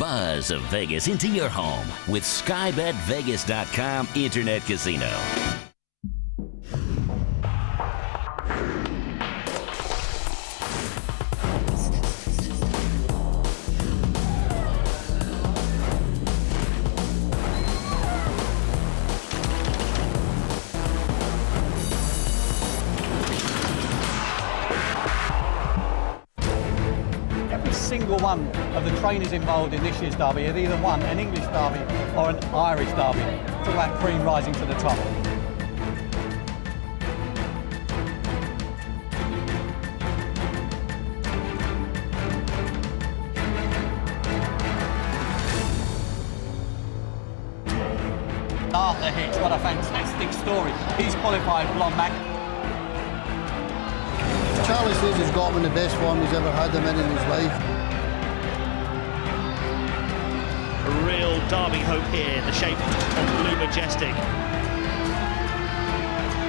buzz of Vegas into your home with SkyBetVegas.com Internet Casino. Single one of the trainers involved in this year's derby have either won an English derby or an Irish derby. Talk about cream rising to the top. Arthur Hitch, what a fantastic story. He's qualified blonde Mac. Charlie says he's got him in the best form he's ever had him in his life. A real derby hope here in the shape of Blue Majestic.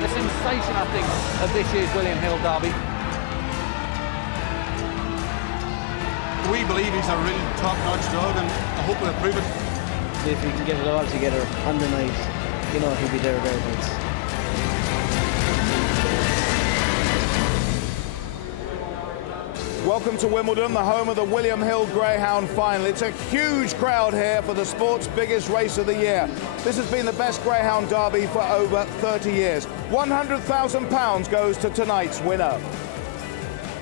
The sensation, I think, of this year's William Hill derby. We believe he's a real top-notch dog, and I hope we'll prove it. If we can get it all together on the night, you know, he'll be there or thereabouts. Welcome to Wimbledon, the home of the William Hill Greyhound final. It's a huge crowd here for the sport's biggest race of the year. This has been the best Greyhound derby for over 30 years. £100,000 goes to tonight's winner.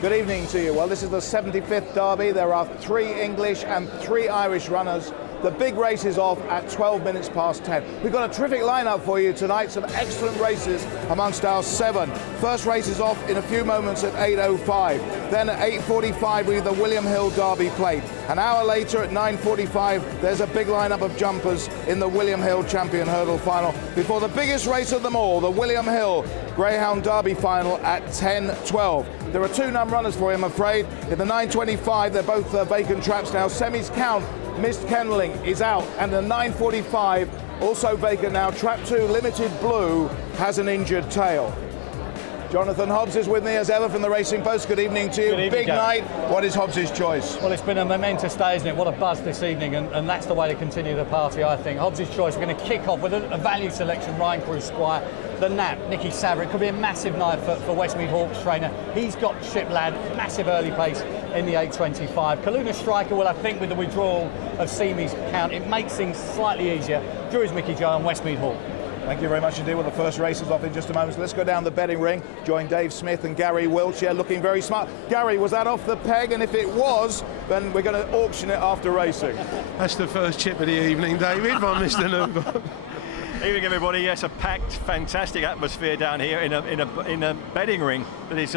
Good evening to you. Well, this is the 75th derby. There are 3 English and 3 Irish runners. The big race is off at 12 minutes past 10. We've got a terrific lineup for you tonight, some excellent races amongst our 7. First race is off in a few moments at 8:05. Then at 8:45 we have the William Hill Derby Plate. An hour later at 9:45 there's a big lineup of jumpers in the William Hill Champion Hurdle Final before the biggest race of them all, the William Hill Greyhound Derby Final at 10:12. There are 2 runners for you, I'm afraid. In the 9:25 they're both vacant traps now. Semis count. Missed Kenneling is out, and the 9:45 also vacant now. Trap 2 Limited Blue has an injured tail. Jonathan Hobbs is with me as ever from the Racing Post. Good evening to you. Good evening, Big Gary. night. What is Hobbs's choice? Well, it's been a momentous day, isn't it? What a buzz this evening, and that's the way to continue the party, I think. Hobbs's choice, we're going to kick off with a value selection, Ryan Crew Squire. The Nap, Nicky Savre. It could be a massive night for Westmead Hawks trainer. He's got Ship Lad, massive early pace in the 8:25. Kaluna Striker, well, I think with the withdrawal of Seamy's count, it makes things slightly easier. Drew is Mickey Joe and Westmead Hawk. Thank you very much indeed. Well, the first race is off in just a moment. So let's go down the betting ring. Join Dave Smith and Gary Wiltshire, looking very smart. Gary, was that off the peg? And if it was, then we're going to auction it after racing. That's the first chip of the evening, David, from Mr. Newberg. Evening, everybody. Yes, a packed, fantastic atmosphere down here in a betting ring that is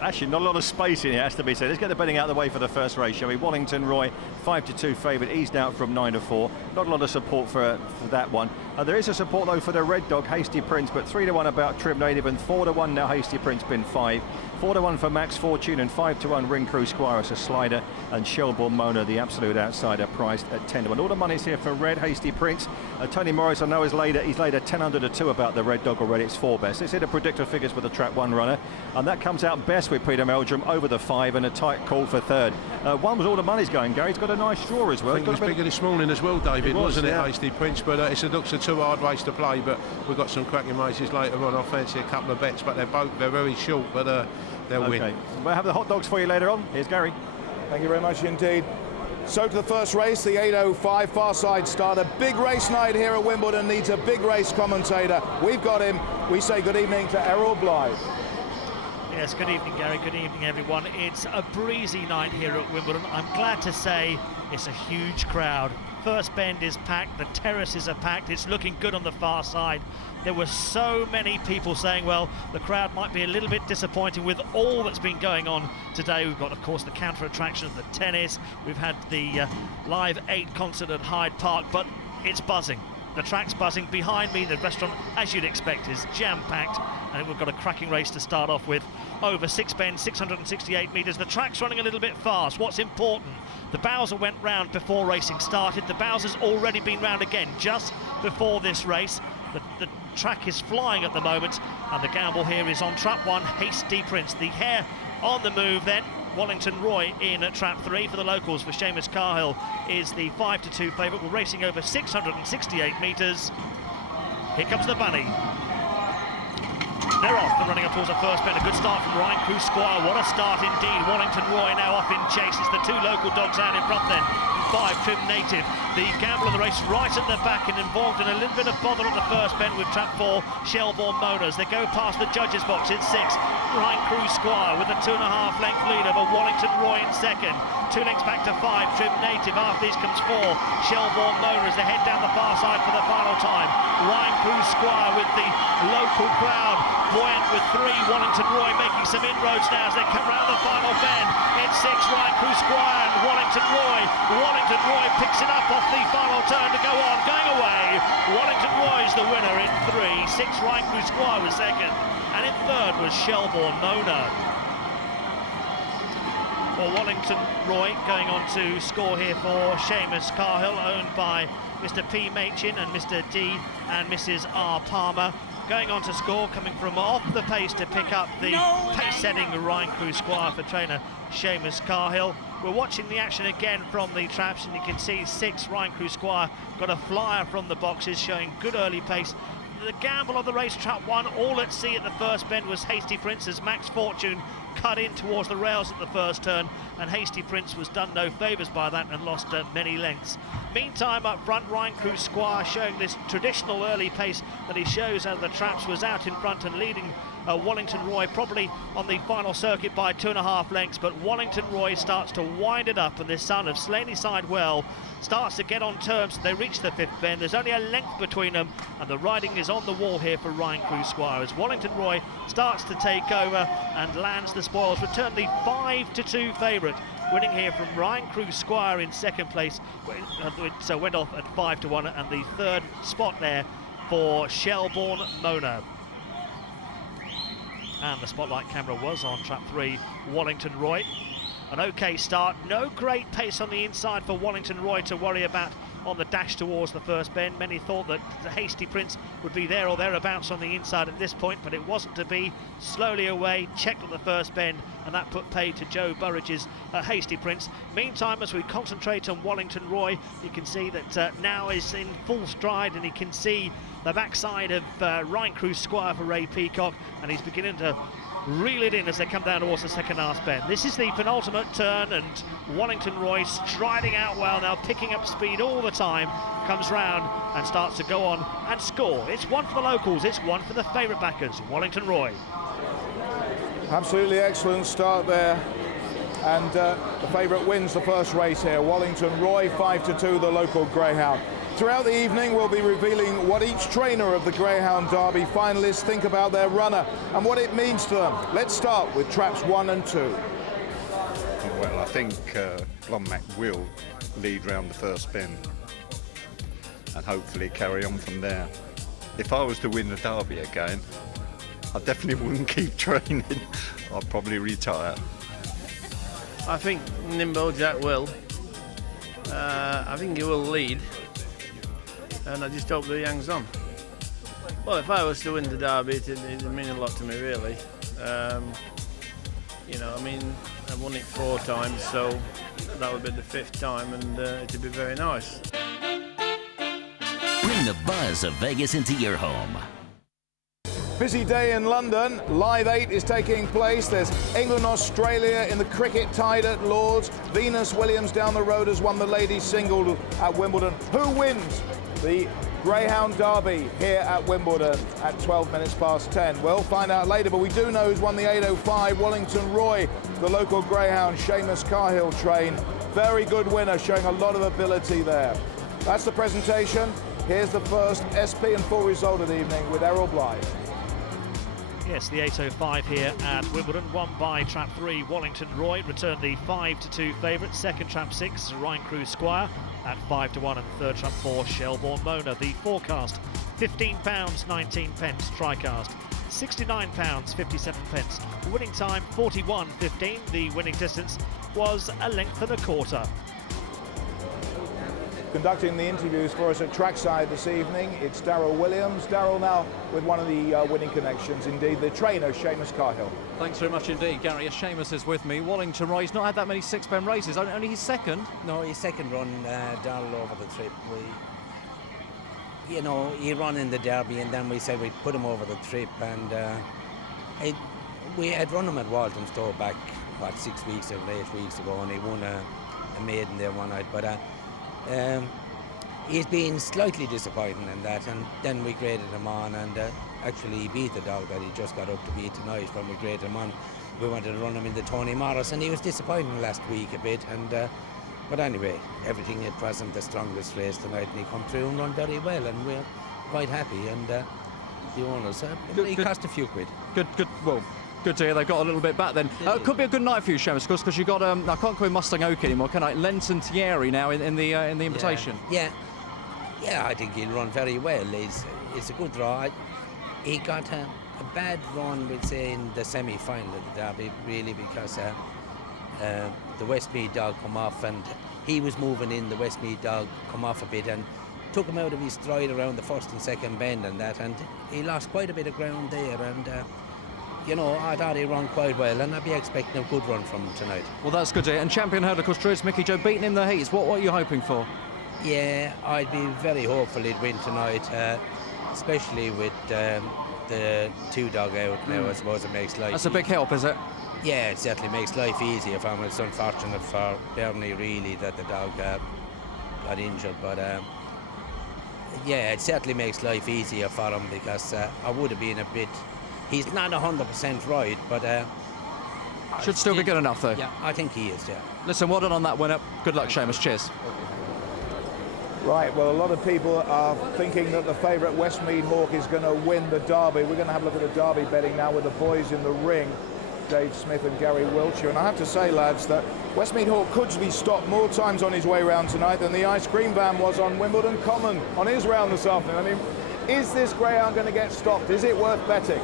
actually not a lot of space in here, has to be said. Let's get the betting out of the way for the first race, shall we? Wallington Roy, 5-2 favourite, eased out from 9-4. Not a lot of support for that one. There is a support though for the Red Dog, Hasty Prince, but 3-1 about Trim Native and 4-1 now Hasty Prince, bin 5. 4-1 for Max Fortune and 5-1 Ring Crew Squire as a slider, and Shelbourne Mona, the absolute outsider, priced at 10-1. All the money's here for Red Hasty Prince. Tony Morris, I know, he's laid a 10 under to 2 about the Red Dog already. It's 4 best. Let's hit the predictor figures with the Trap 1 runner, and that comes out best with Peter Meldrum over the 5 and a tight call for 3rd. 1 was all the money's going. Gary's got a nice draw as well. I think it was bigger this morning as well, David, wasn't it, yeah. Hasty Prince? But it looks a too hard race to play, but we've got some cracking races later on. I fancy a couple of bets, but they're very short, but they'll win. We'll have the hot dogs for you later on. Here's Gary. Thank you very much indeed. So to the first race, the 8:05 far side starter. Big race night here at Wimbledon, needs a big race commentator. We've got him. We say good evening to Errol Blythe. Yes, good evening, Gary. Good evening, everyone. It's a breezy night here at Wimbledon. I'm glad to say it's a huge crowd. First bend is packed, the terraces are packed, it's looking good on the far side. There were so many people saying, well, the crowd might be a little bit disappointing with all that's been going on today. We've got, of course, the counter attraction of the tennis. We've had the Live 8 concert at Hyde Park, but it's buzzing. The track's buzzing. Behind me, the restaurant, as you'd expect, is jam-packed, and we've got a cracking race to start off with. Over 6 bends, 668 metres. The track's running a little bit fast. What's important, the Bowser went round before racing started. The Bowser's already been round again just before this race. The track is flying at the moment, and the gamble here is on Trap 1, Hasty Prince. The hare on the move then, Wallington Roy in at trap 3 for the locals. For Seamus Cahill is the 5-2 favourite. We're racing over 668 metres. Here comes the bunny. They're off and running up towards the first bend. A good start from Ryan Crew Squire. What a start indeed. Wallington Roy now off in chase. It's the 2 local dogs out in front then. 5 Trim Native, the gamble of the race right at the back and involved in a little bit of bother at the first bend with trap 4 Shelbourne Monas. They go past the judges box in 6. Ryan Crew Squire with a 2.5 length lead over Wallington Roy in second. 2 lengths back to 5 Trim Native. After these comes 4 Shelbourne Monas. They head down the far side for the final time. Ryan Crew Squire with the local crowd buoyant with 3. Wallington Roy making some inroads now as they come round the final bend. It's 6 Ryan Crew Squire and Wallington Roy. Wallington Roy picks it up off the final turn to go on, going away. Wallington Roy's the winner in 3. 6 Ryan Crew Squire was second, and in third was Shelbourne Mona. For Wallington Roy, going on to score here for Seamus Cahill, owned by Mr. P. Machin and Mr. D and Mrs. R. Palmer. Going on to score, coming from off the pace to pick up the pace-setting Ryan Crew Squire for trainer Seamus Cahill. We're watching the action again from the traps, and you can see 6 Ryan Crew Squire got a flyer from the boxes, showing good early pace. The gamble of the race, trap 1, all at sea at the first bend was Hasty Prince as Max Fortune cut in towards the rails at the first turn, and Hasty Prince was done no favours by that and lost many lengths. Meantime, up front, Ryan Crew Squire showing this traditional early pace that he shows out of the traps, was out in front and leading Wallington Roy probably on the final circuit by 2.5 lengths, but Wallington Roy starts to wind it up, and this son of Slaney Sidewell starts to get on terms. They reach the 5th bend. There's only a length between them, and the riding is on the wall here for Ryan Crew Squire as Wallington Roy starts to take over and lands the spoils. Return the 5-2 favourite, winning here from Ryan Crew Squire in second place, so went off at 5-1, and the third spot there for Shelbourne Mona. And the spotlight camera was on trap 3, Wallington Roy. An okay start, no great pace on the inside for Wallington Roy to worry about on the dash towards the first bend. Many thought that the Hasty Prince would be there or thereabouts on the inside at this point, but it wasn't to be. Slowly away, checked at the first bend, and that put pay to Joe Burridge's Hasty Prince. Meantime, as we concentrate on Wallington Roy, you can see that now is in full stride, and he can see the backside of Ryan Crew Squire for Ray Peacock, and he's beginning to reel it in as they come down towards the second last bend. This is the penultimate turn, and Wallington Roy striding out well now, picking up speed all the time, comes round and starts to go on and score. It's 1 for the locals, it's 1 for the favourite backers, Wallington Roy. Absolutely excellent start there, and the favourite wins the first race here. Wallington Roy, 5-2, the local Greyhound. Throughout the evening, we'll be revealing what each trainer of the Greyhound Derby finalists think about their runner and what it means to them. Let's start with traps 1 and 2. Well, I think Blommack will lead round the first bend and hopefully carry on from there. If I was to win the Derby again, I definitely wouldn't keep training. I'd probably retire. I think Nimble Jack will. I think he will lead. And I just hope that he hangs on. Well, if I was to win the Derby, it'd mean a lot to me, really. You know, I mean, I've won it 4 times, so that would be the 5th time, and it'd be very nice. Bring the buzz of Vegas into your home. Busy day in London. Live 8 is taking place. There's England, Australia in the cricket tied at Lord's. Venus Williams down the road has won the ladies single at Wimbledon. Who wins the Greyhound Derby here at Wimbledon at 12 minutes past 10? We'll find out later, but we do know who's won the 8:05. Wallington Roy, the local Greyhound, Seamus Cahill train. Very good winner, showing a lot of ability there. That's the presentation. Here's the first SP and full result of the evening with Errol Blythe. Yes, the 8:05 here at Wimbledon, won by trap 3, Wallington Roy, returned the 5-2 favourite. Second trap 6, Ryan Crew Squire at 5-1, and third trap 4, Shelbourne Mona. The forecast, £15.19, TriCast, £69.57. Winning time, 41.15. The winning distance was a length and a quarter. Conducting the interviews for us at trackside this evening, it's Darryl Williams. Darryl now with one of the winning connections, indeed, the trainer, Seamus Cahill. Thanks very much indeed, Gary. As Seamus is with me, Wallington Roy, he's not had that many six-pen races, only his second. No, his second run, Darryl, over the trip. He ran in the Derby, and then we said we'd put him over the trip, and we had run him at Walthamstow back, 6 weeks or 8 weeks ago, and he won a maiden there one night, but he's been slightly disappointing in that, and then we graded him on, and actually he beat the dog that he just got up to beat tonight. When we graded him on, we wanted to run him in the Tony Morris, and he was disappointing last week a bit, and but anyway, everything, it wasn't the strongest race tonight, and he come through and run very well, and we're quite happy, and the owners, he cost a few quid. Good, well, good to hear they've got a little bit back then. It could be a good night for you, Seamus, because you've got, I can't call him Mustang Oak anymore, can I? Lenton Thierry now in the invitation. Yeah, I think he'll run very well. It's a good draw. He got a bad run, we'd say, in the semi-final of the Derby, really, because the Westmeath dog come off, and he was moving in, the Westmeath dog come off a bit and took him out of his stride around the first and second bend and that, and he lost quite a bit of ground there, and I thought he ran quite well, and I'd be expecting a good run from him tonight. Well, that's good to hear. And champion hurdler, of course, Drew's Mickey Joe beating in the heats. What are you hoping for? Yeah, I'd be very hopeful he'd win tonight, especially with the two dog out now. I suppose it makes life That's a big help, is it? Yeah, it certainly makes life easier for him. It's unfortunate for Bernie, really, that the dog got injured, but yeah, it certainly makes life easier for him, because I would have been a bit... He's not 100% right, but... Should still be good enough, though. Yeah, I think he is, yeah. Listen, well done on that winner. Good luck, Seamus. Cheers. Right, well, a lot of people are thinking that the favourite Westmeath Hawk is going to win the Derby. We're going to have a look at the Derby betting now with the boys in the ring, Dave Smith and Gary Wiltshire. And I have to say, lads, that Westmeath Hawk could be stopped more times on his way round tonight than the ice cream van was on Wimbledon Common on his round this afternoon. I mean, is this Greyhound going to get stopped? Is it worth betting?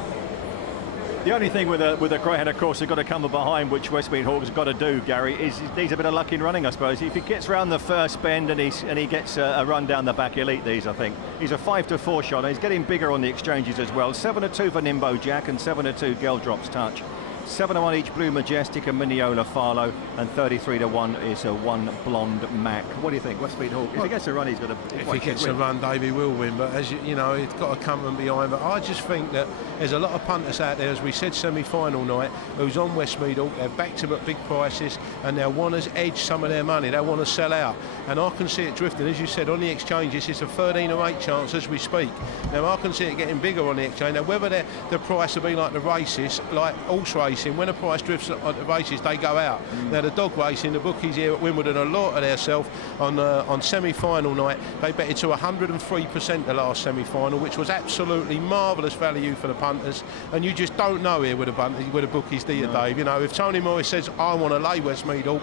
The only thing with a Greyhound, of course, they've got to come behind, which Westmeath Hawk's got to do, Gary, is he needs a bit of luck in running, I suppose. If he gets round the first bend and he gets a run down the back, he'll eat these, I think. He's a 5-4 shot, and he's getting bigger on the exchanges as well. 7-2 for Nimbo Jack and 7-2 Geldrop's Touch. 7-1 each Blue Majestic and Mineola Farlow, and 33-1 is a one Blonde Mac. What do you think, Westmeath Hawk? If he gets a run, he's got to. If he gets a run, Dave, he will win. But as you know, he's got to come from behind. But I just think that there's a lot of punters out there, as we said, semi-final night, who's on Westmeath Hawk. They've backed him at big prices, and they want to edge some of their money. They want to sell out, and I can see it drifting. As you said, on the exchanges, it's a 13 or 8 chance as we speak. Now I can see it getting bigger on the exchange. Now whether the price will be like the races, like horse racing, when the price drifts on the races, they go out. Now the dog racing, the bookies here at Wimbledon are lauded themselves on semi-final night. They betted to 103% the last semi-final, which was absolutely marvellous value for the punters. And you just don't know here with the bookies, do you, Dave? You know, if Tony Morris says I want to lay Westmeath Hawk,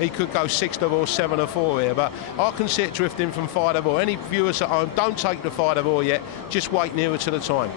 he could go 6-4, 7-4 here, but I can see it drifting from 5-4. Any viewers at home, don't take the 5-4 yet. Just wait nearer to the time.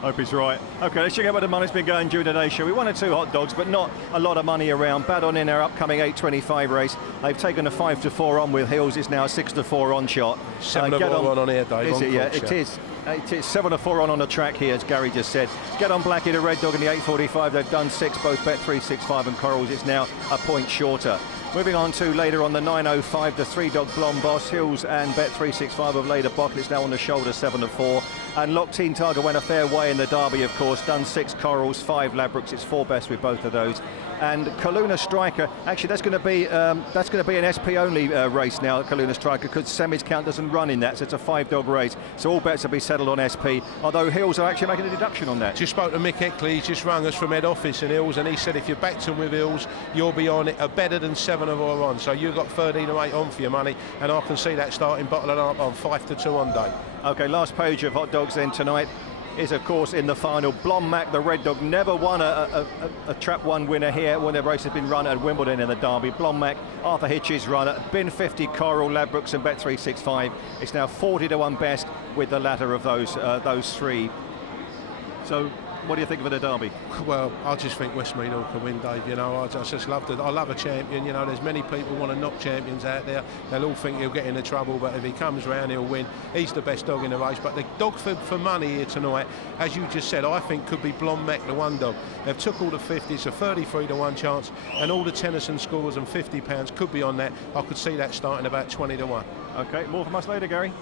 Hope he's right. OK, let's check out where the money's been going during today's show. We won 2 hot dogs, but not a lot of money around. Badon in our upcoming 8.25 race. They've taken a 5-4 on with Hills. It's now a 6-4 on shot. 7-4 on here, Dave. Is it? Yeah, it is. It is 7-4 on the track here, as Gary just said. Get on Blackie, the Red Dog in the 8.45. They've done 6, both Bet365 and Corals. It's now a point shorter. Moving on to later on the 9.05, the 3-dog Blonde Boss, Hills and Bet365 have laid a bottle. It's now on the shoulder, 7-4. And Lockteen Tiger went a fair way in the Derby, of course. Done 6 Corals, 5 Labrooks. It's 4 best with both of those. And Kaluna Striker, actually that's going to be an SP only race now. Kaluna Striker, because Semis Count doesn't run in that, so it's a 5-dog race. So all bets will be settled on SP. Although Hills are actually making a deduction on that. Just spoke to Mick Eckley. He's just rung us from head office in Hills, and he said if you backed him with Hills, you'll be on it a better than 7 of our on. So you've got 13 or 8 on for your money, and I can see that starting bottling up on 5-2 on day. OK, last page of hot dogs then tonight is, of course, in the final. Blonde Mac, the Red Dog, never won a Trap 1 winner here when the race has been run at Wimbledon in the Derby. Blonde Mac, Arthur Hitch's runner, Bin 50, Coral, Labrooks and Bet365. It's now 40-1 best with the latter of those 3. So What do you think of the Derby? Well, I just think Westmead Hall can win, Dave. You know, I just love I love a champion. You know, there's many people want to knock champions out there. They'll all think he'll get into trouble, but if he comes round, he'll win. He's the best dog in the race. But the dog for money here tonight, as you just said, I think could be Blonde Mac, the one dog. They've took all the 50s, a 33 to 1 chance, and all the Tennyson scores and £50 could be on that. I could see that starting about 20 to 1. Okay, more from us later, Gary.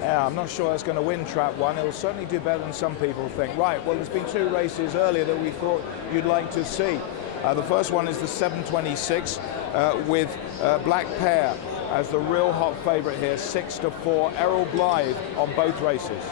Yeah, I'm not sure it's going to win Trap 1. It'll certainly do better than some people think. Right, well, there's been 2 races earlier that we thought you'd like to see. The first one is the 726 with Black Pear as the real hot favourite here, 6-4. Errol Blythe on both races.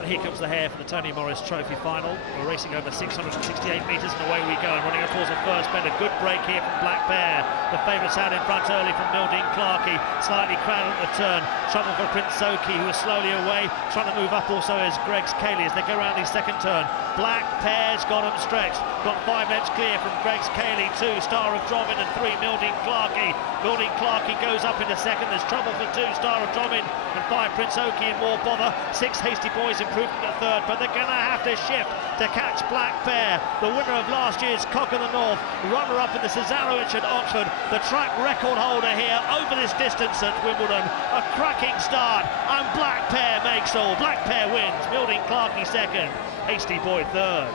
And here comes the hare for the Tony Morris Trophy final. We're racing over 668 metres and away we go. And running towards the first bend, a good break here from Black Bear. The favourites out in front early from Mildeen Clarkey. Slightly crowded at the turn. Trouble for Prince Soki, who is slowly away. Trying to move up also is Greg's Cayley as they go around the second turn. Black Pear's got him stretched. Got 5 lengths clear from Greg's Cayley, 2 Star of Drummond and 3 Mildeen Clarkey. Mildeen Clarkey goes up into second. There's trouble for 2 Star of Drummond and 5 Prince Oki and more bother. 6 Hasty Boys improved in the third, but they're going to have to shift to catch Black Bear, the winner of last year's Cock of the North, runner-up in the Cesarewitch at Oxford, the track record holder here over this distance at Wimbledon. A cracking start, and Black Bear makes all. Black Bear wins, Mildeen Clarkey second, Hasty Boy third.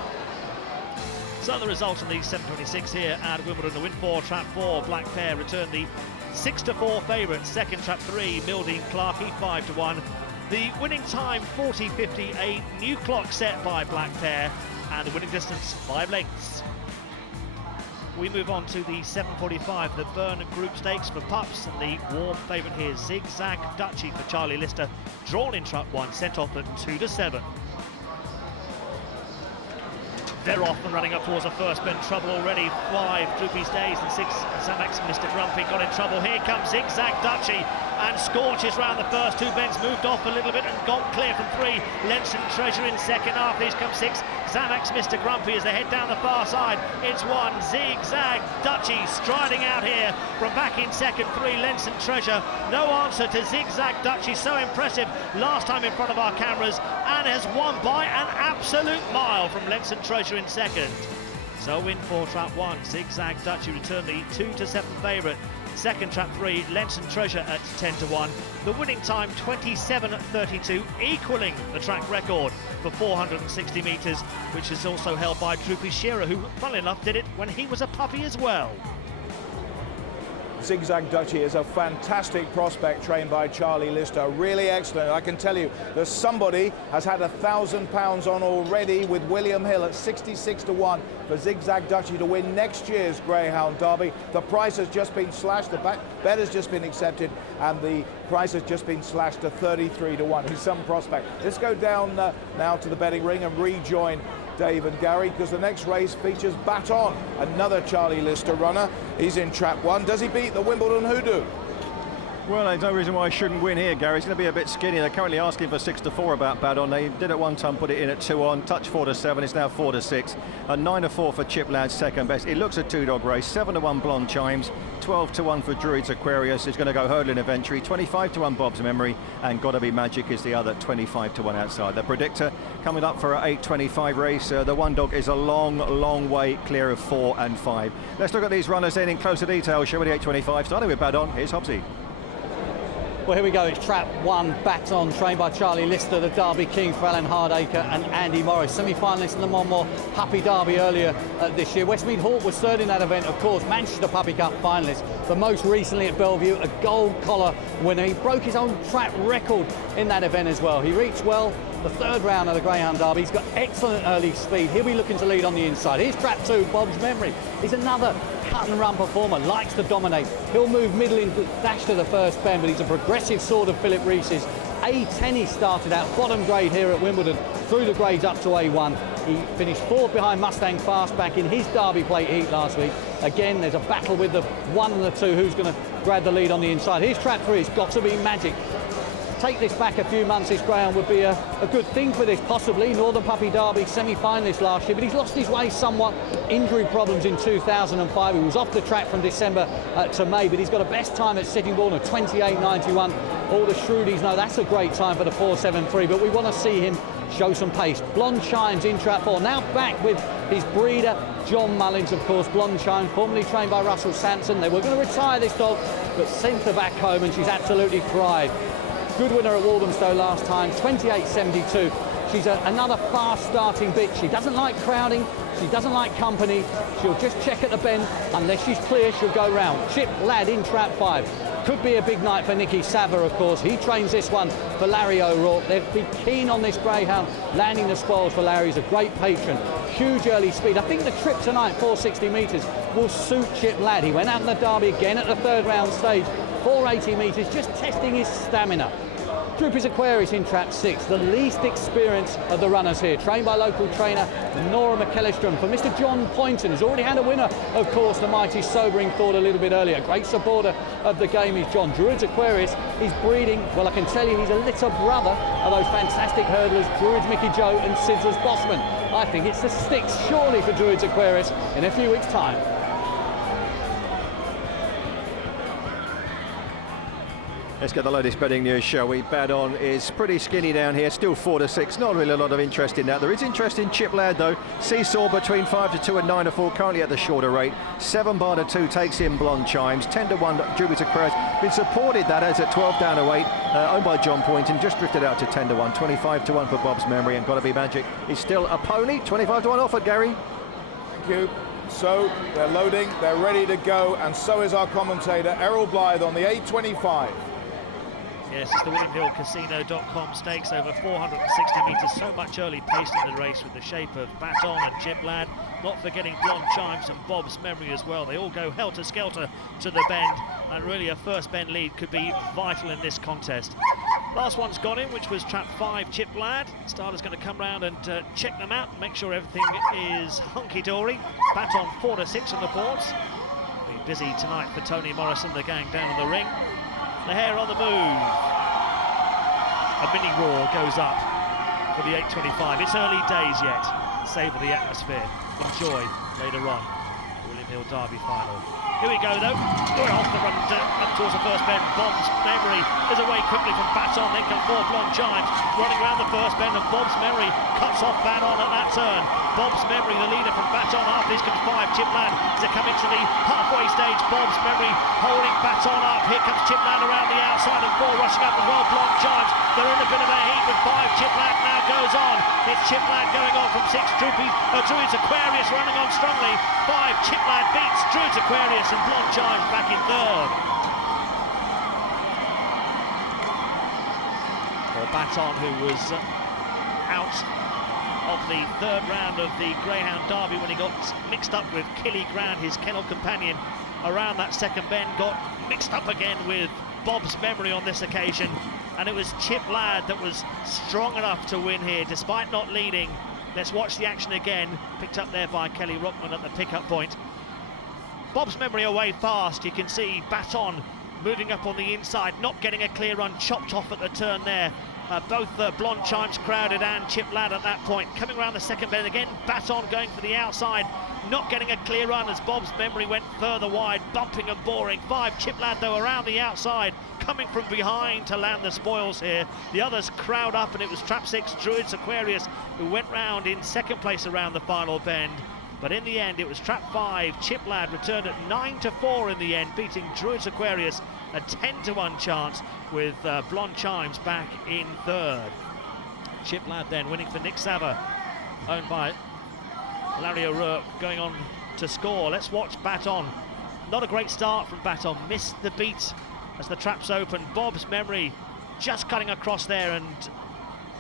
So the results in the 726 here at Wimbledon. The win 4, Trap 4, Black Pear returned the 6-4 favourite. Second, Trap 3, Mildeen Clarkey, 5-1. The winning time, 40.58. New clock set by Black Pear, and the winning distance, 5 lengths. We move on to the 7:45, the Burn Group Stakes for pups, and the warm favourite here, Zigzag Dutchy for Charlie Lister, drawn in Trap 1, sent off at 2-7. They're off and running up towards the first bend. Trouble already. 5 Droopy Stays and 6 Xanax Mr. Grumpy got in trouble. Here comes Zigzag Dutchy and scorches round the first 2 bends. Moved off a little bit and gone clear from 3. Lenson Treasure in second. After these comes 6 Xanax Mr. Grumpy as they head down the far side. It's 1 Zigzag Dutchy striding out here from back in second. 3 Lenson Treasure. No answer to Zigzag Dutchy. So impressive last time in front of our cameras, and has won by an absolute mile from Lenson Treasure in second. So win 4, Trap 1, Zigzag Dutchy returned the 2-7 favourite. Second, Trap 3, Lenson Treasure at 10-1. The winning time 27.32, equaling the track record for 460 metres, which is also held by Droopy Shearer, who, funnily enough, did it when he was a puppy as well. Zigzag Dutchy is a fantastic prospect trained by Charlie Lister, really excellent. I can tell you that somebody has had £1,000 on already with William Hill at 66-1 for Zigzag Dutchy to win next year's Greyhound Derby. The price has just been slashed, the bet has just been accepted, and the price has just been slashed to 33-1. He's some prospect. Let's go down now to the betting ring and rejoin Dave and Gary, because the next race features Baton, another Charlie Lister runner. He's in Trap 1. Does he beat the Wimbledon Hoodoo? Well, there's no reason why I shouldn't win here, Gary. It's going to be a bit skinny. They're currently asking for 6-4 about Badon. They did at one time put it in at 2 on, touch 4-7. It's now 4-6. And 9-4 for Chiplad's second best. It looks a 2-dog race. 7-1 Blonde Chimes. 12-1 for Druids Aquarius. It's going to go hurdling eventually. 25-1 Bob's Memory. And Gotta Be Magic is the other, 25-1 outside. The predictor coming up for an 8:25 race. The one dog is a long, long way clear of 4 and 5. Let's look at these runners in closer detail. Show me the 8:25. Starting with Badon. Here's Hobbsy. Well, here we go. It's Trap 1, Baton, trained by Charlie Lister, the Derby King for Alan Hardacre and Andy Morris. Semi-finalists in the Monmore Puppy Derby earlier this year. Westmead Hawk was third in that event, of course. Manchester Puppy Cup finalist, but most recently at Bellevue, a gold collar winner. He broke his own track record in that event as well. He reached well the third round of the Greyhound Derby. He's got excellent early speed. He'll be looking to lead on the inside. Here's Trap 2, Bob's Memory. He's another cut and run performer, likes to dominate. He'll move middle in dash to the first bend, but he's a progressive sort of Philip Reese's. A10 he started out, bottom grade here at Wimbledon, through the grades up to A1. He finished 4th behind Mustang Fastback in his Derby Plate heat last week. Again, there's a battle with the 1 and the 2, who's going to grab the lead on the inside. Here's Trap 3, it's Got to Be Magic. Take this back a few months, this Greyhound would be a good thing for this, possibly. Northern Puppy Derby semi-finalist last year, but he's lost his way somewhat. Injury problems in 2005. He was off the track from December to May, but he's got a best time at Sittingbourne of 28.91. All the Shrewdies know that's a great time for the 4.73, but we want to see him show some pace. Blonde Chimes in trap 4, now back with his breeder, John Mullins, of course. Blonde Chimes, formerly trained by Russell Sanson. They were going to retire this dog, but sent her back home, and she's absolutely thrived. Good winner at Walthamstow last time, 28.72. She's another fast starting bitch. She doesn't like crowding, she doesn't like company. She'll just check at the bend. Unless she's clear, she'll go round. Chip Lad in trap 5. Could be a big night for Nicky Sava, of course. He trains this one for Larry O'Rourke. They'd be keen on this greyhound landing the spoils for Larry. He's a great patron. Huge early speed. I think the trip tonight, 460 metres, will suit Chip Lad. He went out in the Derby again at the third round stage, 480 metres, just testing his stamina. Droopy's Aquarius in trap 6, the least experienced of the runners here, trained by local trainer Nora McEllistrom for Mr. John Poynton, who's already had a winner, of course, the mighty Sobering Thought a little bit earlier. Great supporter of the game is John. Druids Aquarius, he's breeding, well, I can tell you he's a little brother of those fantastic hurdlers, Druids Mickey Joe and Sizzler's Bossman. I think it's the sticks, surely, for Druids Aquarius in a few weeks' time. Let's get the latest betting news, shall we? Badon is pretty skinny down here, still 4-6. Not really a lot of interest in that. There is interest in Chip Lad, though. Seesaw between 5-2 and 9-4, currently at the shorter rate. 7-2 takes in Blonde Chimes. 10-1 Jupiter Aquarius. Been supported, that is, at 12 down to 8, owned by John Poynton. Just drifted out to 10-1. 25-1 for Bob's Memory, and Gotta Be Magic is still a pony. 25-1 offered, Gary. Thank you. So they're loading, they're ready to go, and so is our commentator Errol Blythe on the 8.25. Yes, it's the WilliamHillCasino.com stakes over 460 metres. So much early pace in the race with the shape of Baton and Chip Lad. Not forgetting Blonde Chimes and Bob's Memory as well. They all go helter-skelter to the bend, and really a first bend lead could be vital in this contest. Last one's gone in, which was trap 5, Chip Lad. Starter's going to come round and check them out and make sure everything is hunky-dory. Baton 4-6 on the boards. Be busy tonight for Tony Morrison, the gang down in the ring. The hare on the move. A mini roar goes up for the 8.25. It's early days yet. Savour the atmosphere. Enjoy later on. William Hill Derby final. Here we go though. We're off the run up towards the first bend. Bob's Memory is away quickly from Baton. Then come 4 Blonde Chimes running around the first bend, and Bob's Memory cuts off Baton at that turn. Bob's Memory, the leader from Baton. After this comes 5 Chip Lad to come into the halfway stage. Bob's Memory holding Baton up. Here comes Chip Lad around the outside, and 4 rushing up as well. Blonde Chimes, they're in a bit of a heat with 5. Chip Lad now goes on. It's Chip Lad going on from 6. Druids Aquarius running on strongly. 5 Chip Lad beats Druids Aquarius, and Blonde Chimes back in third. Well, Baton, who was out of the third round of the Greyhound Derby when he got mixed up with Killy Grand, his kennel companion, around that second bend, got mixed up again with Bob's Memory on this occasion, and it was Chip Lad that was strong enough to win here, despite not leading. Let's watch the action again, picked up there by Kelly Rockman at the pickup point. Bob's Memory away fast. You can see Baton moving up on the inside, not getting a clear run, chopped off at the turn there. Both Blonde Chimes crowded and Chip Lad at that point. Coming around the second bend again, Baton going for the outside, not getting a clear run as Bob's Memory went further wide, bumping and boring. 5 Chip Lad though around the outside, coming from behind to land the spoils here. The others crowd up, and it was trap 6 Druids Aquarius who went round in second place around the final bend. But in the end, it was trap 5. Chip Lad returned at 9-4 in the end, beating Druids Aquarius a 10-1 chance, with Blonde Chimes back in third. Chip Lad then winning for Nick Sava, owned by Larry O'Rourke, going on to score. Let's watch Baton. Not a great start from Baton. Missed the beat as the traps open. Bob's Memory just cutting across there, and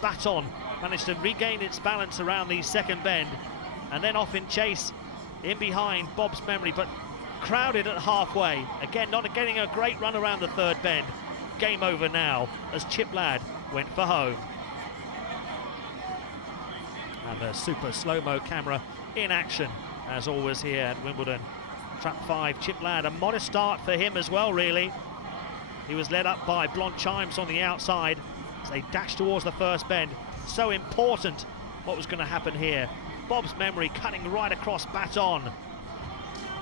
Baton managed to regain its balance around the second bend, and then off in chase in behind Bob's Memory, but crowded at halfway. Again, not getting a great run around the third bend. Game over now as Chip Lad went for home. And a super slow-mo camera in action, as always here at Wimbledon. Trap 5, Chip Lad, a modest start for him as well, really. He was led up by Blonde Chimes on the outside as they dashed towards the first bend. So important what was going to happen here. Bob's Memory cutting right across Baton.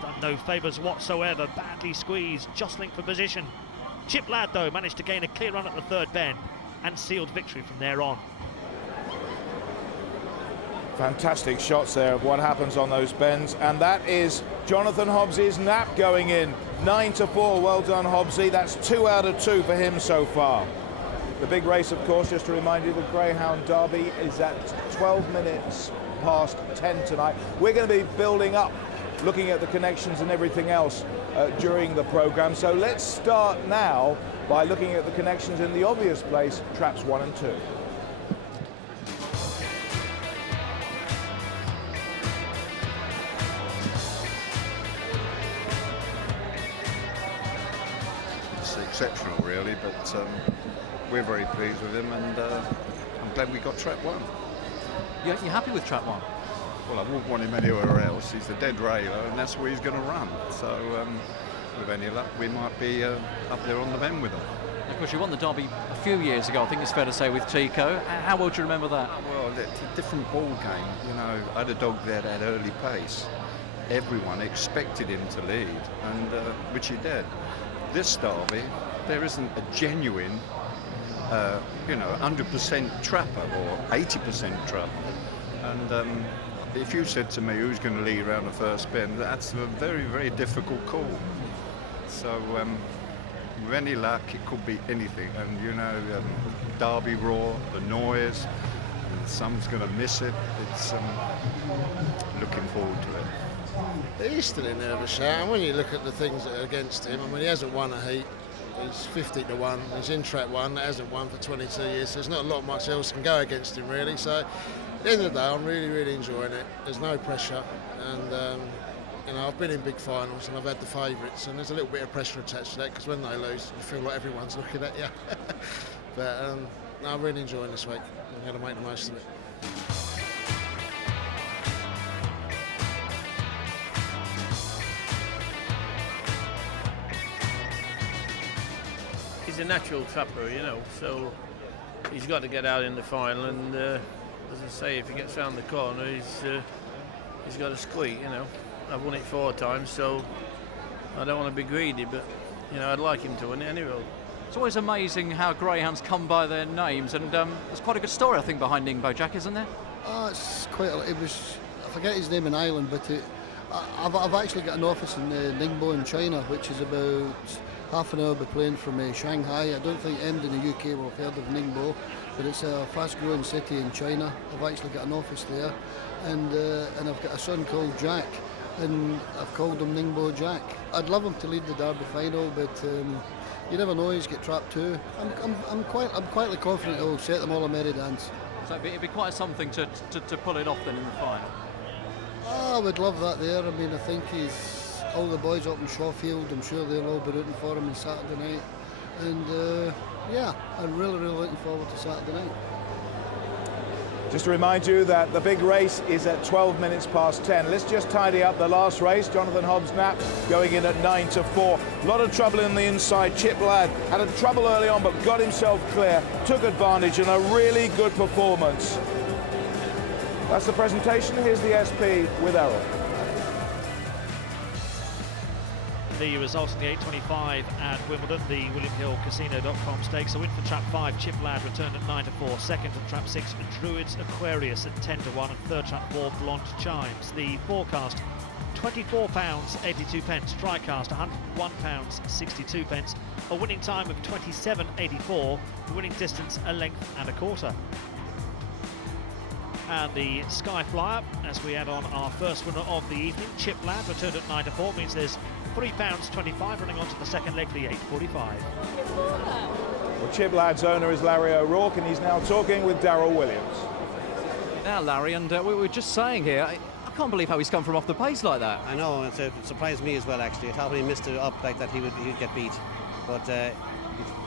Done no favours whatsoever, badly squeezed, jostling for position. Chip Lad, though, managed to gain a clear run at the third bend and sealed victory from there on. Fantastic shots there of what happens on those bends, and that is Jonathan Hobbs's nap going in. 9-4, well done Hobbsy. That's 2 out of 2 for him so far. The big race, of course, just to remind you, the Greyhound Derby is at 12 minutes past 10 tonight. We're going to be building up, looking at the connections and everything else during the programme. So let's start now by looking at the connections in the obvious place, traps 1 and 2. Exceptional really, but we're very pleased with him, and I'm glad we got trap 1. You're happy with trap 1? Well, I wouldn't want him anywhere else. He's the dead railer, and that's where he's going to run. So with any luck, we might be up there on the bend with him. Of course, you won the Derby a few years ago, I think it's fair to say, with Tico. How well do you remember that? Well, it's a different ball game. You know, I had a dog there that had early pace. Everyone expected him to lead, and which he did. This Derby, there isn't a genuine, 100% trapper or 80% trapper. And if you said to me who's going to lead around the first bend, that's a very, very difficult call. So with any luck, it could be anything. And Derby Raw, the noise, and someone's going to miss it. It's looking forward to it. He's still in there of a shout, and when you look at the things that are against him, I mean, he hasn't won a heat. He's 50-1. He's in trap 1. That hasn't won for 22 years. So there's not a lot much else can go against him, really. So at the end of the day, I'm really, really enjoying it. There's no pressure, and I've been in big finals and I've had the favourites, and there's a little bit of pressure attached to that because when they lose, you feel like everyone's looking at you. But no, I'm really enjoying this week. I'm going to make the most of it. He's a natural trapper, so he's got to get out in the final, and as I say, if he gets round the corner, he's got to squeak, I've won it 4 times, so I don't want to be greedy, but I'd like him to win it anyway. It's always amazing how greyhounds come by their names, and there's quite a good story, I think, behind Ningbo Jack, isn't there? It's quite. I forget his name in Ireland, but I've actually got an office in Ningbo in China, which is about half an hour by plane from Shanghai. I don't think anybody in the UK will have heard of Ningbo, but it's a fast-growing city in China. I've actually got an office there, and I've got a son called Jack, and I've called him Ningbo Jack. I'd love him to lead the Derby final, but you never know. He's got trap 2. I'm quietly confident he'll set them all a merry dance. So it'd be quite something to pull it off then in the final. I would love that there. I mean, I think he's. All the boys up in Shawfield, I'm sure they'll all be rooting for him on Saturday night. And I'm really, really looking forward to Saturday night. Just to remind you that the big race is at 12 minutes past 10. Let's just tidy up the last race. Jonathan Hobbs Nap going in at 9-4. A lot of trouble in the inside. Chip Ladd had a trouble early on, but got himself clear, took advantage, and a really good performance. That's the presentation. Here's the SP with Errol. The result in the 8:25 at Wimbledon, the WilliamHillCasino.com stakes. A win for trap 5, Chip Ladd returned at 9-4. Second at trap 6, Druids Aquarius at 10-1. And third trap 4, Blonde Chimes. The forecast, £24.82. Strikecast, £101.62. A winning time of 27.84. The winning distance, a length and a quarter. And the Sky Flyer, as we add on our first winner of the evening, Chip Ladd, returned at 9-4, means there's £3.25 running on to the second leg, the 8:45. Well, Chip Ladd's owner is Larry O'Rourke, and he's now talking with Darryl Williams. Now, Larry, and we were just saying here, I can't believe how he's come from off the pace like that. I know, it surprised me as well, actually. I thought when he missed it up like that, he'd get beat. But he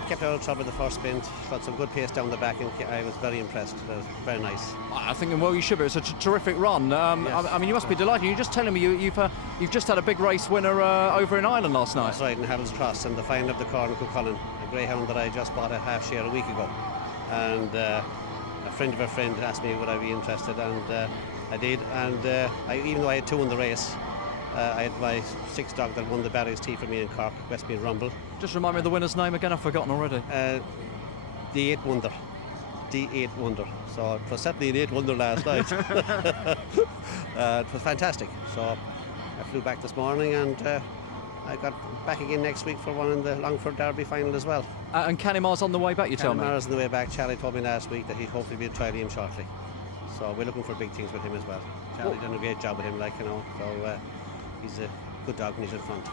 kept out of trouble the first sprint, got some good pace down the back, and I was very impressed. It was very nice. I think, well, you should be. It's a terrific run. Yes. I mean, you must be delighted. You're just telling me you've just had a big race winner over in Ireland last night. That's right, in Havil's Cross, and the final of the Cormac Cullen, a greyhound that I just bought a half share a week ago. And a friend of a friend asked me would I be interested, and I did. And even though I had 2 in the race, I had my 6 dog that won the Barry's Tea for me in Cork, Westmead Rumble. Just remind me of the winner's name again, I've forgotten already. The 8 Wonder. the 8th wonder. So it was certainly an 8th wonder last night. It was fantastic. So I flew back this morning, and I got back again next week for one in the Longford Derby final as well. And Canimar's on the way back, you tell me? Canimar's on the way back. Charlie told me last week that he'd hopefully be trialing him shortly. So we're looking for big things with him as well. Charlie done a great job with him, like, you know. So he's a good dog and he's in front.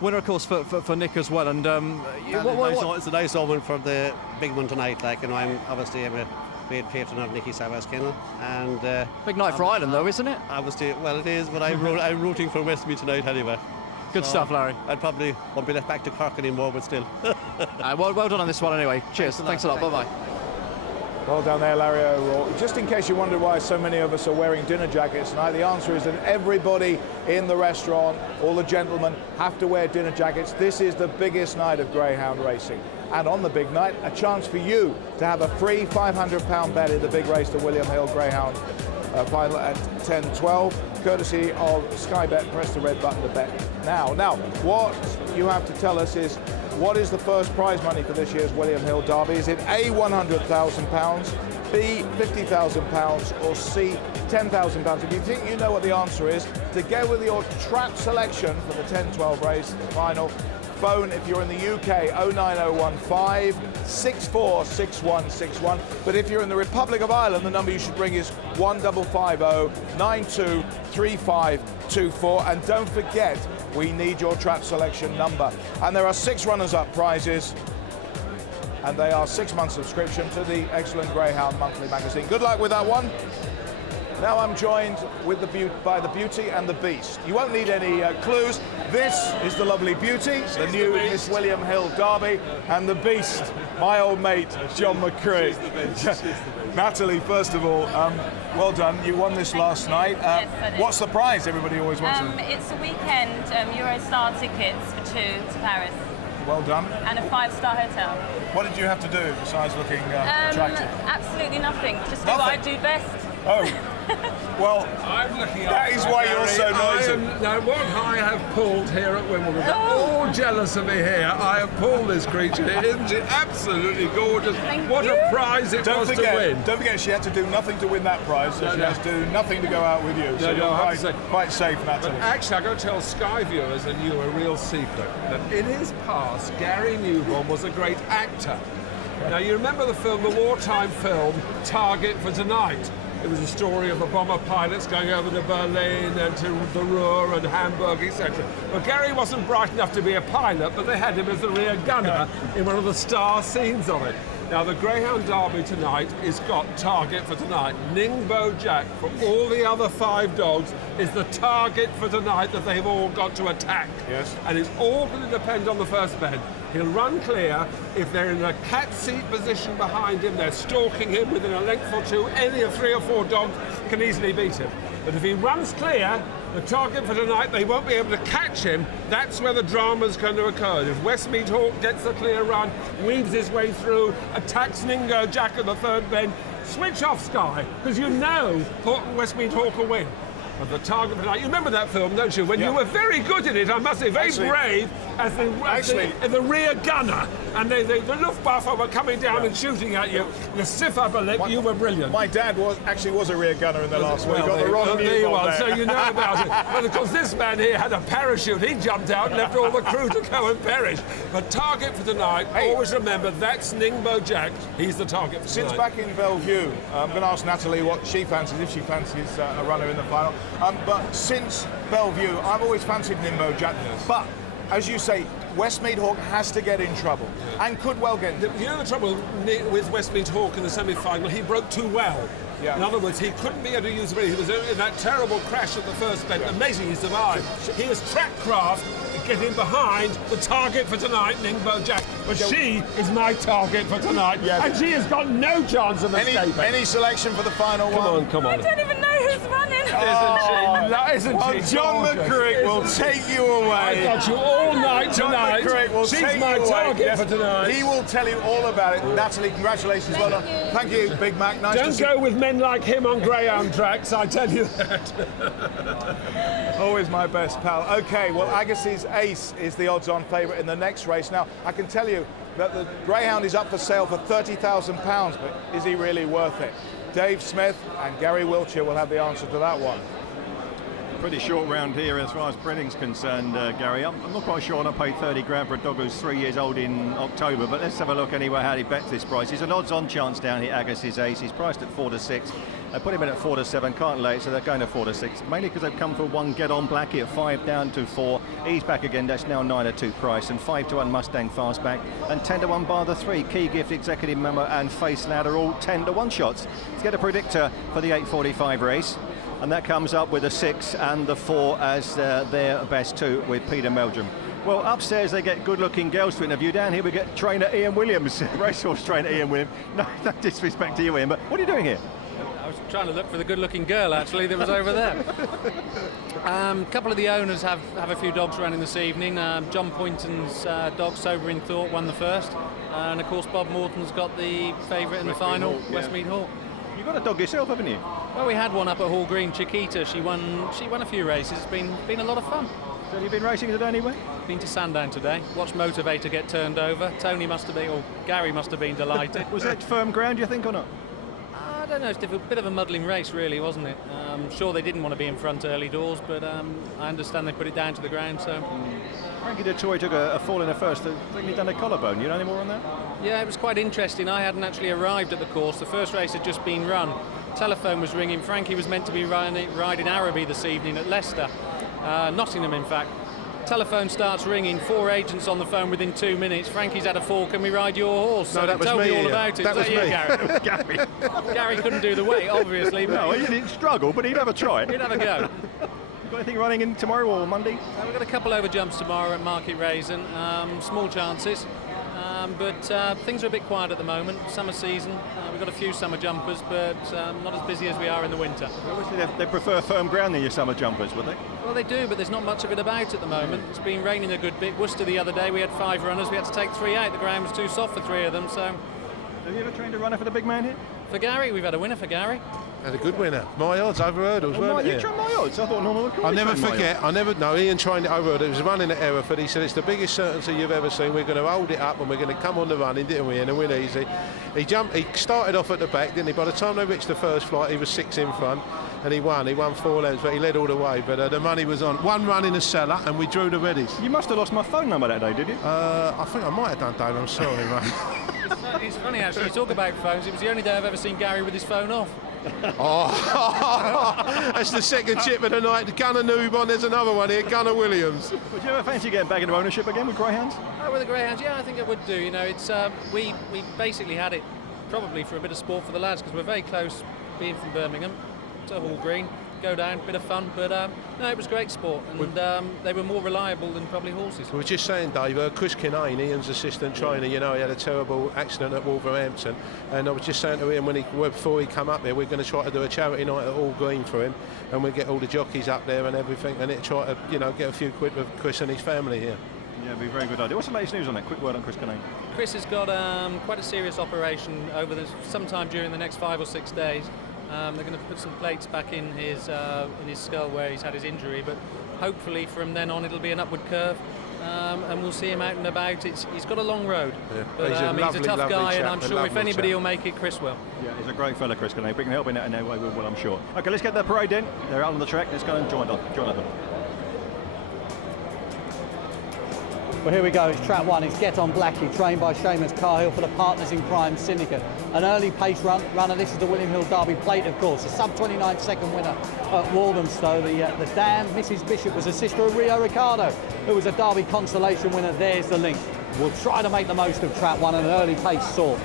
Winner, of course, for Nick as well. And it's a nice omen for the big one tonight. Like, you know, I'm a great patron of Nicky Savard's kennel, and big night for Ireland, though, isn't it? Obviously, well, it is. But I'm rooting for Westmeath tonight anyway. Good stuff, Larry. I probably won't be left back to Cork anymore, but still. Well done on this one anyway. Cheers. Thanks a lot. Bye-bye. Well done there, Larry O'Rourke. Just in case you wondered why so many of us are wearing dinner jackets tonight, the answer is that everybody in the restaurant, all the gentlemen, have to wear dinner jackets. This is the biggest night of greyhound racing. And on the big night, a chance for you to have a free £500 bet in the big race, the William Hill Greyhound final at 10:12, courtesy of Sky Bet. Press the red button to bet now. Now, what you have to tell us is, what is the first prize money for this year's William Hill Derby? Is it A, £100,000, B, £50,000, or C, £10,000? If you think you know what the answer is, to go with your trap selection for the 10-12 race, the final, phone if you're in the UK 09015 646161. But if you're in the Republic of Ireland, the number you should ring is 1550 923524. And don't forget, we need your trap selection number. And there are 6 runners-up prizes, and they are 6-month subscription to the excellent Greyhound Monthly magazine. Good luck with that one. Now I'm joined with by the Beauty and the Beast. You won't need any clues. This is the lovely Beauty, the new Miss William Hill Derby, and the Beast, my old mate, John McCree. Natalie, first of all, well done. You won this last night. Yes, I did. What's the prize everybody always wants? It's a weekend Eurostar tickets for 2 to Paris. Well done. And a 5-star hotel. What did you have to do besides looking attractive? Absolutely nothing. Just do what I do best. Oh. Well, I'm looking that is why you're so noisy. Now, what I have pulled here at Wimbledon, they're all jealous of me here. I have pulled this creature here. Isn't she absolutely gorgeous? What a prize it was to win. Don't forget, she had to do nothing to win that prize, so she has to do nothing to go out with you. So you're quite safe, Natalie. But actually, I've got to tell Sky viewers and you a real secret, that in his past, Gary Newborn was a great actor. Now, you remember the film, the wartime film, Target for Tonight? It was a story of the bomber pilots going over to Berlin and to the Ruhr and Hamburg, etc. Well, Gary wasn't bright enough to be a pilot, but they had him as the rear gunner in one of the star scenes of it. Now, the Greyhound Derby tonight is got target for tonight. Ningbo Jack, for all the other 5 dogs, is the target for tonight that they've all got to attack. Yes. And it's all going to depend on the first bend. He'll run clear. If they're in a cat seat position behind him, they're stalking him within a length or 2, any of 3 or 4 dogs can easily beat him. But if he runs clear, the target for tonight, they won't be able to catch him. That's where the drama's going to occur. If Westmead Hawk gets a clear run, weaves his way through, attacks Ningo Jack at the 3rd bend, switch off Sky, because you know Westmead Hawk will win. But the target for tonight, you remember that film, don't you? When you were very good in it, I must say, very brave as the rear gunner. And the Luftwaffe were coming down and shooting at you. The stiff upper lip, you were brilliant. My dad was a rear gunner in the last one. He got the wrong news on there. So you know about it. But of course, this man here had a parachute. He jumped out and left all the crew to go and perish. But target for tonight, always remember, that's Ningbo Jack. He's the target for tonight. Since back in Bellevue, I'm going to ask Natalie what she fancies, if she fancies a runner in the final. But since Bellevue, I've always fancied Ningbo Jack. Yes. But, as you say, Westmead Hawk has to get in trouble, and could well get in. You know the trouble with Westmead Hawk in the semi-final? He broke too well. Yeah. In other words, he couldn't be able to use it. He was in that terrible crash at the first bend. Yeah. Amazing he survived. He has track craft getting behind the target for tonight, Ningbo Jack. But she is my target for tonight. Yeah. And she has got no chance of escaping. Any selection for the final one? Come on. I don't even know who's running. Isn't she? John McCrick will take you away. I got you all night tonight. John McCrick will She's take my you target away. for tonight. nice. He will tell you all about it. Natalie, congratulations. Well done. Thank you, Big Mac. Nice to Don't see go with men like him on Greyhound tracks, I tell you that. Always my best pal. Okay, well, Agassiz Ace is the odds-on favourite in the next race. Now, I can tell you that the Greyhound is up for sale for £30,000, but is he really worth it? Dave Smith and Gary Wiltshire will have the answer to that one. Pretty short round here as far as breeding's concerned, Gary. I'm not quite sure. I paid 30 grand for a dog who's 3 years old in October, but let's have a look anyway how he bets this price. He's an odds-on chance down here, Agassiz Ace. He's priced at 4 to 6. I put him in at 4 to 7, can't lay it, so they're going to 4 to 6. Mainly because they've come for one Get On Blackie at 5 down to 4. He's back again, that's now 9 to 2 price, and 5 to 1 Mustang Fastback, and 10 to 1 Bar the 3. Key Gift, Executive Memo, and Face Lad are all 10 to 1 shots. Let's get a predictor for the 8:45 race. And that comes up with a 6 and the 4 as their best two with Peter Meldrum. Well, upstairs they get good-looking girls to interview. Down here we get trainer Ian Williams, racehorse trainer Ian Williams. No disrespect to you, Ian, but what are you doing here? I was trying to look for the good-looking girl, actually, that was over there. A couple of the owners have a few dogs running this evening. John Poynton's dog, Sober in Thought, won the first. And, of course, Bob Morton's got the favourite in the final, Westmead Hawk. You've got a dog yourself, haven't you? Well, we had one up at Hall Green, Chiquita. She won a few races. It's been a lot of fun. So have you been racing today anyway? Been to Sandown today. Watched Motivator get turned over. Tony must have been, or Gary must have been delighted. Was that firm ground, you think, or not? I don't know. It's a bit of a muddling race, really, wasn't it? Sure, they didn't want to be in front early doors, but I understand they put it down to the ground. So. Frankie Detroit took a fall in the first. I think he'd done a collarbone. You know any more on that? Yeah, it was quite interesting. I hadn't actually arrived at the course. The first race had just been run. Telephone was ringing. Frankie was meant to be riding Araby this evening at Leicester, Nottingham, in fact. Telephone starts ringing. 4 agents on the phone within 2 minutes. Frankie's had a fall. Can we ride your horse? No, so that was told me. Me all about it. That was you, me. Gary? It was Gary. Gary couldn't do the weight, obviously. But no, he didn't struggle, but he'd have a try. He'd have a go. Got anything running in tomorrow or Monday? We've got a couple over jumps tomorrow at Market Raisin. Small chances. But things are a bit quiet at the moment. Summer season, we've got a few summer jumpers, but not as busy as we are in the winter. Obviously, they prefer firm ground than your summer jumpers, would they? Well, they do, but there's not much of it about at the moment. It's been raining a good bit. Worcester the other day, we had 5 runners. We had to take 3 out. The ground was too soft for 3 of them. So, have you ever trained a runner for the big man here? For Gary, we've had a winner for Gary. Had a good winner. My odds over hurdles, weren't you it? trained my odds? I thought normal. I'll never forget. Ian trained it over hurdles. It was running at Hereford. He said it's the biggest certainty you've ever seen. We're going to hold it up and we're going to come on the running, didn't we? And win easy. He started off at the back, didn't he? By the time they reached the first flight, he was 6 in front, and he won. He won 4 lengths, but he led all the way. But the money was on. 1 run in the cellar, and we drew the readies. You must have lost my phone number that day, did you? I think I might have done, Dave. I'm sorry, mate. It's funny, actually. You talk about phones. It was the only day I've ever seen Gary with his phone off. That's the second chip of the night. Gunner Noob on. There's another one here. Gunner Williams. Would you ever fancy getting back into ownership again with Greyhounds? Oh, with the Greyhounds, yeah, I think I would do. You know, it's we basically had it probably for a bit of sport for the lads because we're very close, being from Birmingham to Hall Green. Go down, bit of fun, but no, it was great sport, and they were more reliable than probably horses. We were just saying, Dave, Chris Kinane, Ian's assistant trainer, you know, he had a terrible accident at Wolverhampton, and I was just saying to him before he come up here, we're going to try to do a charity night at Hall Green for him, and we'll get all the jockeys up there and everything, and try to, you know, get a few quid with Chris and his family here. Yeah, it'd be a very good idea. What's the latest news on that? Quick word on Chris Kinane. Chris has got quite a serious operation over sometime during the next 5 or 6 days. They're going to put some plates back in his skull where he's had his injury, but hopefully from then on it'll be an upward curve, and we'll see him out and about. He's got a long road, yeah, but he's a tough guy, and I'm sure if anybody will make it, Chris will. Yeah, he's a great fella, Chris Kinane. We can help in any way, we will, I'm sure. Okay, let's get the parade in. They're out on the track. Let's go and join them. Well, here we go. It's track 1. It's Get On Blackie, trained by Seamus Cahill for the Partners in Crime Syndicate. An early pace runner. This is the William Hill Derby Plate, of course. A sub-29 second winner at Walthamstow. The dam, Mrs. Bishop, was a sister of Rio Ricardo, who was a Derby consolation winner. There's the link. We'll try to make the most of track 1 and an early pace sort.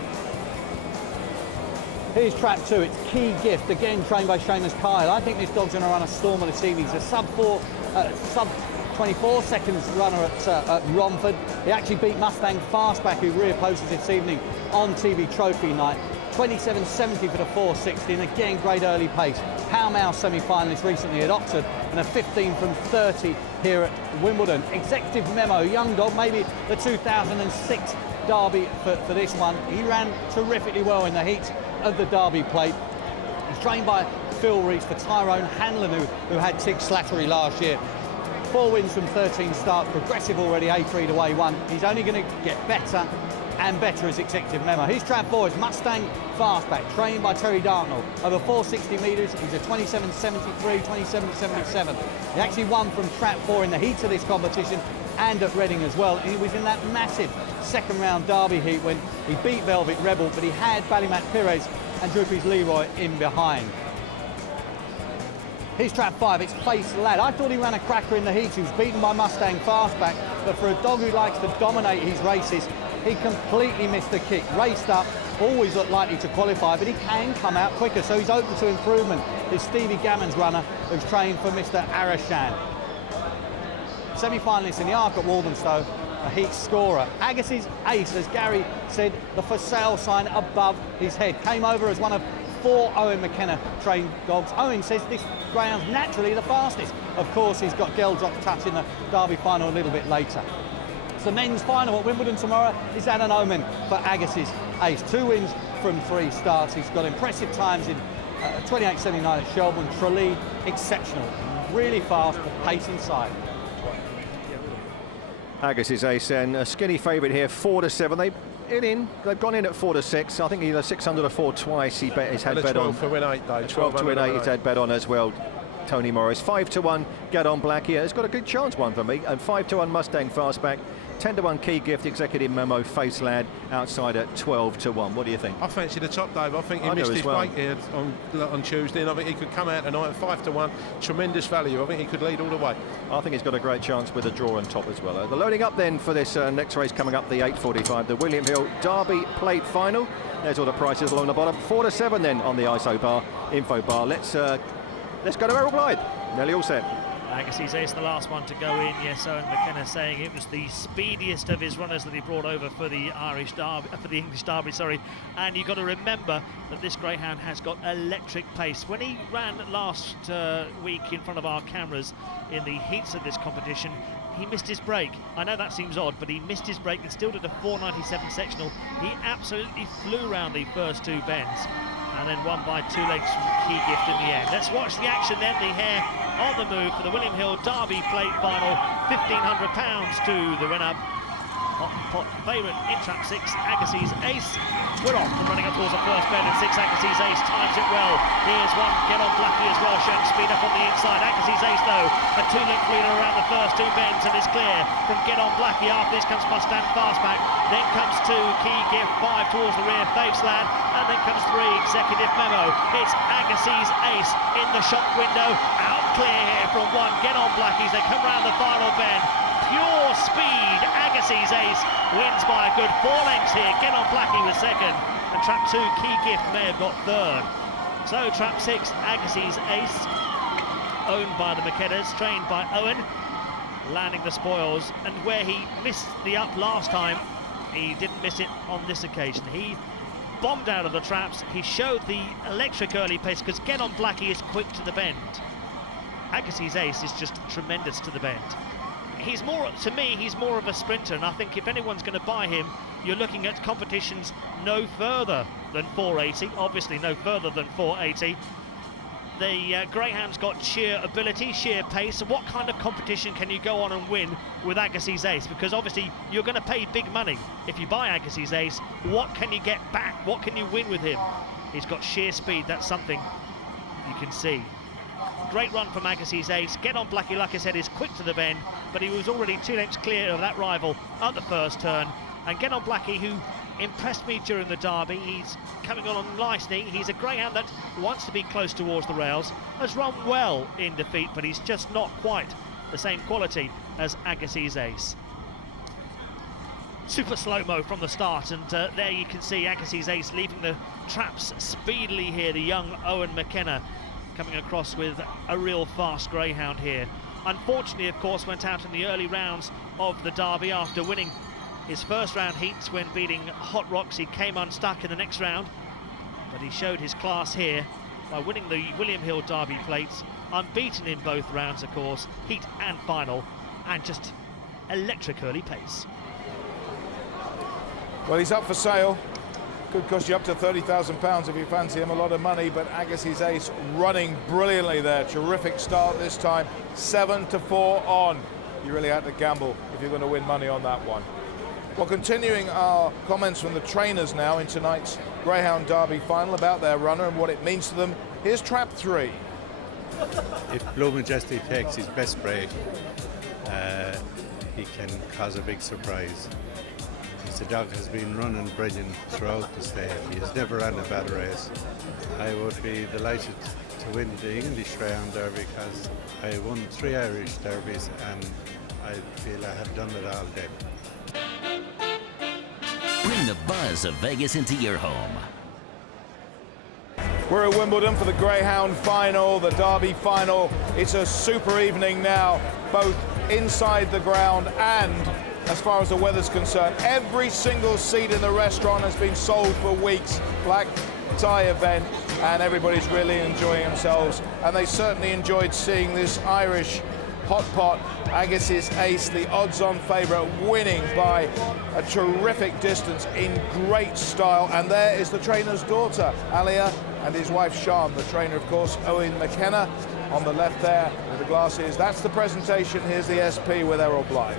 Here's track 2. It's Key Gift, again trained by Seamus Kyle. I think this dog's going to run a stormer this evening. He's a sub-24 seconds runner at Romford. He actually beat Mustang Fastback, who reopposes this evening on TV Trophy night. 27.70 for the 460, and again great early pace. Pall Mall semi-finalist recently at Oxford, and a 15 from 30 here at Wimbledon. Executive Memo, young dog, maybe the 2006 Derby for this one. He ran terrifically well in the heat of the Derby plate. He's trained by Phil Rees for Tyrone Hanlon, who had Tig Slattery last year. 4 wins from 13 starts, progressive already, A3 to A1. He's only going to get better and better as executive memo. His trap 4 is Mustang Fastback, trained by Terry Dartnell. Over 460 metres, he's a 27.73, 27.77. He actually won from trap 4 in the heat of this competition and at Reading as well. He was in that massive second round Derby heat when he beat Velvet Rebel, but he had Ballymat Pires and Droopy's Leroy in behind. His trap 5, it's Face Lad. I thought he ran a cracker in the heat. He was beaten by Mustang Fastback, but for a dog who likes to dominate his races, he completely missed the kick. Raced up, always looked likely to qualify, but he can come out quicker, so he's open to improvement. Is Stevie Gammon's runner, who's trained for Mr. Arashan. Semi-finalist in the Arc at Walthamstow, a heat scorer. Agassiz Ace, as Gary said, the for sale sign above his head. Came over as one of 4 Owen McKenna trained dogs. Owen says this greyhound's naturally the fastest. Of course, he's got Geldrop's touch in the Derby final a little bit later. So the men's final at Wimbledon tomorrow is at an omen for Agassiz Ace. 2 wins from 3 starts. He's got impressive times in 28.79 at Shelbourne. Tralee, exceptional. Really fast, but pace inside. Agassiz Ace and a skinny favourite here, 4-7. They've gone in at 4-6. I think either 600 or 4 twice. He's had bet on. 12 to win 8 though. 12 to win 8. He's had bet on as well. Tony Morris. 5-1. Get on Black here. It's got a good chance, one for me. And 5-1 Mustang Fastback. 10-1 Key Gift, Executive Memo, Face Lad outside at 12-1. What do you think? I fancy the top, Dave. I think he missed his break here on Tuesday, and I think he could come out tonight at 5-1. Tremendous value. I think he could lead all the way. I think he's got a great chance with a draw on top as well. The loading up then for this next race coming up, the 8:45, the William Hill Derby Plate Final. There's all the prices along the bottom. 4-7 then on the ISO bar, info bar. Let's go to Errol Blythe. Nearly all set. Agassiz Ace, the last one to go in. Yes, Owen McKenna saying it was the speediest of his runners that he brought over for the English Derby, sorry. And you've got to remember that this greyhound has got electric pace. When he ran last week in front of our cameras in the heats of this competition, he missed his break. I know that seems odd, but he missed his break and still did a 4.97 sectional. He absolutely flew round the first 2 bends and then won by 2 lengths from Key Gift in the end. Let's watch the action then. The hare on the move for the William Hill Derby Plate Final. £1,500 to the winner. Hot and pot favourite in trap 6, Agassiz Ace. We're off and running up towards the first bend, and 6 Agassiz Ace times it well. Here's one Get On Blackie as well, showing speed up on the inside. Agassiz Ace though, a 2-length leader around the first 2 bends, and is clear from Get On Blackie. After this comes Mustang Fastback, then comes 2 Key Gift, 5 towards the rear, Face Lad, and then comes 3 Executive Memo. It's Agassiz Ace in the shop window, out clear here from 1 Get On Blackie. They come round the final bend. Pure speed, Agassiz Ace wins by a good 4 lengths here. Get On Blackie was second, and trap 2 Key Gift may have got third. So trap 6 Agassiz Ace, owned by the McKennas, trained by Owen, landing the spoils, and where he missed the up last time, he didn't miss it on this occasion. He bombed out of the traps. He showed the electric early pace because Get On Blackie is quick to the bend. Agassiz Ace is just tremendous to the bend. He's more, to me, he's more of a sprinter, and I think if anyone's going to buy him, you're looking at competitions no further than 480, obviously no further than 480. The greyhound's got sheer ability, sheer pace. So what kind of competition can you go on and win with Agassiz Ace? Because obviously you're going to pay big money if you buy Agassiz Ace. What can you get back? What can you win with him? He's got sheer speed. That's something you can see. Great run from Agassiz Ace. Get On Blackie, like I said, is quick to the bend, but he was already 2 lengths clear of that rival at the first turn. And Get On Blackie, who impressed me during the Derby, he's coming on nicely. He's a greyhound that wants to be close towards the rails, has run well in defeat, but he's just not quite the same quality as Agassiz Ace. Super slow-mo from the start, and there you can see Agassiz Ace leaving the traps speedily here, the young Owen McKenna coming across with a real fast greyhound here. Unfortunately, of course, went out in the early rounds of the Derby after winning his first round heats when beating Hot Rocks. He came unstuck in the next round, but he showed his class here by winning the William Hill Derby plates, unbeaten in both rounds, of course, heat and final, and just electric early pace. Well, he's up for sale. Could cost you up to £30,000 if you fancy him, a lot of money, but Agassiz Ace running brilliantly there. Terrific start this time, 7-4 on. You really had to gamble if you're going to win money on that one. Well, continuing our comments from the trainers now in tonight's Greyhound Derby final about their runner and what it means to them. Here's trap 3. If Blue Majestic takes his best break, he can cause a big surprise. The dog has been running brilliant throughout the state. He has never run a bad race. I would be delighted to win the English Greyhound Derby because I won 3 Irish Derbies and I feel I have done it all day. Bring the buzz of Vegas into your home. We're at Wimbledon for the Greyhound final, the Derby final. It's a super evening now, both inside the ground and as far as the weather's concerned. Every single seat in the restaurant has been sold for weeks. Black tie event, and everybody's really enjoying themselves. And they certainly enjoyed seeing this Irish hot pot, Agassiz Ace, the odds-on favourite, winning by a terrific distance in great style. And there is the trainer's daughter, Alia, and his wife, Sian. The trainer, of course, Owen McKenna, on the left there with the glasses. That's the presentation. Here's the SP with Errol Blythe.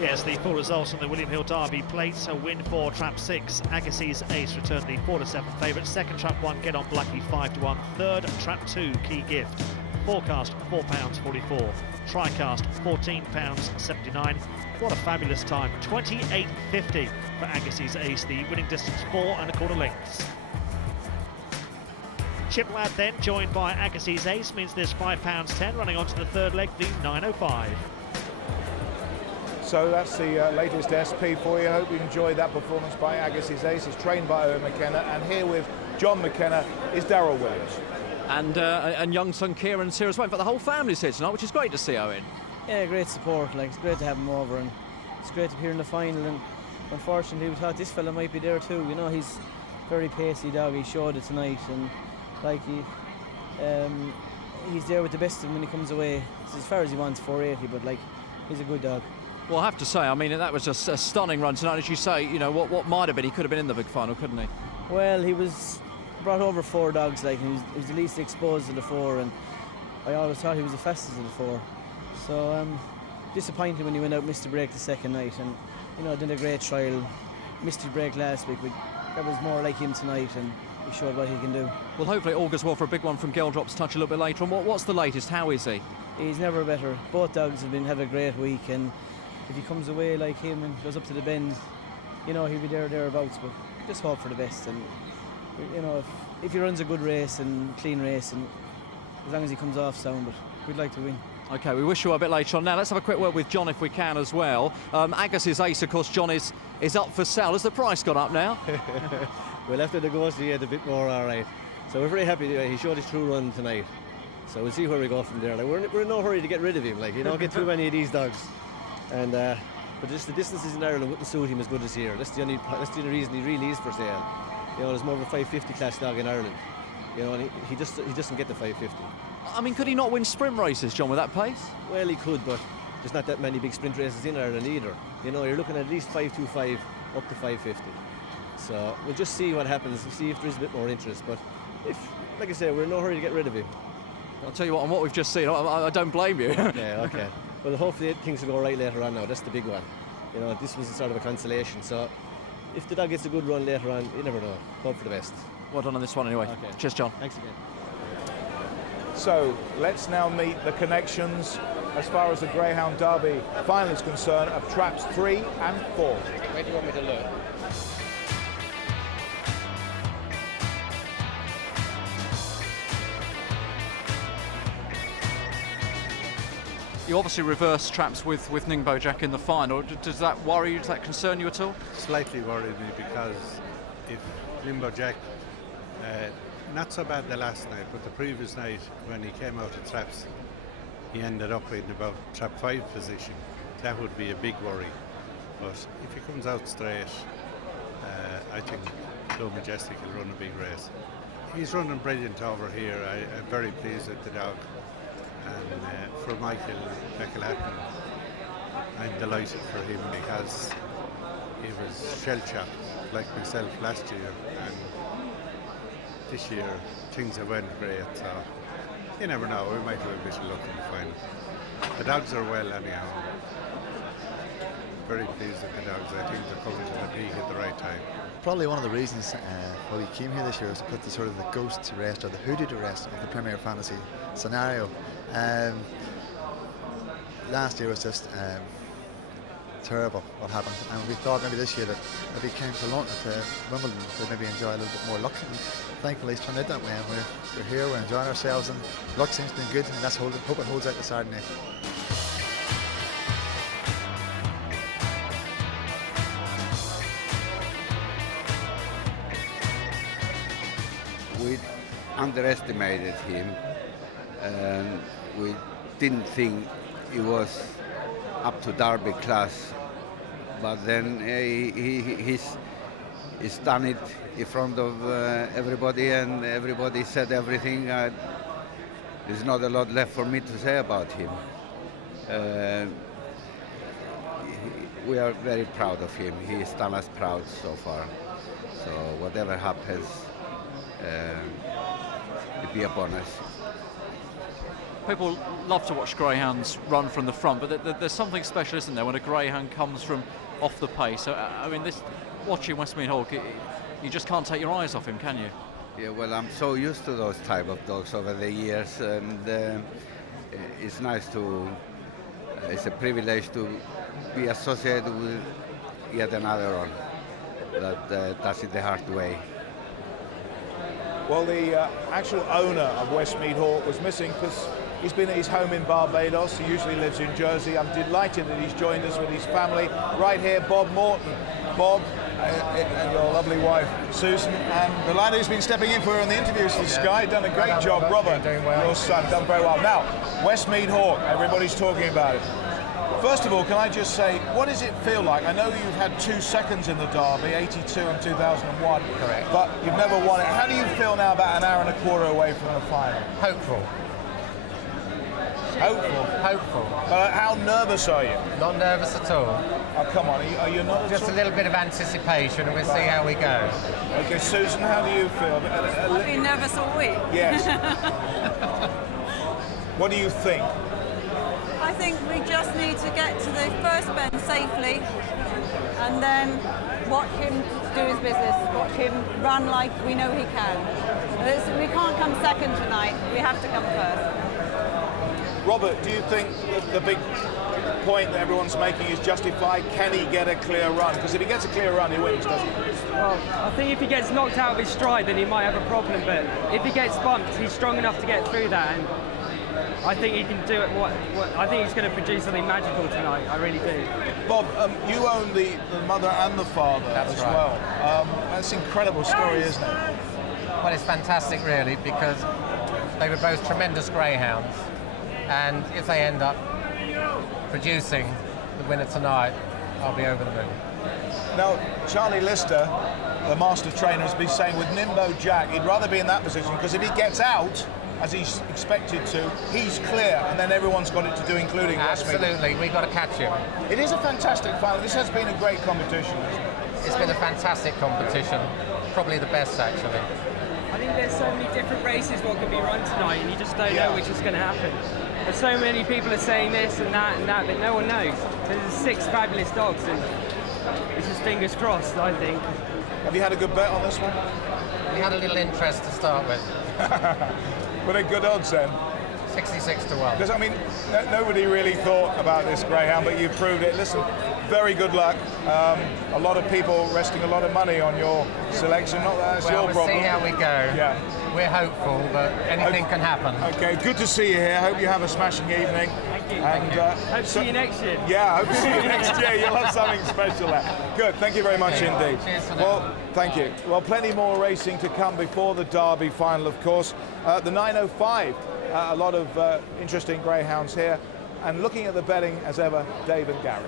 Yes, the full results on the William Hill Derby plates. A win for trap 6. Agassiz Ace returned the 4-7 favourite. Second trap 1, Get On Blackie 5-1. Third trap 2, Key Gift. Forecast £4.44. Tricast £14.79. What a fabulous time. 28.50 for Agassiz Ace. The winning distance 4 1/4 lengths. Chip Lad then joined by Agassiz Ace means there's £5.10 running on to the third leg, the 9.05. So that's the latest SP for you. I hope you enjoyed that performance by Agassiz Ace. He's trained by Owen McKenna, and here with John McKenna is Darryl Williams. And young son Kieran's here as well. In fact, the whole family's here tonight, which is great to see, Owen. Yeah, great support. Like, it's great to have him over, and it's great to be here in the final. And unfortunately, we thought this fella might be there too. You know, he's very pacey dog. He showed it tonight, and like he's there with the best of them when he comes away. It's as far as he wants, 480, but like, he's a good dog. Well, I have to say, I mean, that was just a stunning run tonight. As you say, you know, what might have been, he could have been in the big final, couldn't he? Well, he was brought over 4 dogs, like, and he was the least exposed of the 4, and I always thought he was the fastest of the 4. So, disappointed when he went out, missed the break the second night, and, you know, did a great trial. Missed the break last week, but that was more like him tonight, and he showed what he can do. Well, hopefully it all goes well for a big one from Geldrop's Touch a little bit later on. What's the latest? How is he? He's never better. Both dogs have a great week, and if he comes away like him and goes up to the bend, you know, he'll be thereabouts, but just hope for the best. And, you know, if he runs a good race and clean race, and as long as he comes off sound, but we'd like to win. OK, we wish you a bit later on. Now, let's have a quick word with John if we can as well. Agassiz Ace, of course, John, is up for sale. Has the price gone up now? We'll have to negotiate a bit more, all right. So we're very happy. He showed his true run tonight. So we'll see where we go from there. Like, we're in no hurry to get rid of him. Like, you don't get too many of these dogs. And but just the distances in Ireland wouldn't suit him as good as here. That's the only reason he really is for sale. You know, there's more of a 550 class dog in Ireland. You know, and he doesn't get the 550. I mean, could he not win sprint races, John, with that pace? Well, he could, but there's not that many big sprint races in Ireland either. You know, you're looking at least 525 up to 550. So we'll just see what happens, see if there's a bit more interest. But if, like I say, we're in no hurry to get rid of him. I'll tell you what, on what we've just seen, I don't blame you. Okay. Well, hopefully things will go right later on now. That's the big one. You know, this was sort of a consolation. So if the dog gets a good run later on, you never know. Hope for the best. Well done on this one anyway. Okay. Cheers, John. Thanks again. So let's now meet the connections as far as the Greyhound Derby final is concerned of traps 3 and 4. Where do you want me to look? You obviously reverse traps with Ningbo Jack in the final. Does that worry you? Does that concern you at all? Slightly worried me because if Limbo Jack, not so bad the last night, but the previous night when he came out of traps, he ended up in about trap 5 position. That would be a big worry. But if he comes out straight, I think Low Majestic will run a big race. He's running brilliant over here. I'm very pleased with the dog. And for Michael McElhatton, I'm delighted for him because he was shell-shocked like myself last year, and this year things have went great, so you never know, we might have a bit of luck in the final. The dogs are well anyhow. Very pleased with the dogs. I think they're coming to the peak at the right time. Probably one of the reasons why we came here this year was to put the sort of the ghost to rest, or the hoodoo to rest of the Premier Fantasy scenario. Last year was just terrible what happened, and we thought maybe this year that if he came to London, to Wimbledon, we'd maybe enjoy a little bit more luck. And thankfully it's turned out that way, and we're here, we're enjoying ourselves, and luck seems to be good, and let's hope it holds out the Saturday night. We underestimated him, and we didn't think he was up to Derby class, but then he's done it in front of everybody, and everybody said everything. There's not a lot left for me to say about him. We are very proud of him. He's done us proud so far, so whatever happens, it'd be a bonus. People love to watch greyhounds run from the front, but there's something special, isn't there, when a greyhound comes from off the pace? So, I mean, watching Westmead Hawk, you just can't take your eyes off him, can you? Yeah, well, I'm so used to those type of dogs over the years, and it's nice it's a privilege to be associated with yet another one that does it the hard way. Well, the actual owner of Westmead Hawk was missing because he's been at his home in Barbados. He usually lives in Jersey. I'm delighted that he's joined us with his family. Right here, Bob Morton. Bob, and your lovely wife, Susan, and the lad who's been stepping in for her on the interviews for Sky, done a great job. Robert, your son, done very well. Now, Westmead Hawk, everybody's talking about it. First of all, can I just say, what does it feel like? I know you've had 2 seconds in the Derby, 82 and 2001. Correct. But you've never won it. How do you feel now about an hour and a quarter away from the final? Hopeful. Hopeful. How nervous are you? Not nervous at all. Oh, come on, are you not? Just a little bit of anticipation, and we'll see how we go. Okay, Susan, how do you feel? I've been nervous all week. Yes. What do you think? I think we just need to get to the first bend safely, and then watch him do his business, watch him run like we know he can. We can't come second tonight, we have to come first. Robert, do you think that the big point that everyone's making is justified? Can he get a clear run? Because if he gets a clear run, he wins, doesn't he? Well, I think if he gets knocked out of his stride, then he might have a problem, but if he gets bumped, he's strong enough to get through that, and I think he can do it. I think he's going to produce something magical tonight. I really do. Bob, you own the mother and the father as well. That's an incredible story, isn't it? Well, it's fantastic, really, because they were both tremendous greyhounds, and if they end up producing the winner tonight, I'll be over the moon. Now, Charlie Lister, the master trainer, has been saying with Nimbo Jack, he'd rather be in that position because if he gets out, as he's expected to, he's clear, and then everyone's got it to do, including Westmead. Absolutely, we've got to catch him. It is a fantastic final. This has been a great competition, isn't it? It's been a fantastic competition, probably the best, actually. I think there's so many different races what could be run tonight, and you just don't know which is going to happen. There's so many people are saying this and that, but no one knows. There's 6 fabulous dogs, and it's just fingers crossed, I think. Have you had a good bet on this one? We had a little interest to start with. Were they good odds then? 66 to 1. Because, I mean, nobody really thought about this greyhound, but you've proved it. Listen, very good luck. A lot of people resting a lot of money on your selection. Not that that's your problem. We'll see how we go. Yeah. We're hopeful, but anything can happen. Okay, good to see you here. Hope you have a smashing evening. Thank you. And, hope to see you next year. Yeah, hope to see you next year. You'll have something special there. Good, thank you very much indeed. Cheers for well, now. thank you. Well, plenty more racing to come before the Derby final, of course. The 905, a lot of interesting greyhounds here. And looking at the betting, as ever, Dave and Gary.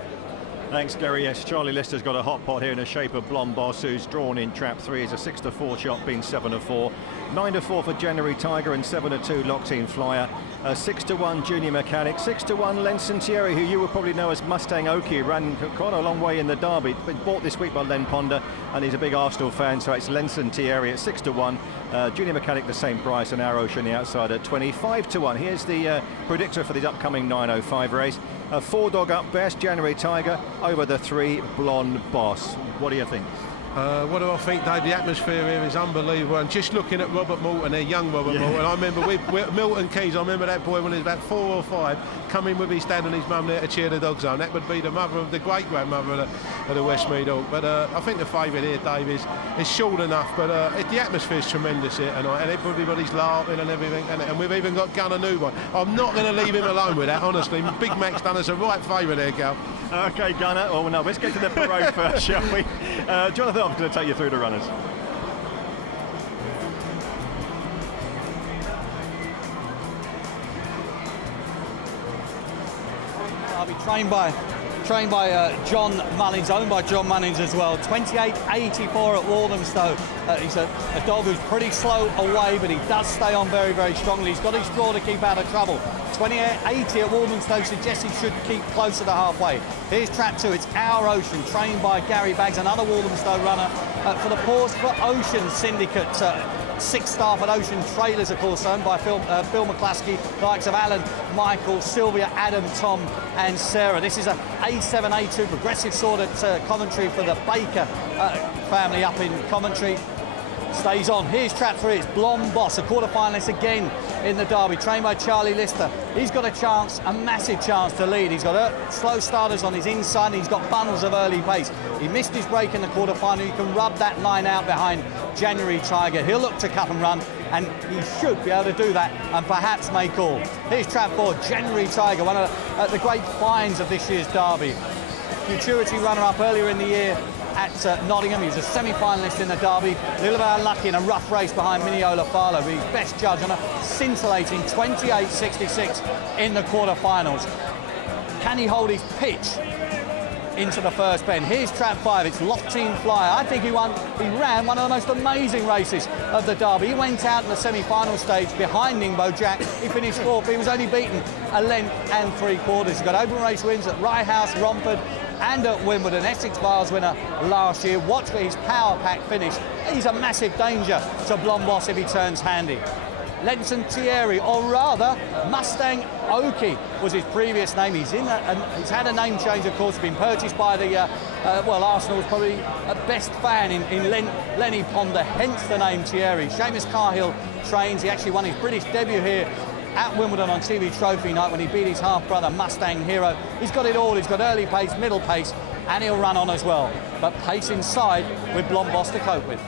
Thanks, Gary. Yes, Charlie Lister's got a hot pot here in the shape of Blonde Boss, who's drawn in trap 3. It's a 6-4 shot, being 7-4. 9-4 for January Tiger and 7-2 Locked-In Flyer. 6-1 Junior Mechanic. 6-1 Lenson Thierry, who you will probably know as Mustang Oki, ran quite a long way in the Derby. Been bought this week by Len Ponder, and he's a big Arsenal fan, so it's Lenson Thierry at 6-1. Junior Mechanic the same price, and Arrow on the outside at 25-1. Here's the predictor for the upcoming 9:05 race. A 4-dog up best, January Tiger, over the 3 Blonde Boss. What do you think? What do I think, Dave? The atmosphere here is unbelievable. And just looking at Robert Moulton, there, young Robert Moulton, I remember with Milton Keynes, I remember that boy when he was about 4 or 5, coming with his dad and his mum there to cheer the dogs on. That would be the mother of the great-grandmother of the Westmead Hawk. But I think the favourite here, Dave, is short enough. But the atmosphere is tremendous here tonight, and everybody's laughing and everything. And we've even got Gunnar Newby. I'm not going to leave him alone with that, honestly. Big Mac's done us a right favour there, Gal. OK, Gunnar. Oh, no, let's get to the parade first, shall we? Jonathan, I'm going to take you through the runners. I'll be trained by John Mullins, owned by John Mullins as well. 28.84 at Walthamstow. He's a dog who's pretty slow away, but he does stay on very, very strongly. He's got his draw to keep out of trouble. 28.80 at Walthamstow suggests he should keep closer to halfway. Here's trap 2. It's Our Ocean, trained by Gary Baggs, another Walthamstow runner for the Pause for Ocean Syndicate. 6 staff at Ocean Trailers, of course, owned by Bill McCluskey, the likes of Alan, Michael, Sylvia, Adam, Tom and Sarah. This is a A7, A2 progressive sort of commentary for the Baker family up in Coventry. Stays on. Here's trap 3. It's Blonde Boss, a quarter-finalist again in the Derby, trained by Charlie Lister. He's got a chance, a massive chance to lead. He's got slow starters on his inside, and he's got bundles of early pace. He missed his break in the quarter-final. You can rub that line out behind January Tiger. He'll look to cut and run, and he should be able to do that and perhaps make all. Here's trap 4, January Tiger, one of the great finds of this year's Derby. Futurity runner-up earlier in the year at Nottingham. He was a semi-finalist in the Derby. A little bit unlucky in a rough race behind Miniola Farlow, but he's best judge on a scintillating 28.66 in the quarter-finals. Can he hold his pitch into the first bend? Here's trap 5. It's Locked-In Flyer. I think he ran one of the most amazing races of the Derby. He went out in the semi-final stage behind Ningbo Jack. He finished 4th. He was only beaten a length and 3/4. He's got open race wins at Rye House, Romford and at Wimbledon. Essex Vars winner last year. Watch for his power pack finish. He's a massive danger to Blonde Boss if he turns handy. Lenson Thierry, or rather Mustang Oki was his previous name. He's had a name change, of course, been purchased by the Arsenal's probably best fan in Lenny Ponder, hence the name Thierry. Seamus Cahill trains. He actually won his British debut here at Wimbledon on TV Trophy night when he beat his half-brother Mustang Hero. He's got it all. He's got early pace, middle pace, and he'll run on as well. But pace inside with Blonde Boss to cope with.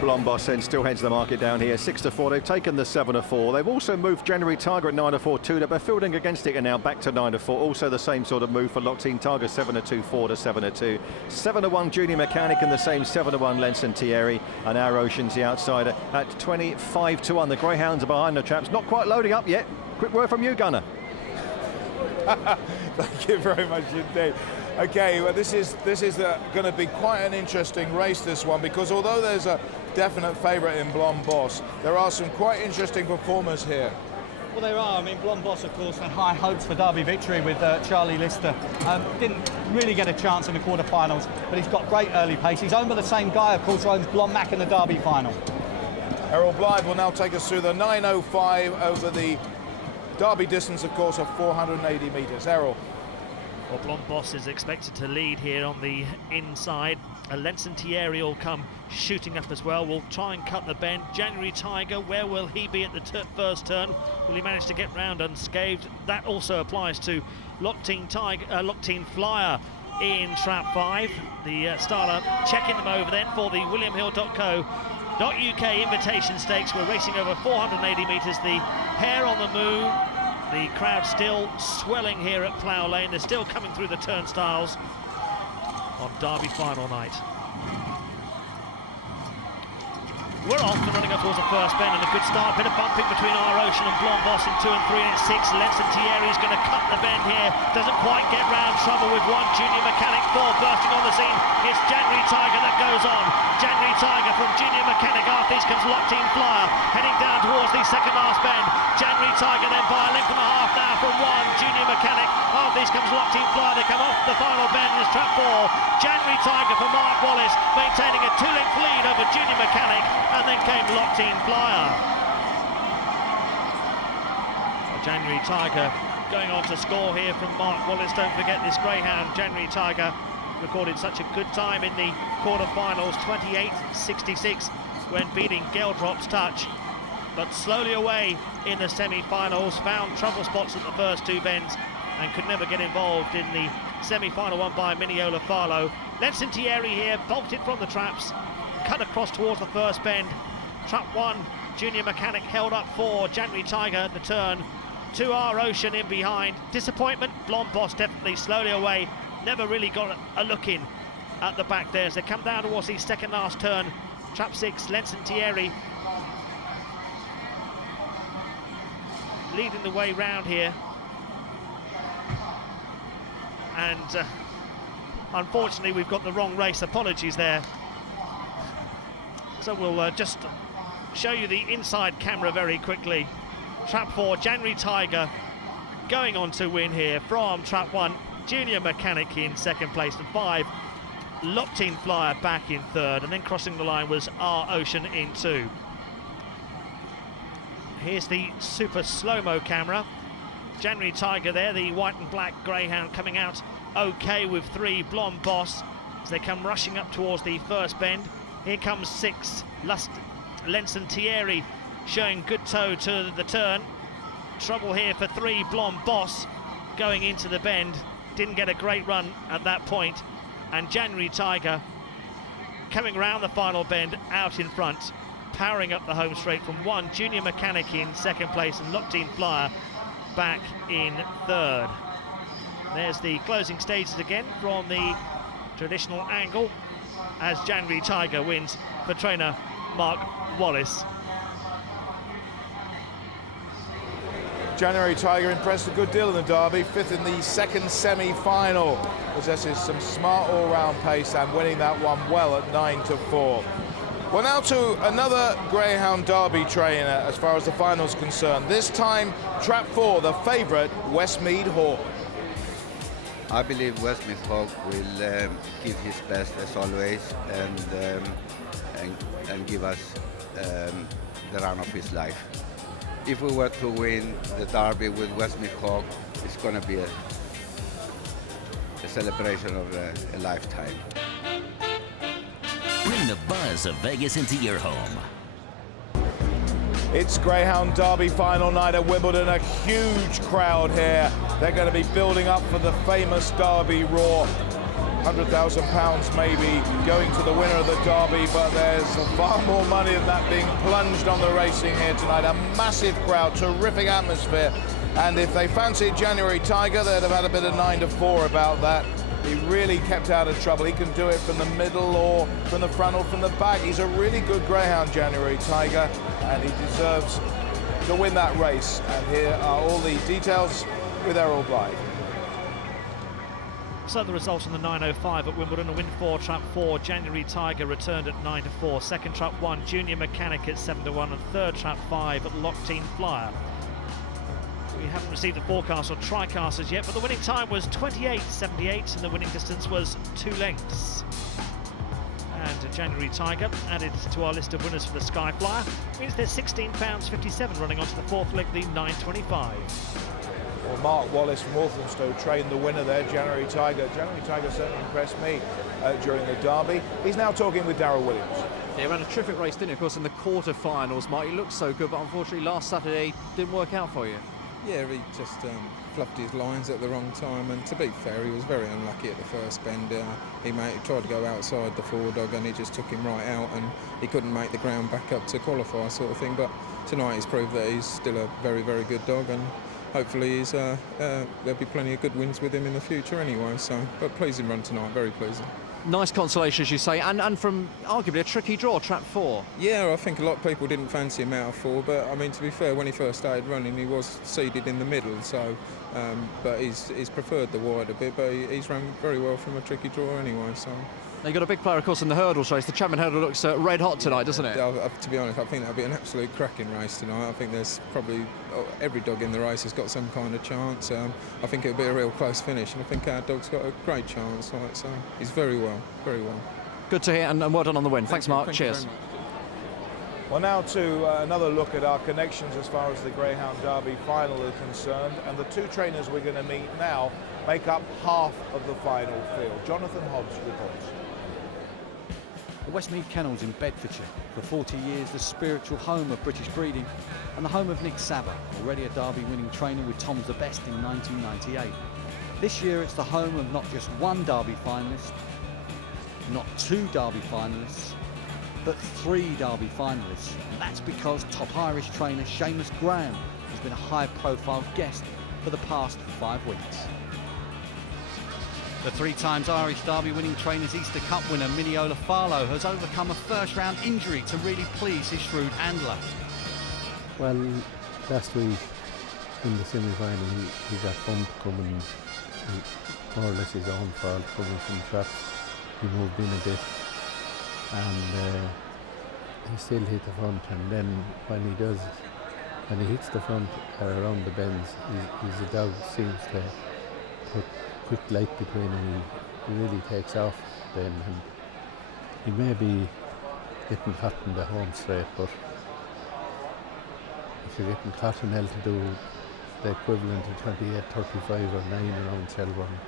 Blonde Boss then still heads the market down here, 6-4. They've taken the 7-4. They've also moved January Tiger at 9-4 too. They're fielding against it and now back to 9-4. Also the same sort of move for Locked-In Tiger, 7-2, 4-7-2. 7-1 Junior Mechanic and the same 7-1 Lenson Thierry, and Our Ocean's the outsider at 25-1. The Greyhounds are behind the traps, not quite loading up yet. Quick word from you, Gunnar. Thank you very much indeed. Okay, well, this is going to be quite an interesting race, this one, because although there's a definite favourite in Blonde Boss, there are some quite interesting performers here. Well, there are. I mean, Blonde Boss, of course, had high hopes for Derby victory with Charlie Lister. Didn't really get a chance in the quarter-finals, but he's got great early pace. He's owned by the same guy, of course, who owns Blonde Mac in the Derby final. Errol Blythe will now take us through the 9:05 over the Derby distance, of course, of 480 metres. Errol. Well, Blonde Boss is expected to lead here on the inside. Lenson Thierry will come shooting up as well. We'll try and cut the bend. January Tiger, where will he be at the first turn? Will he manage to get round unscathed? That also applies to Locked-In Flyer in trap 5. The starter checking them over then for the WilliamHill.co.uk Invitation Stakes. We're racing over 480 metres. The hare on the move. The crowd still swelling here at Plough Lane. They're still coming through the turnstiles on Derby final night. We're off and running up towards the first bend, and a good start. Bit of bumping between Our Ocean and Blonde Boss in 2 and 3 and 6. Lenson Thierry's going to cut the bend here. Doesn't quite get round. Trouble with 1. Junior Mechanic 4 bursting on the scene. It's January Tiger that goes on. January Tiger from Junior Mechanic. After this comes Locked In Flyer heading down towards the second last bend. January Tiger then by a length and a half now from 1. Junior Mechanic. After this comes Locked In Flyer. They come off the final bend. It's trap 4. January Tiger for Mark Wallace maintaining a 2-length lead over Junior Mechanic. And then came Locked In Flyer. So January Tiger going on to score here from Mark Wallace. Don't forget this Greyhound, January Tiger, recorded such a good time in the quarter-finals, 28.66, when beating Geldrop's Touch. But slowly away in the semi-finals, found trouble spots at the first 2 bends and could never get involved in the semi-final one by Miniola Farlow. Lenson Thierry here, bolted from the traps, cut across towards the first bend. Trap 1, Junior Mechanic held up 4. January Tiger at the turn. 2 Our Ocean in behind. Disappointment, Blonde Boss definitely slowly away. Never really got a look in at the back there as they come down towards the second last turn. Trap 6, Lenson Thierry leading the way round here. And unfortunately we've got the wrong race. Apologies there. So we'll just show you the inside camera very quickly. Trap 4, January Tiger going on to win here from Trap 1. Junior Mechanic in second place, and 5, Locked In Flyer back in third, and then crossing the line was Our Ocean in 2. Here's the super slow-mo camera. January Tiger there, the white and black Greyhound, coming out okay with 3, Blonde Boss, as they come rushing up towards the first bend. Here comes 6, Lenson Thierry showing good toe to the turn. Trouble here for 3, Blonde Boss going into the bend. Didn't get a great run at that point. And January Tiger coming round the final bend out in front, powering up the home straight from 1. Junior Mechanic in second place and Locked In Flyer back in third. There's the closing stages again from the traditional angle as January Tiger wins for trainer Mark Wallace. January Tiger impressed a good deal in the Derby, 5th in the second semi-final. Possesses some smart all-round pace and winning that one well at 9-4. Well, now to another Greyhound Derby trainer as far as the final's concerned. This time, Trap 4, the favourite, Westmead Hawk. I believe Westmead Hawk will give his best as always and give us the run of his life. If we were to win the Derby with Westmead Hawk, it's going to be a celebration of a lifetime. Bring the buzz of Vegas into your home. It's Greyhound Derby final night at Wimbledon, a huge crowd here. They're going to be building up for the famous Derby roar. £100,000 maybe going to the winner of the Derby, but there's far more money than that being plunged on the racing here tonight. A massive crowd, terrific atmosphere. And if they fancied January Tiger, they'd have had a bit of 9-4 about that. He really kept out of trouble. He can do it from the middle or from the front or from the back. He's a really good Greyhound, January Tiger, and he deserves to win that race. And here are all the details with Errol Blythe. So the result in the 9.05 at Wimbledon, a win for Trap 4, January Tiger returned at 9-4, second Trap 1, Junior Mechanic at 7-1, and third Trap 5 at Locked In Flyer. We haven't received the forecast or tricasters yet, but the winning time was 28.78 and the winning distance was 2 lengths. And January Tiger added to our list of winners for the Sky Flyer means there's £16.57 running onto the fourth leg, the 9.25. Well, Mark Wallace from Walthamstow trained the winner there, January Tiger. January Tiger certainly impressed me during the Derby. He's now talking with Darryl Williams. Yeah, he ran a terrific race, didn't he? Of course, in the quarter-finals, Mark, he looked so good, but unfortunately last Saturday didn't work out for you. Yeah, he just fluffed his lines at the wrong time, and to be fair, he was very unlucky at the first bend. He tried to go outside the four-dog and he just took him right out, and he couldn't make the ground back up to qualify, sort of thing. But tonight he's proved that he's still a very, very good dog, and hopefully there'll be plenty of good wins with him in the future anyway. So, but pleasing run tonight, very pleasing. nice consolation, as you say, and from arguably a tricky draw, trap 4. Yeah, I think a lot of people didn't fancy him out of 4, but I mean, to be fair, when he first started running, he was seeded in the middle, so but he's preferred the wide a bit, but he's run very well from a tricky draw anyway. So. Now you've got a big player, of course, in the hurdles race. The Chapman hurdle looks red hot tonight, doesn't it? To be honest, I think that'll be an absolute cracking race tonight. I think there's probably every dog in the race has got some kind of chance. I think it'll be a real close finish, and I think our dog's got a great chance. Like, so he's very well, very well. Good to hear, and well done on the win. Thanks, Mark. Cheers. Well, now to another look at our connections as far as the Greyhound Derby final is concerned, and the two trainers we're going to meet now make up half of the final field. Jonathan Hobbs reports. The Westmead Kennels in Bedfordshire, for 40 years the spiritual home of British breeding and the home of Nick Savva, already a Derby winning trainer with Tom's the Best in 1998. This year it's the home of not just one Derby finalist, not 2 Derby finalists, but 3 Derby finalists. And that's because top Irish trainer Seamus Graham has been a high-profile guest for the past 5 weeks. The 3 times Irish Derby winning trainer's Easter Cup winner Miniola Farlow has overcome a first-round injury to really please his shrewd handler. Well, last week in the semi-final he got bumped coming, more or less his own fault, coming from traps. He moved in a bit and he still hit the front, and then when he hits the front around the bends, his dog seems to put quick light between, and he really takes off then, and he may be getting caught in the home straight, but if you're getting caught in altitude, the equivalent of 28, 35 or 9 around Shelburne,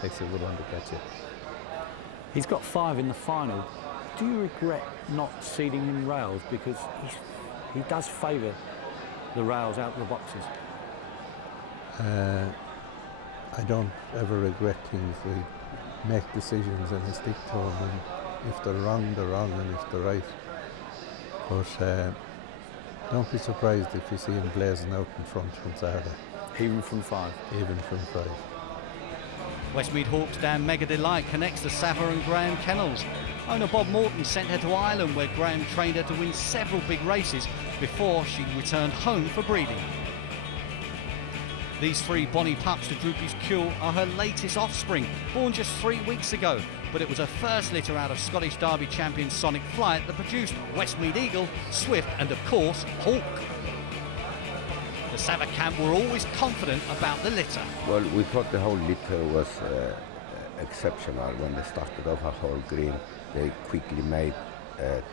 takes a good one to catch it. He's got 5 in the final. Do you regret not seeding him rails, because he does favour the rails out of the boxes? I don't ever regret things. We make decisions and I stick to them, and if they're wrong, they're wrong, and if they're right. But don't be surprised if you see him blazing out in front from Saturday. Even from 5? Even from 5. Westmead Hawk's Dan Mega Delight connects the Savva and Graham kennels. Owner Bob Morton sent her to Ireland, where Graham trained her to win several big races before she returned home for breeding. These 3 bonny pups to Droopy's Cule are her latest offspring, born just 3 weeks ago, but it was her first litter out of Scottish Derby champion Sonic Flight that produced Westmead Eagle, Swift and of course Hawk. The Savva camp were always confident about the litter. Well, we thought the whole litter was exceptional. When they started off at whole green, they quickly made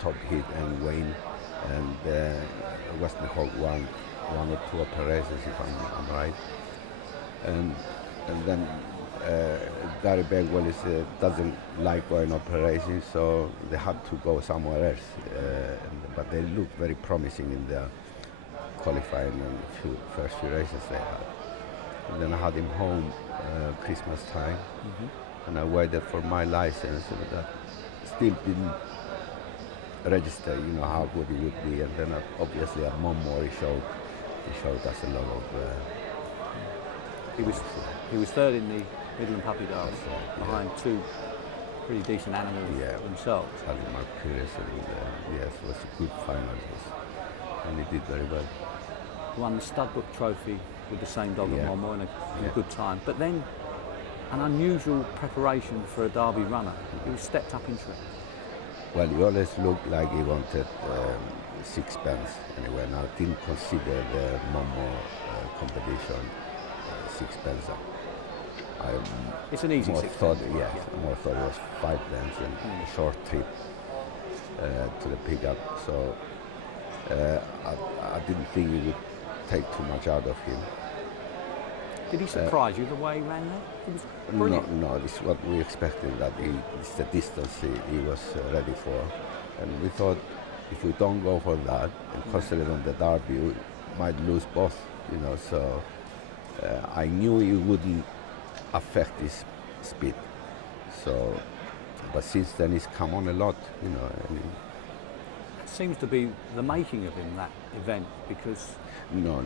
Top Hit and Wayne, and Westmead Hawk won 1 or 2 upper races, if I'm right. And then Gary Bagwell doesn't like going upper races, so they had to go somewhere else. But they looked very promising in the qualifying and first few races they had. And then I had him home Christmas time, and I waited for my license, and that still didn't register, you know, how good he would be. And then obviously at Monmore he showed us a lot of... He was third in the Midland Puppy Derby, behind 2 pretty decent animals themselves. Harry Marcus, and yes, it was a good final, and he did very well. Won the Studbook Trophy with the same dog at Monmore in a good time, but then an unusual preparation for a Derby runner. He was stepped up into it. Well, he always looked like he wanted sixpence anyway. Now, I didn't consider the Monmore competition sixpence. It's an easy sixpence. More thought it was 5 pence and a short trip to the pickup. So I didn't think he would take too much out of him. Did he surprise you the way he ran there? He was brilliant. No, this is what we expected, that it's the distance he was ready for. And we thought if we don't go for that and concentrate on the Derby, we might lose both, you know. So I knew it wouldn't affect his speed. So, but since then he's come on a lot, you know. And seems to be the making of him, that event, because... No.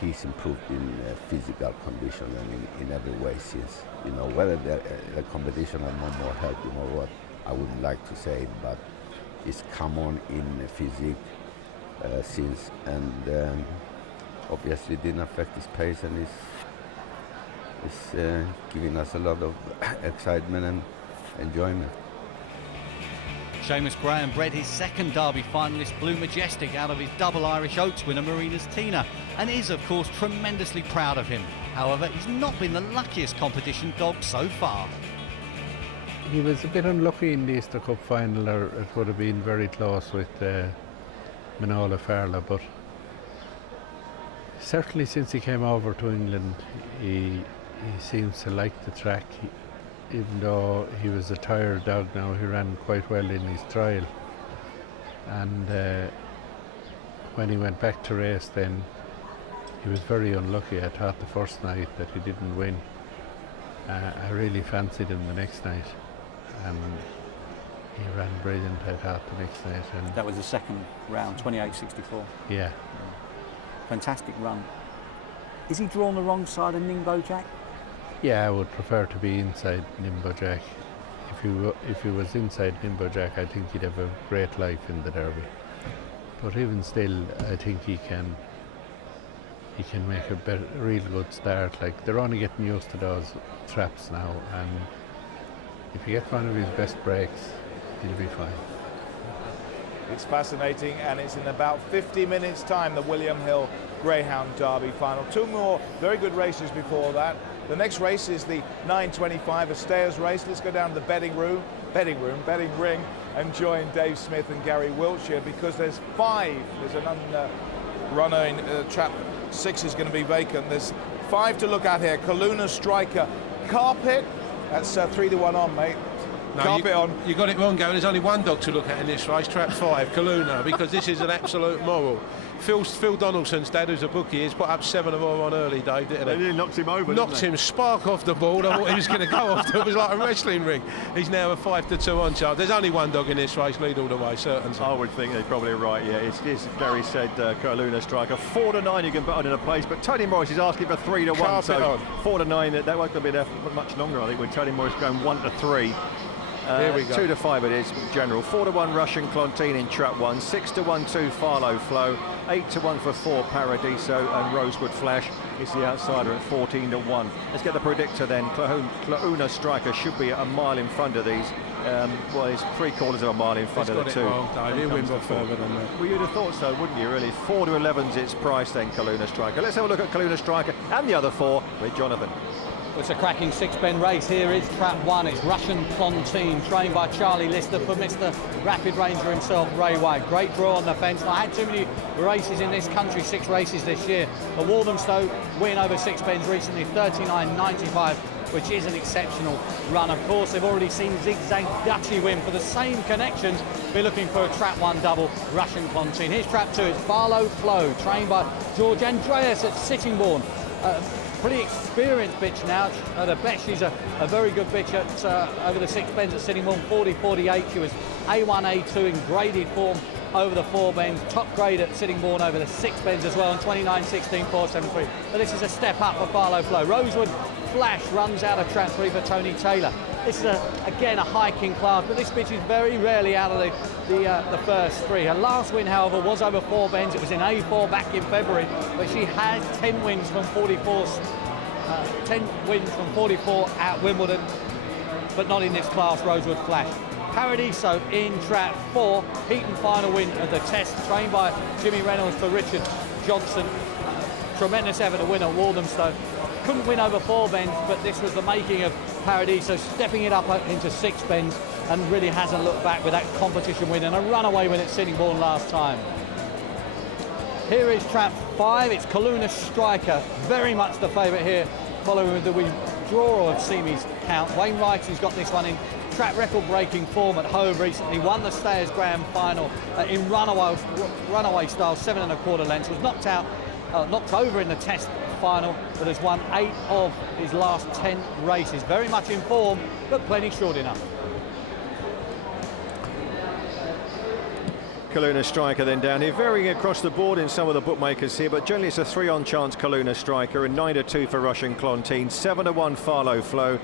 He's improved in physical condition and in every way since. You know, whether the competition or no more help, you know what, I wouldn't like to say, but it's come on in physique since, and obviously didn't affect his pace, and it's giving us a lot of excitement and enjoyment. Seamus Graham bred his second Derby finalist Blue Majestic out of his double Irish Oaks winner Marina's Tina, and is of course tremendously proud of him. However, he's not been the luckiest competition dog so far. He was a bit unlucky in the Easter Cup final, or it would have been very close with Manola Farla, but certainly since he came over to England he seems to like the track. Even though he was a tired dog now, he ran quite well in his trial, and when he went back to race then he was very unlucky. I thought the first night that he didn't win. I really fancied him the next night, and he ran brilliant, I thought, the next night. And that was the second round, 28.64. Yeah. Fantastic run. Is he drawn the wrong side of Nimbo Jack? Yeah, I would prefer to be inside Nimbo Jack. If he was inside Nimbo Jack, I think he'd have a great life in the Derby. But even still, I think he can make a real good start. Like, they're only getting used to those traps now, and if he gets one of his best breaks, he'll be fine. It's fascinating, and it's in about 50 minutes' time, the William Hill Greyhound Derby final. Two more very good races before that. The next race is the 9:25, a stayers race. Let's go down to the betting ring, and join Dave Smith and Gary Wiltshire, because there's five. There's an runner in trap 6 is going to be vacant. There's 5 to look at here. Kaluna Striker, Carpet. That's 3-1 on, mate. No, Carpet on. You got it wrong, Gary. There's only one dog to look at in this race, trap 5, Kaluna, because this is an absolute moral. Phil Donaldson's dad, who's a bookie, has put up 7 of them on early, Dave, didn't he? They nearly knocked him over. Knocked him spark off the board. I thought he was going to go off. It was like a wrestling ring. He's now a 5-2 on charge. There's only one dog in this race, lead all the way, certainly. I would think they're probably right, yeah. It's Gary said, Kaluna Striker. 4-9 you can put on in a place, but Tony Morris is asking for 3-1. Carpet so on. 4-9, that won't be there for much longer, I think, with Tony Morris going 1-3. Here we go. 2-5 it is, general. 4-1 Russian Clontine in trap 1, 6-1 2 Farlow Flow, 8-1 for 4 Paradiso and Rosewood Flash. It's the outsider at 14-1. Let's get the predictor then. Kaluna Striker should be a mile in front of these. Well, he's 3/4 of a mile in front of the 2. He'll win by further than that. Well, you'd have thought so, wouldn't you, really? 4-11's its price then, Kaluna Striker. Let's have a look at Kaluna Striker and the other 4 with Jonathan. It's a cracking 6-bend race. Here is trap 1. It's Russian Clontine, trained by Charlie Lister for Mr. Rapid Ranger himself, Ray White. Great draw on the fence. I had too many races in this country, 6 races this year. The Walthamstow win over 6 bends recently, 39.95, which is an exceptional run. Of course, they've already seen Zigzag Dutchy win for the same connections. We're looking for a trap 1 double, Russian Clontine. Here's trap 2. It's Barlow Flow, trained by George Andreas at Sittingbourne. Pretty experienced bitch now. At a bet, she's a very good bitch at over the 6 bends at Sittingbourne, 40.48. She was A1, A2 in graded form over the 4 bends, top grade at Sittingbourne over the 6 bends as well, and 29.16, 4.73. But this is a step up for Barlow Flow. Rosewood Flash runs out of trap 3 for Tony Taylor. This is again a hiking class, but this bitch is very rarely out of the first 3. Her last win, however, was over 4 bends. It was in A4 back in February, but she has 10 wins from 44. 10 wins from 44 at Wimbledon, but not in this class. Rosewood Flash. Paradiso in trap 4, heat and final win of the test, trained by Jimmy Reynolds for Richard Johnson. Tremendous effort to win at Walthamstow. Couldn't win over 4 bends, but this was the making of Paradiso, stepping it up into 6 bends, and really hasn't looked back with that competition win and a runaway win at Sittingbourne last time. Here is trap 5. It's Kaluna Striker, very much the favourite here, following with the withdrawal of Seamy's count. Wayne Wright, who's got this one in track record-breaking form at Hove recently, won the Stayers Grand Final in runaway style, 7 1/4 lengths. Was knocked over in the Test final, but has won 8 of his last 10 races. Very much in form, but plenty short enough. Kaluna Striker then down here, varying across the board in some of the bookmakers here, but generally it's a 3 on chance Kaluna Striker and 9-2 for Russian Clontine, 7-1 Farlow Flow.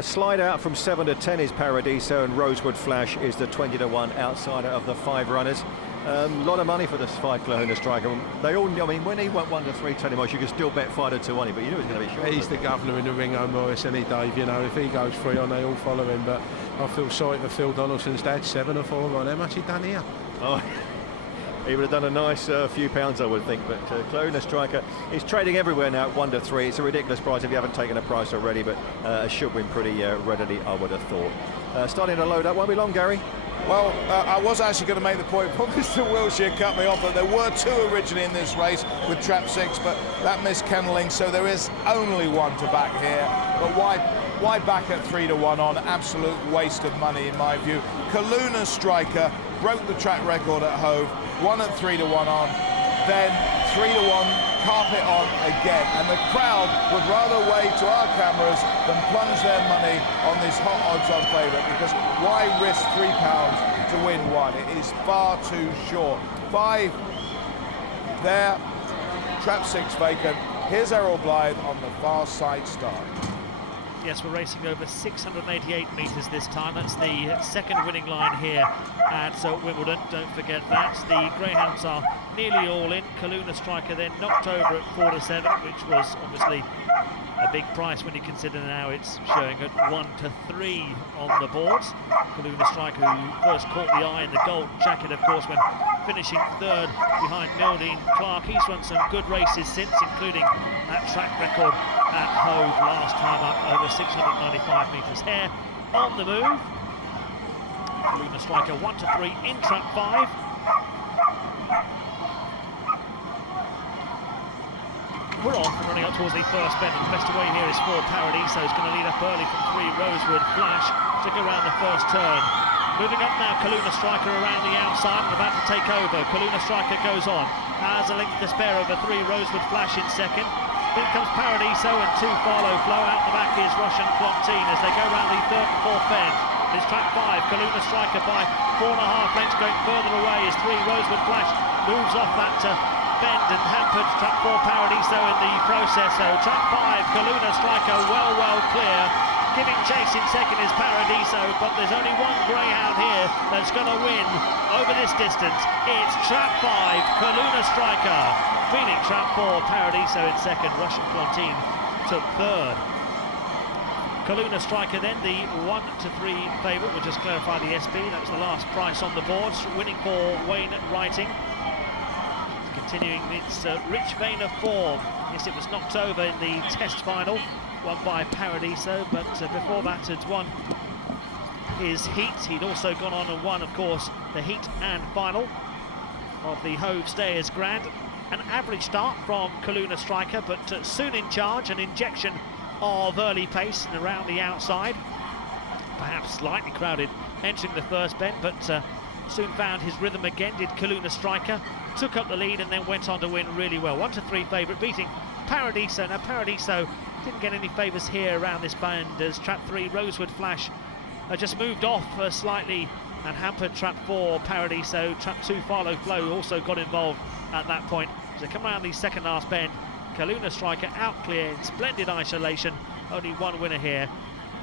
Slide out from 7-10 is Paradiso, and Rosewood Flash is the 20-1 outsider of the 5 runners. A lot of money for this 5 Kaluna Striker. They all, I mean, when he went 1-3, Tony Morris, you could still bet 5-2 on it, but you knew it was going to be short. He's the governor in the ring, Morris, any Dave. You know, if he goes 3 on, they all follow him. But I feel sorry for Phil Donaldson's dad, 7-4 on. How much he done here? Oh, he would have done a nice few pounds, I would think. But Kaluna Striker is trading everywhere now at 1-3. It's a ridiculous price if you haven't taken a price already, but should win pretty readily, I would have thought. Starting to load up. Won't be long, Gary. Well, I was actually going to make the point, but Mr. Wilshire cut me off, that there were 2 originally in this race with trap 6, but that missed kenneling, so there is only 1 to back here. But why back at 3-1 on? Absolute waste of money in my view. Kaluna Striker broke the track record at Hove, won at 3-1 on, then 3-1, carpet on again, and the crowd would rather wave to our cameras than plunge their money on this hot odds on favourite, because why risk £3 to win 1? It is far too short. 5 there, trap 6 vacant. Here's Errol Blythe on the far side start. Yes, we're racing over 688 metres this time. That's the second winning line here at Wimbledon. Don't forget that. The Greyhounds are nearly all in. Kaluna Striker then knocked over at 4-7, which was obviously a big price when you consider now it's showing at 1-3 on the boards. Kaluna Striker, who first caught the eye in the gold jacket, of course, when finishing 3rd behind Mildine Clark. He's run some good races since, including that track record at Hove last time up, over 695 metres. Hare on the move. Kaluna Striker 1-3 in trap 5. We're off and running up towards the first bend, and the best away here is 4 Paradiso. Is going to lead up early from 3 Rosewood Flash to go around the first turn. Moving up now, Kaluna Striker around the outside and about to take over. Kaluna Striker goes on, has a length to spare over 3 Rosewood Flash in second. Then comes Paradiso and 2 Farlow Flow. Out the back is Russian Clontine as they go around the 3rd and 4th bend. It's track 5, Kaluna Striker by 4.5 lengths, going further away as 3 Rosewood Flash moves off that bend and hampered track 4 Paradiso in the process. So track 5, Kaluna Striker well clear. Giving chase in second is Paradiso, but there's only 1 Greyhound here that's going to win over this distance. It's trap 5, Kaluna Striker, beating trap 4 Paradiso in second. Russian Clontine took 3rd. Kaluna Striker then the 1-3 favourite. We'll just clarify the SP. That was the last price on the boards. Winning for Wayne Writing. Continuing its rich vein of form. Yes, it was knocked over in the test final, won by Paradiso, but before that had won his heat. He'd also gone on and won, of course, the heat and final of the Hove Stayers Grand. An average start from Kaluna Striker, but soon in charge, an injection of early pace and around the outside. Perhaps slightly crowded entering the first bend, but soon found his rhythm again, did Kaluna Striker. Took up the lead and then went on to win really well. 1-3 favourite, beating Paradiso. Now Paradiso didn't get any favours here around this bend as trap 3 Rosewood Flash just moved off slightly and hampered trap 4 Paradiso. Trap 2 Farlow Flow also got involved at that point. As they come around the second last bend, Kaluna Striker out clear in splendid isolation. Only 1 winner here,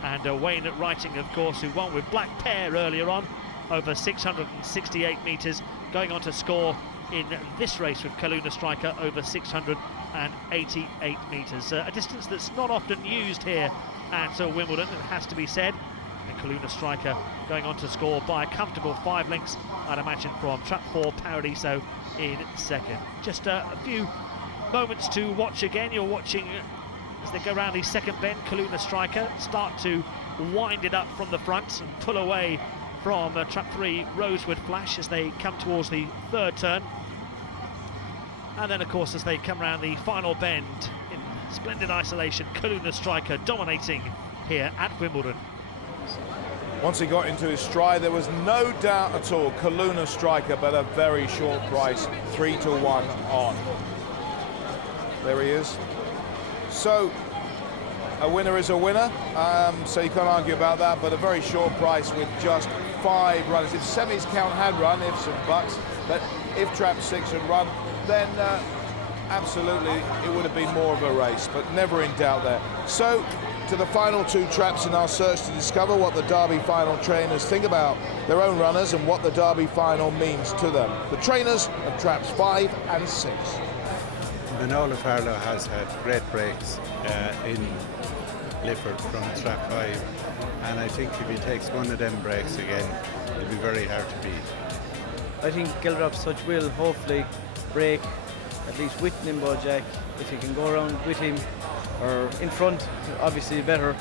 and Wayne Writing, of course, who won with Black Pear earlier on over 668 metres, going on to score in this race with Kaluna Striker over 688 metres. A distance that's not often used here at Wimbledon, it has to be said. And Kaluna Striker going on to score by a comfortable 5 lengths, I'd imagine, from trap 4 Paradiso in second. Just a few moments to watch again. You're watching as they go around the second bend. Kaluna Striker start to wind it up from the front and pull away from trap 3 Rosewood Flash as they come towards the 3rd turn. And then, of course, as they come around the final bend in splendid isolation, Kaluna Striker dominating here at Wimbledon. Once he got into his stride, there was no doubt at all. Kaluna Striker, but a very short price, 3-1 on. There he is. So, a winner is a winner, so you can't argue about that, but a very short price with just 5 runners. If semis count had run, ifs and buts, But if trap 6 had run, then absolutely it would have been more of a race, but never in doubt there. So to the final 2 traps in our search to discover what the Derby final trainers think about their own runners and what the Derby final means to them. The trainers of traps 5 and 6. Manola Farlow has had great breaks in Lifford from trap 5, and I think if he takes one of them breaks again, it'll be very hard to beat. I think Gilrup Such will hopefully break at least with Nimbo Jack. If he can go around with him or in front, obviously better.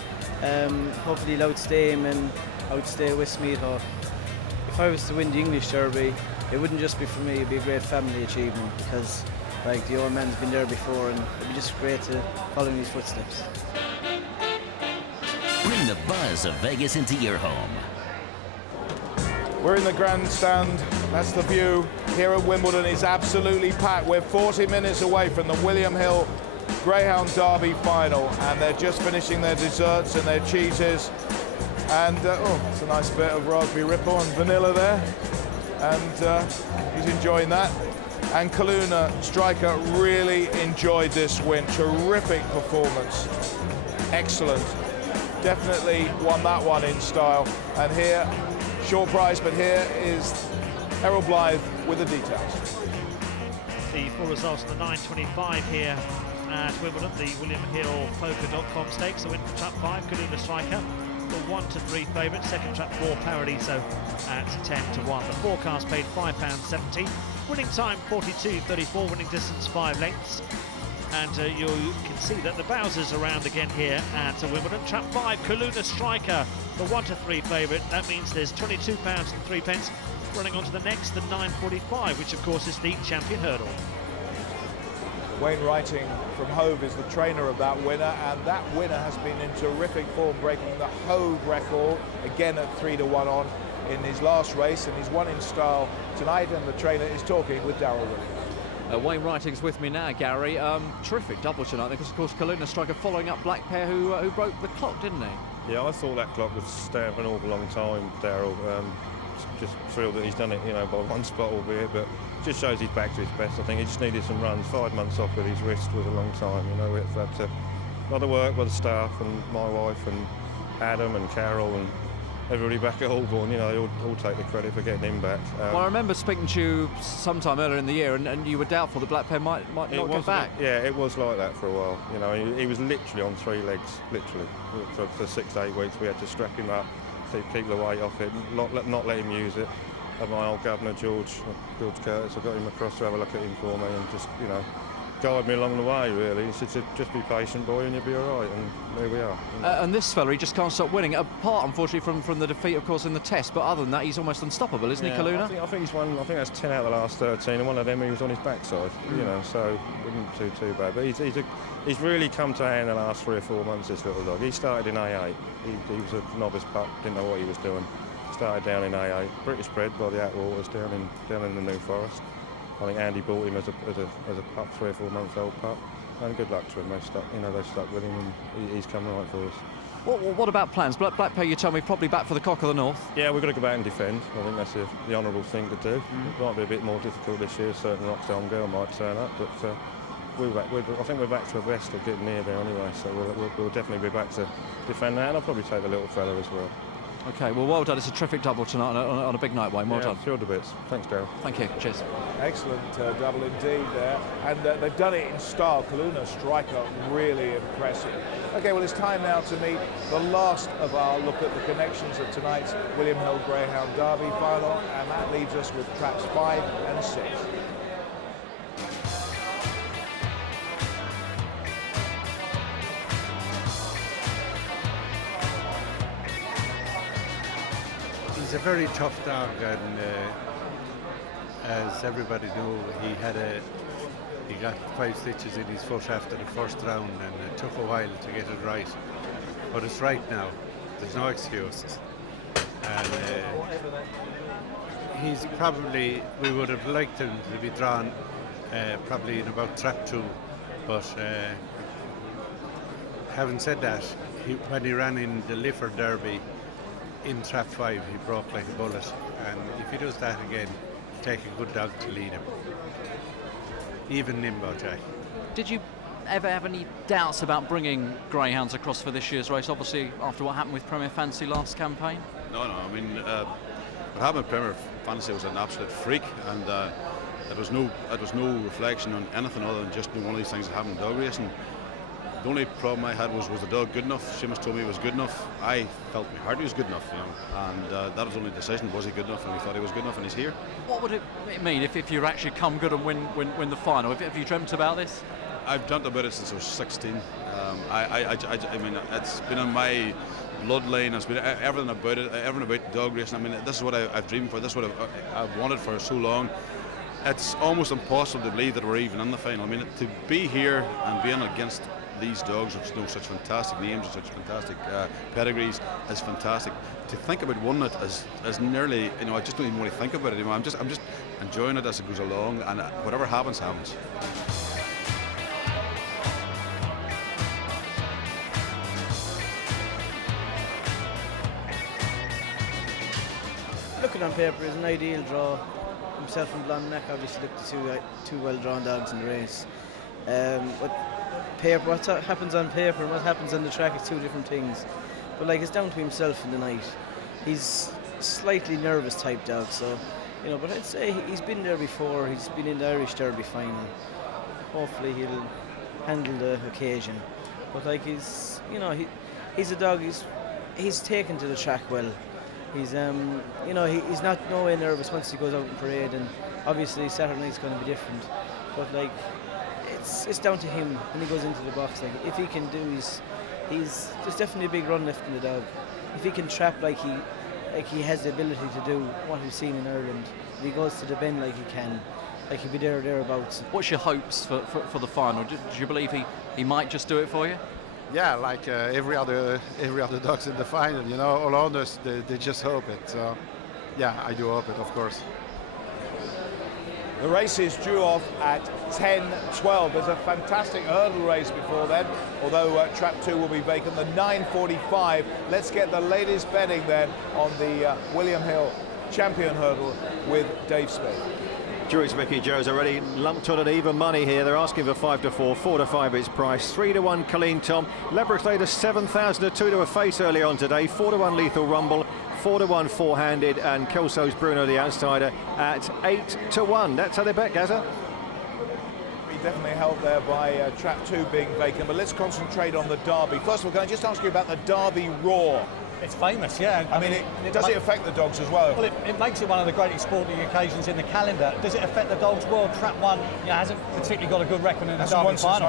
Hopefully he'll outstay him and outstay Westmeath. Or if I was to win the English Derby, it wouldn't just be for me, it'd be a great family achievement, because like the old man's been there before, and it'd be just great to follow in his footsteps. Bring the buzz of Vegas into your home. We're in the grandstand. That's the view here at Wimbledon. It's absolutely packed. We're 40 minutes away from the William Hill Greyhound Derby final, and they're just finishing their desserts and their cheeses. And oh, it's a nice bit of raspberry ripple and vanilla there, and he's enjoying that. And Kaluna Striker really enjoyed this win. Terrific performance, excellent. Definitely won that one in style. And here, short prize, but here is Errol Blythe with the details. The full results of the 9.25 here at Wimbledon, the William Hill Poker.com stakes. The win for trap 5, Kaluna Striker. The 1 to 3 favourite, second trap 4 Paradiso at 10 to 1. The forecast paid £5.70. Winning time 42.34, winning distance 5 lengths. And you can see that the Bowser's around again here at Wimbledon. Trap 5, Kaluna Striker, the 1 to 3 favourite. That means there's £22.03 running on to the next, the 9.45, which of course is the champion hurdle. Wayne Wrighting from Hove is the trainer of that winner, and that winner has been in terrific form, breaking the Hove record again at 3 to 1 on in his last race, and he's won in style tonight. And the trainer is talking with Darryl Williams. Wayne Wrighting's with me now, Gary. Terrific double tonight, because of course Kaluna Striker following up Black Pair, who broke the clock, didn't he? Yeah, I thought that clock would stay up an awful long time, Darryl. Just thrilled that he's done it, you know, by one spot albeit, but just shows he's back to his best. I think he just needed some runs. 5 months off with his wrist was a long time, you know. We've had a lot of work by the staff and my wife and Adam and Carol and everybody back at Holborn, you know, they all take the credit for getting him back. Well, I remember speaking to you sometime earlier in the year, and you were doubtful that Black Pair might not get back. Yeah, it was like that for a while. You know, he was literally on 3 legs, literally. For 6 to 8 weeks, we had to strap him up, keep the weight off it, not let him use it. And my old governor, George Curtis, I got him across to have a look at him for me and just, you know, guide me along the way, really. He said, just be patient, boy, and you'll be all right, and there we are. And this fella, he just can't stop winning, apart, unfortunately, from the defeat, of course, in the test, but other than that, he's almost unstoppable, isn't he, Kaluna? I think he's won, I think that's 10 out of the last 13, and one of them he was on his backside, you know, so wouldn't too bad. But he's really come to hand the last 3 or 4 months, this little dog. He started in A8, he was a novice pup, didn't know what he was doing. Started down in A8, British bred by the Atwaters down in the New Forest. I think Andy bought him as a pup, 3 or 4 month old pup, and good luck to him. They stuck with him, and he's come right for us. What about plans? Black Pair, you tell me, probably back for the Cock of the North. Yeah, we've got to go back and defend. I think that's the honourable thing to do. It might be a bit more difficult this year. Certain Roxanne girl might turn up, but I think we're back to the best of getting near there anyway. So we'll definitely be back to defend that, and I'll probably take the little fella as well. OK, well done. It's a terrific double tonight on a big night, Wayne. Well done. Thrilled a bit. Thanks, Darryl. Thank you. Cheers. Excellent double indeed there, and they've done it in style. Kaluna Striker, really impressive. OK, well, it's time now to meet the last of our look at the connections of tonight's William Hill Greyhound Derby final, and that leaves us with traps 5 and 6. He's a very tough dog, and as everybody knew, he got 5 stitches in his foot after the first round, and it took a while to get it right. But it's right now. There's no excuses. And he's probably, we would have liked him to be drawn probably in about trap 2, but having said that, when he ran in the Lifford Derby in trap 5, he broke like a bullet, and if he does that again, take a good dog to lead him. Even Nimbo, Jack. Did you ever have any doubts about bringing greyhounds across for this year's race? Obviously, after what happened with Premier Fantasy last campaign. No. I mean, what happened with Premier Fantasy was an absolute freak, and it was no reflection on anything other than just one of these things that happened in dog racing. The only problem I had was the dog good enough? Seamus told me he was good enough. I felt my heart he was good enough, and that was the only decision. Was he good enough? And we thought he was good enough, and he's here. What would it mean if you actually come good and win the final? Have you dreamt about this? I've dreamt about it since I was 16. I mean, it's been in my bloodline. It's been everything about it, everything about dog racing. I mean, this is what I've dreamed for. This is what I've wanted for so long. It's almost impossible to believe that we're even in the final. I mean, to be here and being against these dogs with such fantastic names and such fantastic pedigrees is fantastic. To think about winning it is nearly, I just don't even want to think about it anymore. I'm just enjoying it as it goes along, and whatever happens, happens. Looking on paper is an ideal draw. Himself and Blonde Neck obviously look the two well-drawn dogs in the race. What happens on paper and what happens on the track is two different things. But it's down to himself in the night. He's slightly nervous type dog, so but I'd say he's been there before. He's been in the Irish Derby final. Hopefully he'll handle the occasion. But he's a dog. He's taken to the track well. He's he's not no way nervous once he goes out in parade, and obviously Saturday night's going to be different. But it's down to him when he goes into the box. If he can do there's definitely a big run left in the dog. If he can trap like he has the ability to do what we've seen in Ireland, if he goes to the bend like he can, he'll be thereabouts. What's your hopes for the final? Do you believe he might just do it for you? Yeah, like every other dogs in the final, all owners they just hope it. So, yeah, I do hope it, of course. The race is due off at 10:12. There's a fantastic hurdle race before then, although Trap 2 will be vacant. The 9:45. Let's get the latest betting then on the William Hill Champion Hurdle with Dave Smith. Drury's Mickey Joe's already lumped on at even money here. They're asking for 5-4, 4-5 its price, 3-1 Colleen Tom. Lebrich laid a 7,000 to 2 to a face early on today, 4-1 Lethal Rumble, 4-1 Four-Handed, and Kelso's Bruno the outsider at 8-1. That's how they bet, Gazza. Definitely helped there by Trap 2 being vacant, but let's concentrate on the Derby. First of all, can I just ask you about the Derby Roar? It's famous, yeah. I mean, does it affect the dogs as well? Well, it makes it one of the greatest sporting occasions in the calendar. Does it affect the dogs? Well, Trap 1 hasn't particularly got a good record in the Derby final.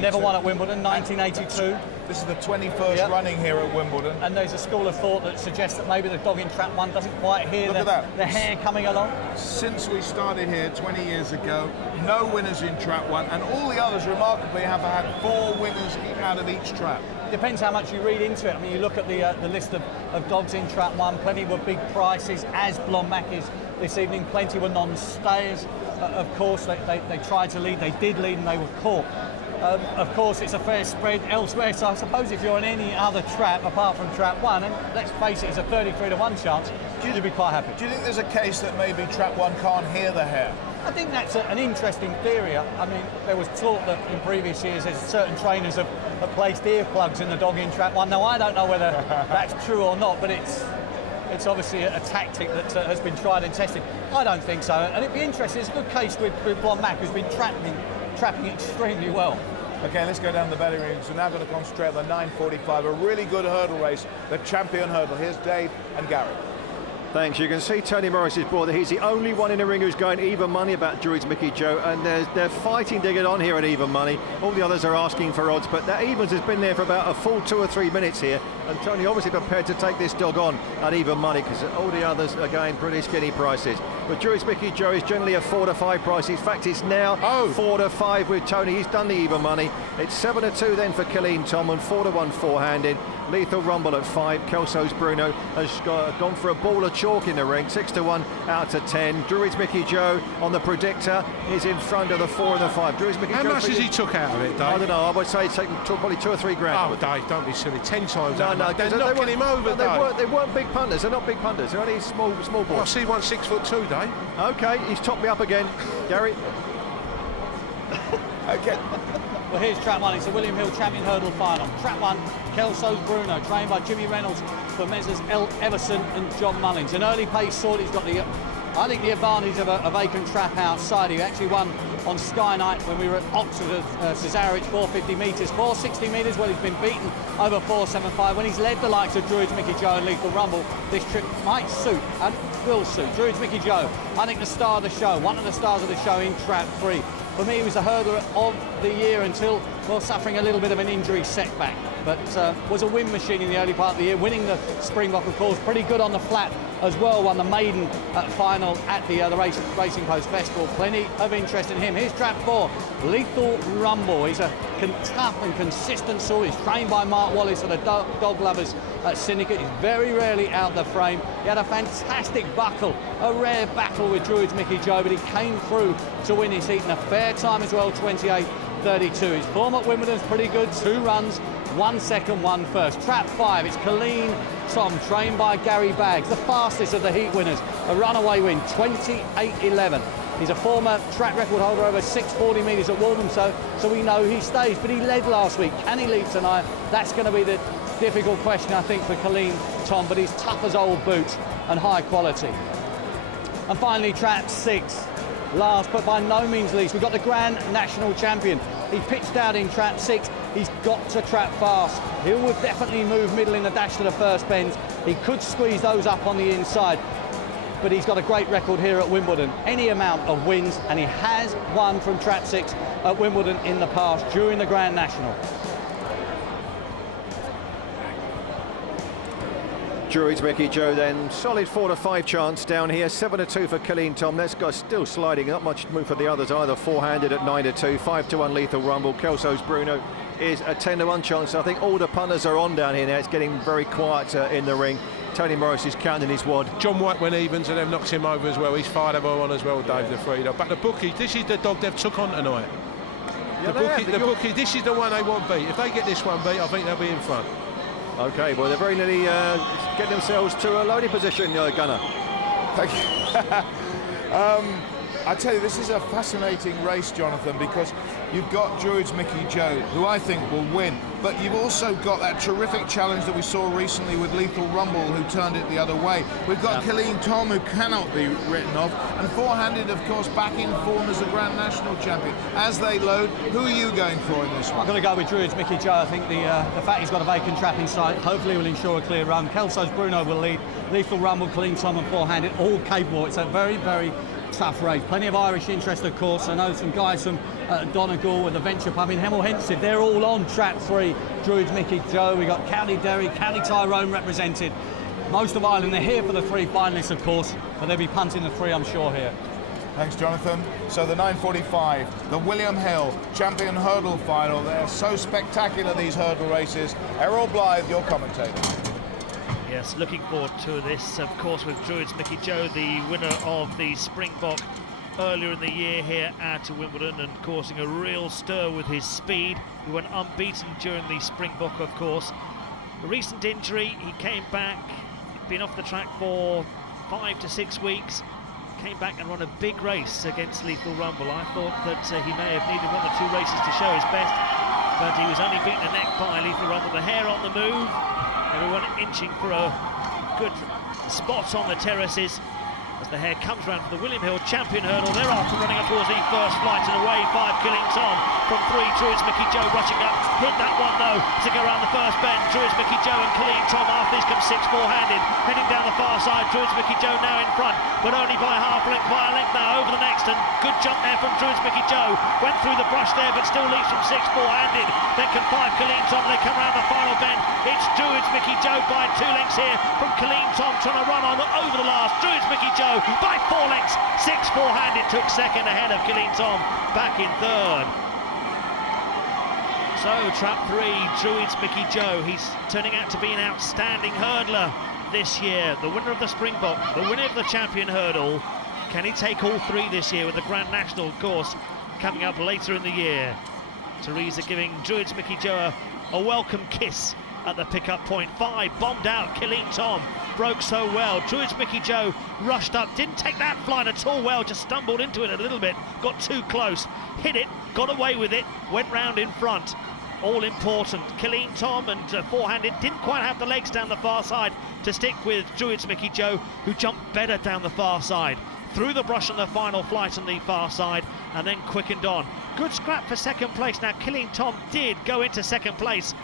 Never won at Wimbledon, 1982. This is the 21st running here at Wimbledon. And there's a school of thought that suggests that maybe the dog in Trap 1 doesn't quite hear the hair coming along. Since we started here 20 years ago, no winners in Trap 1, and all the others remarkably have had 4 winners out of each trap. Depends how much you read into it. I mean, you look at the list of dogs in Trap 1, plenty were big prices, as Blonde Mac is this evening, plenty were non-stayers. Of course, they tried to lead, they did lead and they were caught. Of course, it's a fair spread elsewhere, so I suppose if you're in any other trap apart from Trap 1, and let's face it, it's a 33-1 chance, you'd be quite happy. Do you think there's a case that maybe Trap 1 can't hear the hair? I think that's an interesting theory. I mean, there was talk that in previous years there's certain trainers have placed earplugs in the dog in Trap 1. Now, I don't know whether that's true or not, but it's obviously a tactic that has been tried and tested. I don't think so, and it'd be interesting. It's a good case with Blonde Mac, who's been trapping extremely well. Okay, let's go down the betting rings. We're now going to concentrate on the 9:45, a really good hurdle race, the Champion Hurdle. Here's Dave and Gary. Thanks. You can see Tony Morris's board. He's the only one in the ring who's going even money about Drury's Mickey Joe, and they're fighting to get on here at even money. All the others are asking for odds, but that evens has been there for about a full 2 or 3 minutes here, and Tony obviously prepared to take this dog on at even money because all the others are going pretty skinny prices. But Drury's Mickey Joe is generally a 4-5 price. In fact, it's now 4-5 with Tony. He's done the even money. It's 7-2 then for Colleen Tom and 4-1 Four-Handed. Lethal Rumble at 5. Kelso's Bruno has gone for a ball of chalk in the ring. 6-1 out to 10. Drury's Mickey Joe on the predictor is in front of the 4 and the 5. Drury's Mickey Joe. How much has he took out of it, Dave? I don't know. I would say it's taken probably 2 or 3 grand. Oh, Dave, don't be silly. 10 times. No, they're knocking him over, Dave. They weren't big punters. They're not big punters. They're only small boys. I see one 6'2", Dave. Okay, he's topped me up again, Gary. Okay. Well, here's Trap 1. It's a William Hill Champion Hurdle final. Trap 1, Kelso's Bruno, trained by Jimmy Reynolds for Messrs L. Everson and John Mullins. An early pace sort. He's got the, I think, the advantage of a vacant trap outside. He actually won on Sky Night when we were at Oxford at Cesarewitch, 450 metres, 460 metres. Well, he's been beaten over 475. When he's led the likes of Druids, Mickey Joe and Lethal Rumble, this trip might suit and will suit. Druids, Mickey Joe, I think the star of the show, one of the stars of the show in Trap 3. For me, he was the hurdler of the year until, well, suffering a little bit of an injury setback. But was a win machine in the early part of the year, winning the Springbok, of course, pretty good on the flat as well. Won the maiden final at the Racing Post Festival. Plenty of interest in him. Here's Trap 4, Lethal Rumble. He's a tough and consistent sort. He's trained by Mark Wallace of the Dog Lovers Syndicate. He's very rarely out the frame. He had a fantastic buckle, a rare battle with Druids Mickey Joe, but he came through to win his heat in a fair time as well, 28.32. His form at Wimbledon's pretty good, 2 runs, 1 second, 1 first. Trap 5, it's Colleen Tom, trained by Gary Baggs, the fastest of the heat winners. A runaway win, 28.11. He's a former track record holder over 640 metres at Walthamstow, so we know he stays. But he led last week. Can he lead tonight? That's going to be the difficult question, I think, for Colleen Tom, but he's tough as old boots and high quality. And finally, Trap 6. Last, but by no means least, we've got the Grand National Champion. He pitched out in Trap 6. He's got to trap fast. He will definitely move middle in the dash to the first bends. He could squeeze those up on the inside, but he's got a great record here at Wimbledon. Any amount of wins, and he has won from Trap 6 at Wimbledon in the past during the Grand National. Druids Mickey Joe then, solid 4 to 5 chance down here, 7 to 2 for Colleen Tom. That guy's still sliding, not much move for the others either. 4-handed at 9 to 2, 5 to 1 Lethal Rumble. Kelso's Bruno is a 10 to 1 chance. I think all the punters are on down here now. It's getting very quiet in the ring. Tony Morris is counting his wad. John White went evens and then knocks him over as well. He's fired over on as well, Dave the Frida. But the bookies, this is the dog they've took on tonight. Yeah, the bookies, this is the one they want beat. If they get this one beat, I think they'll be in front. Okay, well, they're very nearly getting themselves to a loading position, Gunnar. Thank you. I tell you, this is a fascinating race, Jonathan, because you've got Druids Mickey Joe, who I think will win, but you've also got that terrific challenge that we saw recently with Lethal Rumble, who turned it the other way. We've got Colleen Tom, who cannot be written off, and 4-handed, of course, back in form as a Grand National Champion. As they load, who are you going for in this one? I'm going to go with Druids Mickey Joe. I think the fact he's got a vacant trap inside hopefully will ensure a clear run. Kelso's Bruno will lead. Lethal Rumble, Colleen Tom and 4-handed, all capable. It's a very, very tough race. Plenty of Irish interest, of course. I know some guys from Donegal and the Venture Pub in Hemel Hempstead. They're all on Trap 3. Druids Mickey Joe. We got County Derry, County Tyrone represented. Most of Ireland. They're here for the 3 finalists, of course, but they'll be punting the 3, I'm sure, here. Thanks, Jonathan. So the 9:45, the William Hill Champion Hurdle Final. They're so spectacular, these hurdle races. Errol Blythe, your commentator. Yes, looking forward to this, of course, with Druids Mickey Joe, the winner of the Springbok earlier in the year here at Wimbledon and causing a real stir with his speed. He went unbeaten during the Springbok, of course. A recent injury, he came back, he'd been off the track for 5 to 6 weeks, came back and run a big race against Lethal Rumble. I thought that he may have needed 1 or 2 races to show his best, but he was only beaten a neck by Lethal Rumble. The hair on the move, everyone inching for a good spot on the terraces as the hare comes round for the William Hill Champion Hurdle. Thereafter running up towards the first flight and away, 5 Killing Tom from 3. Druids Mickey Joe rushing up, hit that one though to go around the first bend. Druids Mickey Joe and Killing Tom after these come 6 4-handed, heading down the far side. Druids Mickey Joe now in front, but only by half length, by a length now over the next, and good jump there from Druids Mickey Joe. Went through the brush there, but still leads from 6 4-handed. Then can 5 Killing Tom, they come round the final bend. It's Druids Mickey Joe by 2 lengths here from Killing Tom, trying to run on over the last. Druids Mickey Joe by 4 lengths, 6 4-handed, took second ahead of Killing Tom, back in third. So Trap 3, Druids Mickey Joe, he's turning out to be an outstanding hurdler this year. The winner of the Springbok, the winner of the Champion Hurdle. Can he take all 3 this year with the Grand National, of course, coming up later in the year? Teresa giving Druids Mickey Joe a welcome kiss at the pick-up point. 5 bombed out, Killing Tom broke so well. Druid's Mickey Joe rushed up, didn't take that flight at all well, just stumbled into it a little bit, got too close, hit it, got away with it, went round in front. All important. Killeen Tom and four-handed didn't quite have the legs down the far side to stick with Druid's Mickey Joe, who jumped better down the far side. Through the brush on the final flight on the far side and then quickened on. Good scrap for second place. Now Killeen Tom did go into second place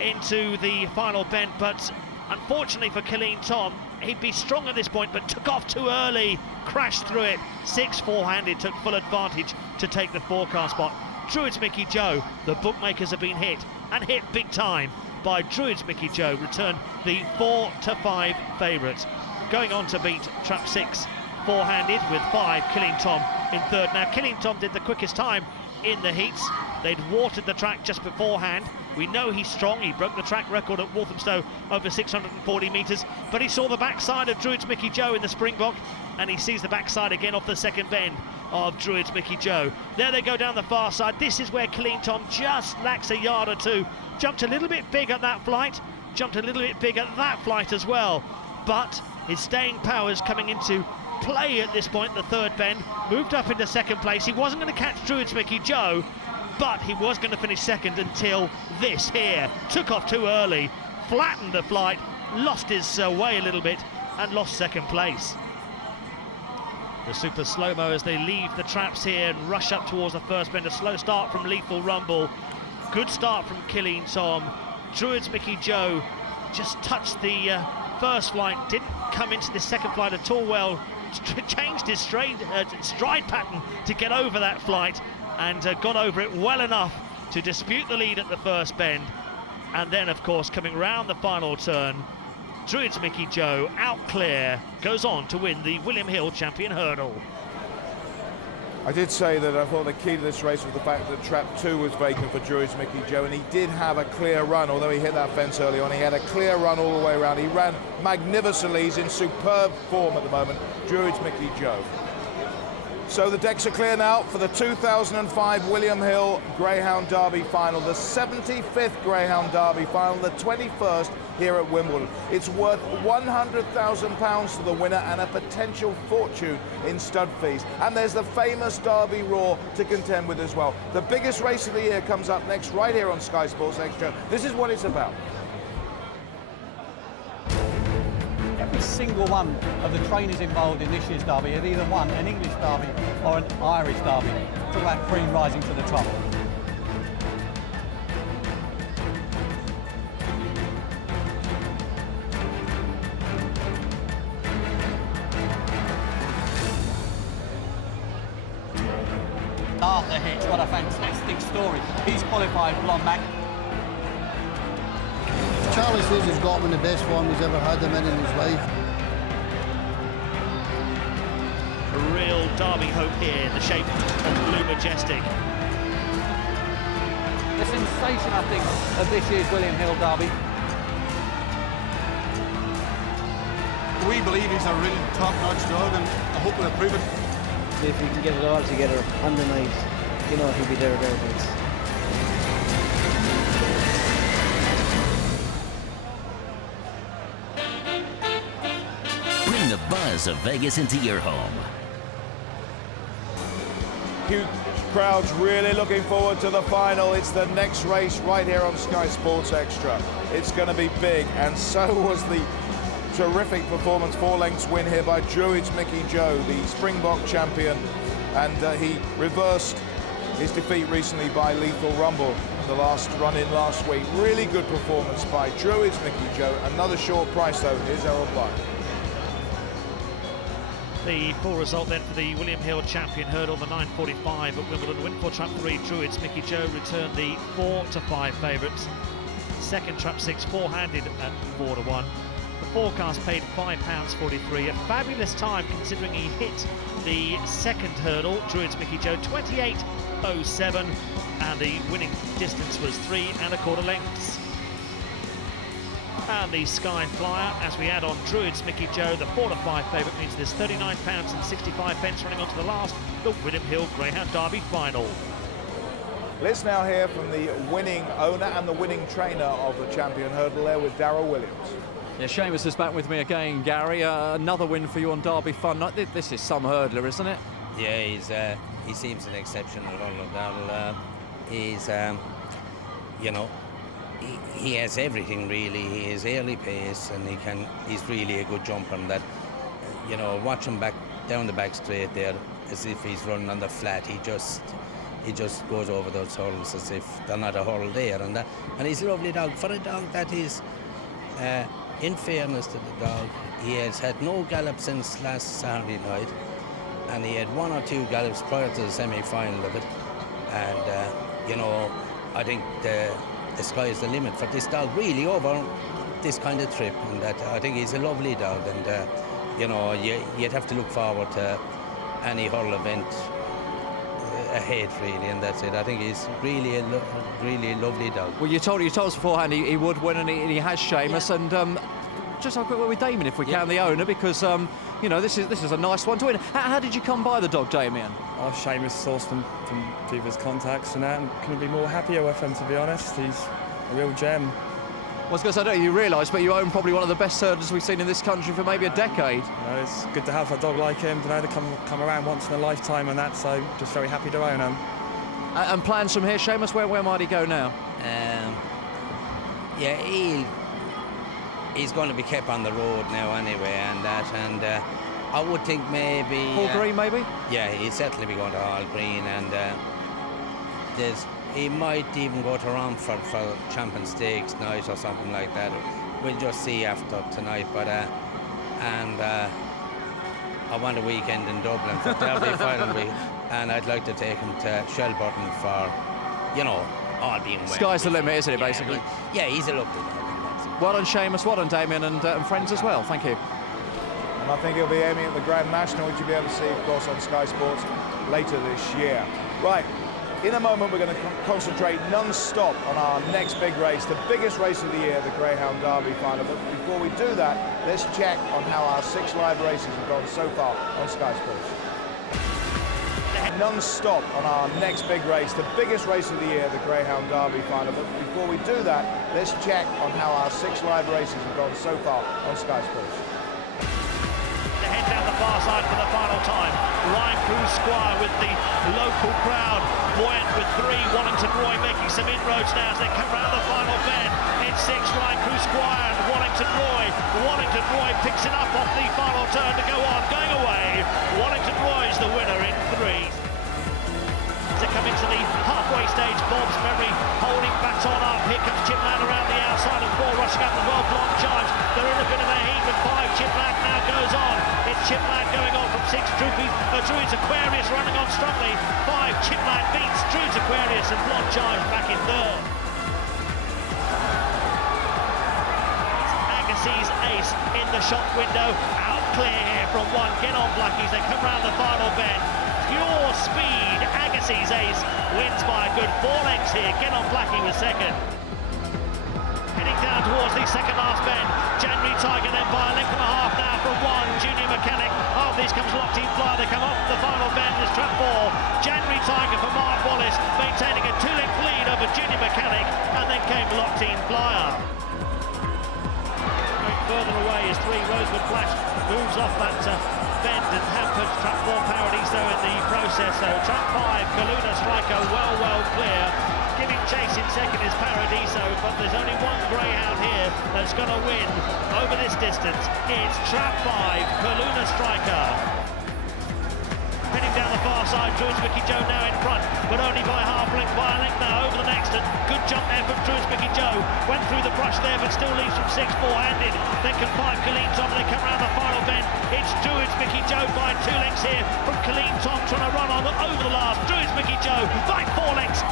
into the final bend, but unfortunately for Killeen Tom, he'd be strong at this point, but took off too early, crashed through it. 6 four-handed, took full advantage to take the forecast spot. Druid's Mickey Joe, the bookmakers have been hit, and hit big time by Druid's Mickey Joe, returned the 4-5 favourite. Going on to beat trap 6, four-handed with 5, Killeen Tom in third. Now Killeen Tom did the quickest time in the heats. They'd watered the track just beforehand. We know he's strong. He broke the track record at Walthamstow over 640 metres, but he saw the backside of Druid's Mickey Joe in the Springbok, and he sees the backside again off the second bend of Druid's Mickey Joe. There they go down the far side. This is where Killeen Tom just lacks a yard or two. Jumped a little bit big at that flight, jumped a little bit big at that flight as well, but his staying powers coming into play at this point, the third bend, moved up into second place. He wasn't going to catch Druid's Mickey Joe, but he was going to finish second until this here. Took off too early, flattened the flight, lost his way a little bit, and lost second place. The super slow-mo as they leave the traps here and rush up towards the first bend. A slow start from Lethal Rumble. Good start from Killeen Tom. Druid's Mickey Joe just touched the first flight, didn't come into the second flight at all well. Changed his stride pattern to get over that flight, and got over it well enough to dispute the lead at the first bend. And then, of course, coming round the final turn, Druid's Mickey Joe, out clear, goes on to win the William Hill Champion Hurdle. I did say that I thought the key to this race was the fact that trap 2 was vacant for Druid's Mickey Joe, and he did have a clear run. Although he hit that fence early on, he had a clear run all the way around. He ran magnificently. He's in superb form at the moment, Druid's Mickey Joe. So the decks are clear now for the 2005 William Hill Greyhound Derby final, the 75th Greyhound Derby final, the 21st here at Wimbledon. It's worth £100,000 to the winner and a potential fortune in stud fees. And there's the famous Derby Roar to contend with as well. The biggest race of the year comes up next right here on Sky Sports Extra. This is what it's about. Every single one of the trainers involved in this year's derby have either won an English derby or an Irish derby. Talk about cream rising to the top. Arthur Hitch, what a fantastic story. He's qualified blonde Mac. Charlie says he's got him in the best form he's ever had him in his life. A real derby hope here in the shape of Blue Majestic. The sensation, I think, of this year's William Hill Derby. We believe he's a really top-notch dog, and I hope we'll prove it. If he can get it all together on the night, you know he'll be there or thereabouts. Bring the buzz of Vegas into your home. Huge crowds really looking forward to the final. It's the next race right here on Sky Sports Extra. It's going to be big, and so was the terrific performance, 4 lengths win here by Druid's Mickey Joe, the Springbok champion, and he reversed his defeat recently by Lethal Rumble, the last run in last week. Really good performance by Druid's Mickey Joe. Another short price though. Here's Errol Black. The full result then for the William Hill Champion Hurdle, the 9:45 at Wimbledon. Win for trap 3, Druid's Mickey Joe returned the 4-5 favourites. Second trap 6, four-handed at 4-1. The forecast paid £5.43, a fabulous time considering he hit the second hurdle, Druid's Mickey Joe, 28.07, and the winning distance was 3 1/4 lengths. And the Sky Flyer, as we add on Druid's Mickey Joe, the 4-5 favourite, means there's £39.65 running on to the last, the William Hill Greyhound Derby final. Let's now hear from the winning owner and the winning trainer of the Champion Hurdle there with Darryl Williams. Yeah, Seamus is back with me again, Gary. Another win for you on Derby Fun Night. This is some hurdler, isn't it? Yeah, he seems an exceptional hurdler. He's, you know, he has everything really. He has early pace, and he's really a good jumper. And that, you know, watch him back down the back straight there, as if he's running on the flat. He just goes over those hurdles as if they're not a hurdle there. And he's a lovely dog. For a dog that is, in fairness to the dog, he has had no gallop since last Saturday night, and he had 1 or 2 gallops prior to the semi-final of it. And you know, I think the sky's the limit for this dog really over this kind of trip, and that I think he's a lovely dog, and you know, you'd have to look forward to any hurl event ahead really, and that's it. I think he's really a really lovely dog. Well, you told us beforehand he would win, and he has, Seamus. Yeah. And just have a quick word with Damien, if we can, the owner, because you know, this is a nice one to win. How did you come by the dog, Damien? Oh, Seamus sourced him from previous contacts and that, and couldn't be more happier with him, to be honest. He's a real gem. I was going to say, I don't know if you realise, but you own probably one of the best herders we've seen in this country for maybe a decade. You know, it's good to have a dog like him, you know, to come around once in a lifetime and that, so just very happy to own him. And plans from here, Seamus, where might he go now? Yeah, he's going to be kept on the road now anyway, and I would think maybe... Hall Green, maybe? Yeah, he'll certainly be going to Hall Green, and he might even go to Romford for Champion Stakes night or something like that. We'll just see after tonight, but I want a weekend in Dublin for Derby final week, and I'd like to take him to Shelburne for, you know, all being well. Sky's the limit, isn't it, basically? He's a lovely dog. Well done, Seamus. Well done, Damien, and friends as well. Thank you. And I think he'll be aiming at the Grand National, which you'll be able to see, of course, on Sky Sports later this year. Right, in a moment we're going to concentrate non-stop on our next big race, the biggest race of the year, the Greyhound Derby final. But before we do that, let's check on how our 6 live races have gone so far on Sky Sports. Non-stop on our next big race, the biggest race of the year, the Greyhound Derby final. But before we do that, let's check on how our 6 live races have gone so far on Sky Sports. Head down the far side for the final time. Ryan Cruz Squire with the local crowd, buoyant with 3. Wallington Roy making some inroads now as they come round the final bend. It's 6, Ryan Cruz Squire and Wallington Roy. Wallington Roy picks it up off the final turn to go on, going away. Wallington Roy is the winner in 3. To come into the halfway stage, Bob's Memory holding baton up. Here comes Chipland around the outside and 4 rushing up the well-blocked charge. They're in a bit of a heat with 5. Chipland now goes on. It's Chipland going on from 6. Druids Aquarius running on strongly. 5. Chipland beats Druids Aquarius and block charge back in 3rd. Agassiz's Ace in the shot window. Out clear here from 1. Get on Blackies. They come round the final bend. Pure speed. Agassiz's Ace wins by a good 4 lengths here. Get on Blackie was 2nd. Heading down towards the second last bend. January Tiger then by a length and a half now from 1. Junior Mechanic. After this comes Locked In Flyer. They come off the final bend. There's trap 4. January Tiger for Mark Wallace maintaining a 2-length lead over Junior Mechanic, and then came Locked In Flyer. Going further away is 3. Rosewood Flash moves off that bend and hampered trap 4 Paradiso in the process. So trap 5 Kaluna Striker well clear. Giving chase in 2nd is Paradiso, but there's only 1 Greyhound here that's going to win over this distance. It's trap 5 Kaluna Striker. Heading down the far side, Druids Mickey Joe now in front, but only by half length, by a length now over the next. And good jump there from Druids Mickey Joe. Went through the brush there, but still leads from 6 4-handed. Then can 5 Colleen Tom, and they come round the final bend. It's Druids Mickey Joe by 2 lengths here from Colleen Tom, trying to run on over the last. Druids Mickey Joe by 4 lengths.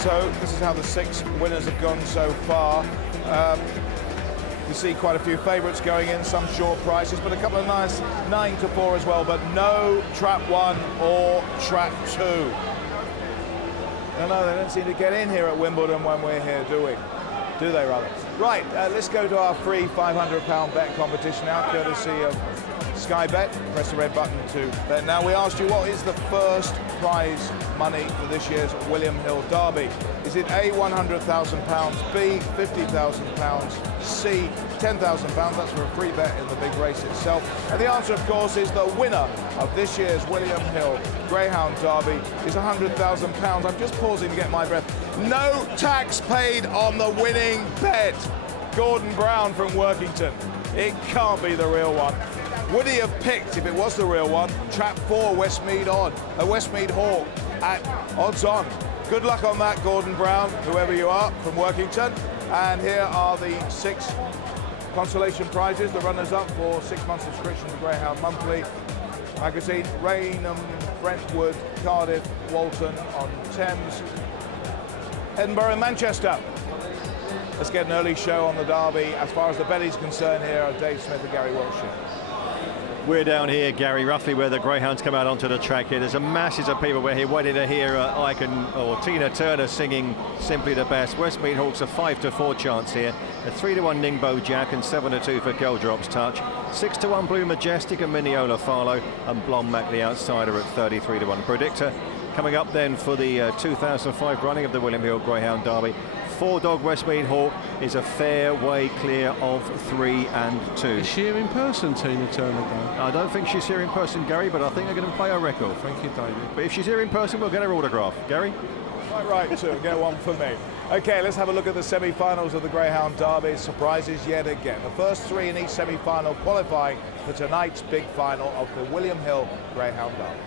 So this is how the 6 winners have gone so far. You see quite a few favourites going in, some short prices, but a couple of nice 9 to 4 as well, but no trap 1 or trap 2. No, they don't seem to get in here at Wimbledon when we're here, do we? Do they, rather? Right, let's go to our free £500 bet competition now, courtesy of Sky Bet, press the red button to bet. Now, we asked you, what is the first prize money for this year's William Hill Derby? Is it A, £100,000, B, £50,000, C, £10,000? That's for a free bet in the big race itself. And the answer, of course, is the winner of this year's William Hill Greyhound Derby is £100,000. I'm just pausing to get my breath. No tax paid on the winning bet. Gordon Brown from Workington. It can't be the real one. Would he have picked, if it was the real one, trap 4 Westmead Hawk at odds on? Good luck on that, Gordon Brown, whoever you are, from Workington. And here are the 6 consolation prizes, the runners-up for 6 months subscription to Greyhound Monthly magazine. Rainham, Brentwood, Cardiff, Walton on Thames, Edinburgh and Manchester. Let's get an early show on the Derby. As far as the betting's concerned, here are Dave Smith and Gary Wiltshire. We're down here, Gary, roughly where the Greyhounds come out onto the track here. There's a masses of people. We're here waiting to hear Tina Turner singing Simply the Best. Westmead Hawks a 5-4 chance here. A 3-1 Ningbo Jack and 7-2 for Geldrop's Touch. 6-1 Blue Majestic and Mineola Farlow, and Blonde Mac the outsider at 33-1. Predictor coming up then for the 2005 running of the William Hill Greyhound Derby. 4-dog Westmead Hawk is a fair way clear of 3 and 2. Is she here in person, Tina Turner, though? I don't think she's here in person, Gary, but I think they're going to play her record. Thank you, David. But if she's here in person, we'll get her autograph. Gary? Quite right, too. Get one for me. OK, let's have a look at the semi-finals of the Greyhound Derby. Surprises yet again. The first 3 in each semi-final qualifying for tonight's big final of the William Hill Greyhound Derby.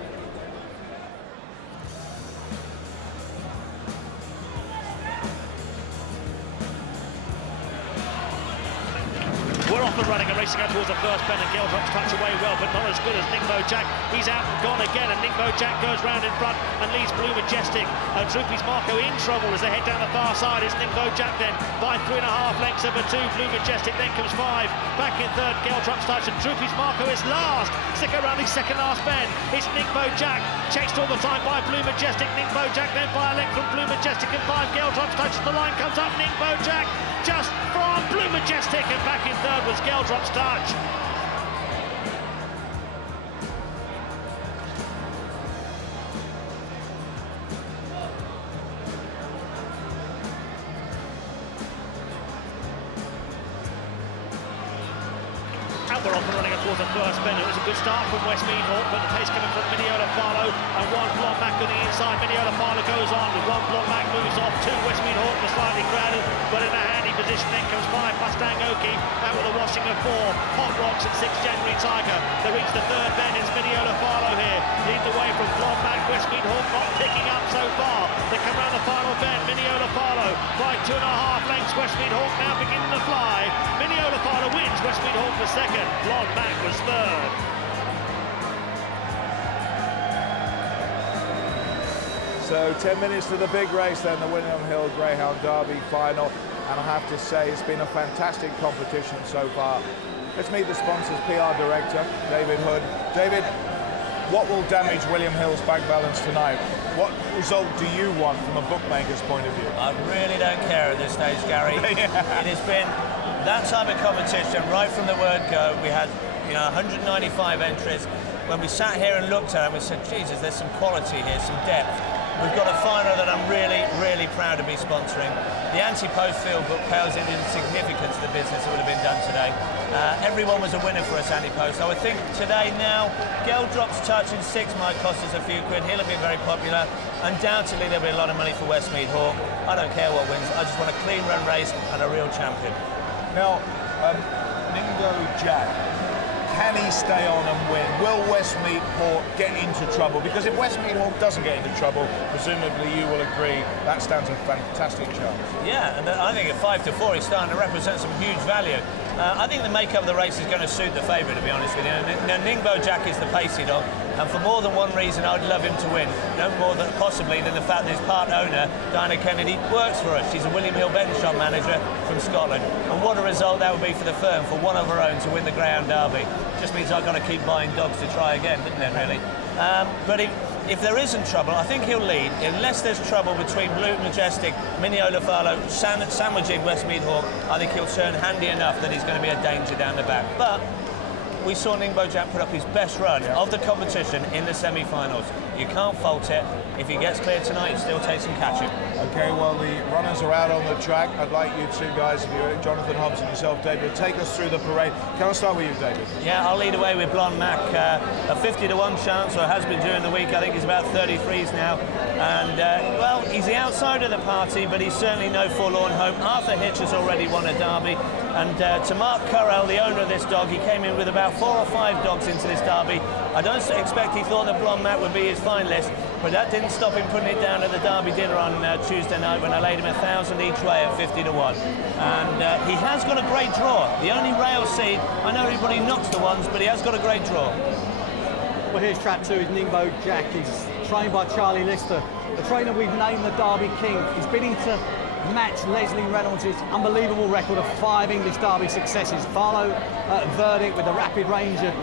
We're off and running and racing out towards the first bend, and Geldrop's Touch away well, but not as good as Ningbo Jack. He's out and gone again, and Ningbo Jack goes round in front and leads Blue Majestic. Troopy's Marco in trouble as they head down the far side. It's Ningbo Jack then by 3.5 lengths over 2. Blue Majestic then comes 5. Back in third, Geldrop's Touch, and Troopy's Marco is last. Stick around the second last bend. It's Ningbo Jack, chased all the time by Blue Majestic. Ningbo Jack then by a length from Blue Majestic and 5. Geldrop's Touch as the line comes up. Ningbo Jack just from Blue Majestic, and back in third was Geldrop's Touch. And we're off and running towards the first bend. It was a good start from Westmead Hawk, but the pace coming from Mineola Farlow, and 1 Blonde Mac on the inside. Mineola Farlow goes on, with 1 Blonde Mac moves off. 2 Westmead Hawk was slightly crowded, but in a handy position. Then comes 5 Mustang Oki, out with a washing of 4 Hot Rocks and 6 January Tiger. They reach the third bend. It's Mineola Farlow here, leading the way from Blonde Mac. Westmead Hawk not picking up so far. They come round the final bend. Mineola Farlow by 2.5 lengths. Westmead Hawk now beginning to fly. Mineola Farlow wins. Westmead Hawk was second. Blonde Mac was third. So 10 minutes to the big race then, the William Hill Greyhound Derby final. And I have to say, it's been a fantastic competition so far. Let's meet the sponsors, PR Director, David Hood. David, what will damage William Hill's bank balance tonight? What result do you want from a bookmaker's point of view? I really don't care at this stage, Gary. Yeah. It has been that type of competition right from the word go. We had 195 entries. When we sat here and looked at it, we said, Jesus, there's some quality here, some depth. We've got a final that I'm really, really proud to be sponsoring. The anti-post field book pales into significance to the business that would have been done today. Everyone was a winner for us, anti-post. I would think today now, Geldrop's Touch in 6 might cost us a few quid. He'll have been very popular. Undoubtedly, there'll be a lot of money for Westmead Hawk. I don't care what wins. I just want a clean run race and a real champion. Now, Ningbo Jack, can he stay on and win? Will Westmead Hawk get into trouble? Because if Westmead Hawk doesn't get into trouble, presumably you will agree that stands a fantastic chance. Yeah, and I think at 5-4 he's starting to represent some huge value. I think the makeup of the race is going to suit the favourite, to be honest with you. Now, Ningbo Jack is the pacey dog, and for more than one reason I'd love him to win. No more than possibly than the fact that his part owner, Diana Kennedy, works for us. She's a William Hill betting shop manager from Scotland. And what a result that would be for the firm, for one of her own to win the Greyhound Derby. Just means I've got to keep buying dogs to try again, doesn't it, really? But if there isn't trouble, I think he'll lead. Unless there's trouble between Blue Majestic, Mineola Farlow, sandwiching Westmead Hawk, I think he'll turn handy enough that he's going to be a danger down the back. But we saw Ningbo Jack put up his best run of the competition in the semi-finals. You can't fault it. If he gets clear tonight, it still takes some catching. Okay, well, the runners are out on the track. I'd like you two guys, if you're Jonathan Hobbs and yourself, David, take us through the parade. Can I start with you, David? Yeah, I'll lead away with Blonde Mac. A 50-1 chance, or has been during the week. I think he's about 33s now. And, well, he's the outsider of the party, but he's certainly no forlorn hope. Arthur Hitch has already won a derby. And to Mark Currell, the owner of this dog, he came in with about 4 or 5 dogs into this derby. I don't expect he thought that Blonde Mac would be his finalist, but that didn't stop him putting it down at the derby dinner on Tuesday night when I laid him 1,000 each way at 50-1. And he has got a great draw. The only rail seed, I know everybody knocks the ones, but he has got a great draw. Well, here's trap 2 is Ningbo Jack. He's trained by Charlie Lister, the trainer we've named the Derby King. He's bidding to match Leslie Reynolds' unbelievable record of 5 English Derby successes. Farlow verdict with the Rapid Ranger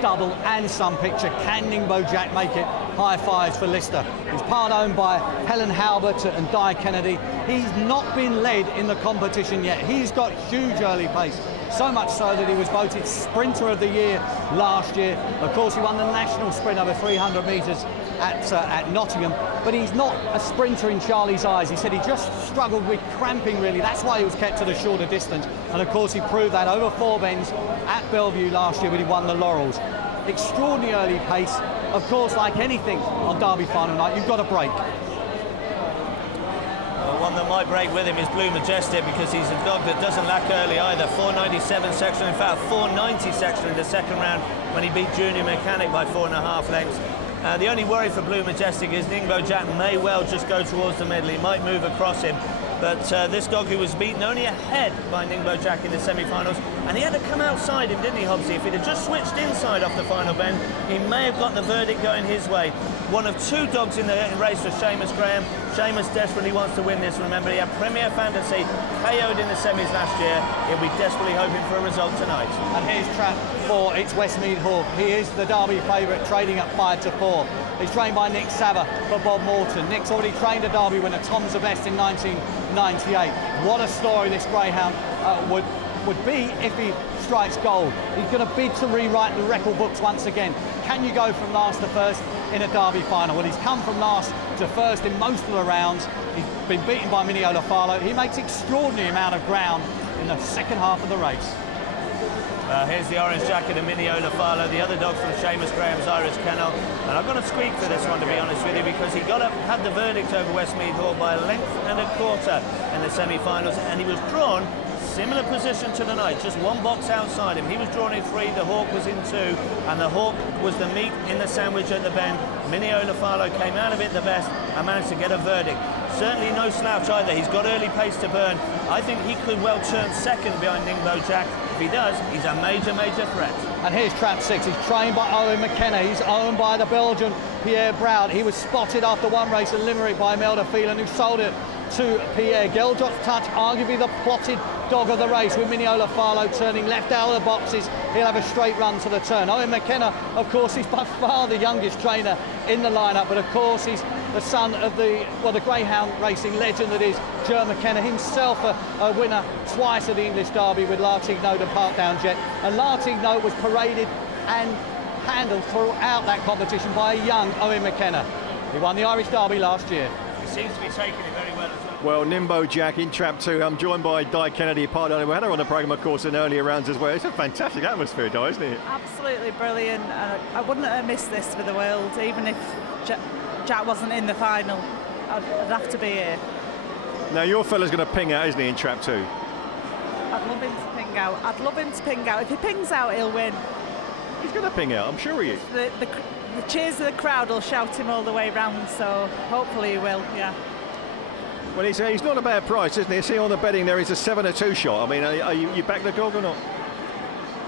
double and some picture. Can Ningbo Jack make it? High fives for Lister. He's part owned by Helen Halbert and Di Kennedy. He's not been led in the competition yet. He's got huge early pace. So much so that he was voted Sprinter of the Year last year. Of course, he won the national sprint over 300 metres at Nottingham, but he's not a sprinter in Charlie's eyes. He said he just struggled with cramping, really. That's why he was kept to the shorter distance. And of course, he proved that over 4 bends at Bellevue last year when he won the Laurels. Extraordinary early pace. Of course, like anything on Derby final night, you've got to break. One that might break with him is Blue Majestic, because he's a dog that doesn't lack early either. 497 section, in fact 490 section in the second round when he beat Junior Mechanic by 4.5 lengths. The only worry for Blue Majestic is Ningbo Jack may well just go towards the middle. He might move across him. But this dog, who was beaten only ahead by Ningbo Jack in the semi-finals, and he had to come outside him, didn't he, Hobbsy? If he'd have just switched inside off the final bend, he may have got the verdict going his way. One of 2 dogs in the race for Seamus Graham. Seamus desperately wants to win this. Remember, he had Premier Fantasy KO'd in the semis last year. He'll be desperately hoping for a result tonight. And here's trap 4. It's Westmead Hawk. He is the Derby favourite, trading at 5-4. He's trained by Nick Saver for Bob Morton. Nick's already trained a Derby winner, Tom's the Best, in 1998. What a story this Greyhound would be if he strikes gold. He's going to bid to rewrite the record books once again. Can you go from last to first in a Derby final? Well, he's come from last to first in most of the rounds. He's been beaten by Mineola Farlow. He makes extraordinary amount of ground in the second half of the race. Here's the orange jacket of Mineola Farlow, the other dog from Seamus Graham's Irish Kennel. And I've got to squeak for this one, to be honest with you, because he had the verdict over Westmead Hall by 1.25 lengths in the semi-finals, and he was drawn similar position to the night, just 1 box outside him. He was drawn in 3, the Hawk was in 2, and the Hawk was the meat in the sandwich at the bend. Mineola Farlow came out of it the best and managed to get a verdict. Certainly no slouch either. He's got early pace to burn. I think he could well turn second behind Ningbo Jack. If he does, he's a major, major threat. And here's trap 6. He's trained by Owen McKenna. He's owned by the Belgian Pierre Broud. He was spotted after 1 race at Limerick by Imelda Phelan, who sold it to Pierre. Geldrop's Touch, arguably the plotted dog of the race, with Mineola Farlow turning left out of the boxes. He'll have a straight run to the turn. Owen McKenna, of course, he's by far the youngest trainer in the lineup, but of course he's the son of the Greyhound racing legend that is Joe McKenna, himself a winner twice at the English Derby with L'Artignot de Parkdown Jet. And L'Artignot was paraded and handled throughout that competition by a young Owen McKenna. He won the Irish Derby last year. He seems to be taking it very well as well. Well, Ningbo Jack in trap 2. I'm joined by Di Kennedy, part owner. We had her on the programme, of course, in earlier rounds as well. It's a fantastic atmosphere, Di, isn't it? Absolutely brilliant. I wouldn't have missed this for the world, even if Jack wasn't in the final. I'd have to be here. Now, your fella's going to ping out, isn't he, in trap 2? I'd love him to ping out. I'd love him to ping out. If he pings out, he'll win. He's going to ping out, I'm sure he is. The cheers of the crowd will shout him all the way round, so hopefully he will, yeah. Well, he's not a bad price, isn't he? You see on the betting there, he's a 7-2 shot. I mean, are you back the dog or not?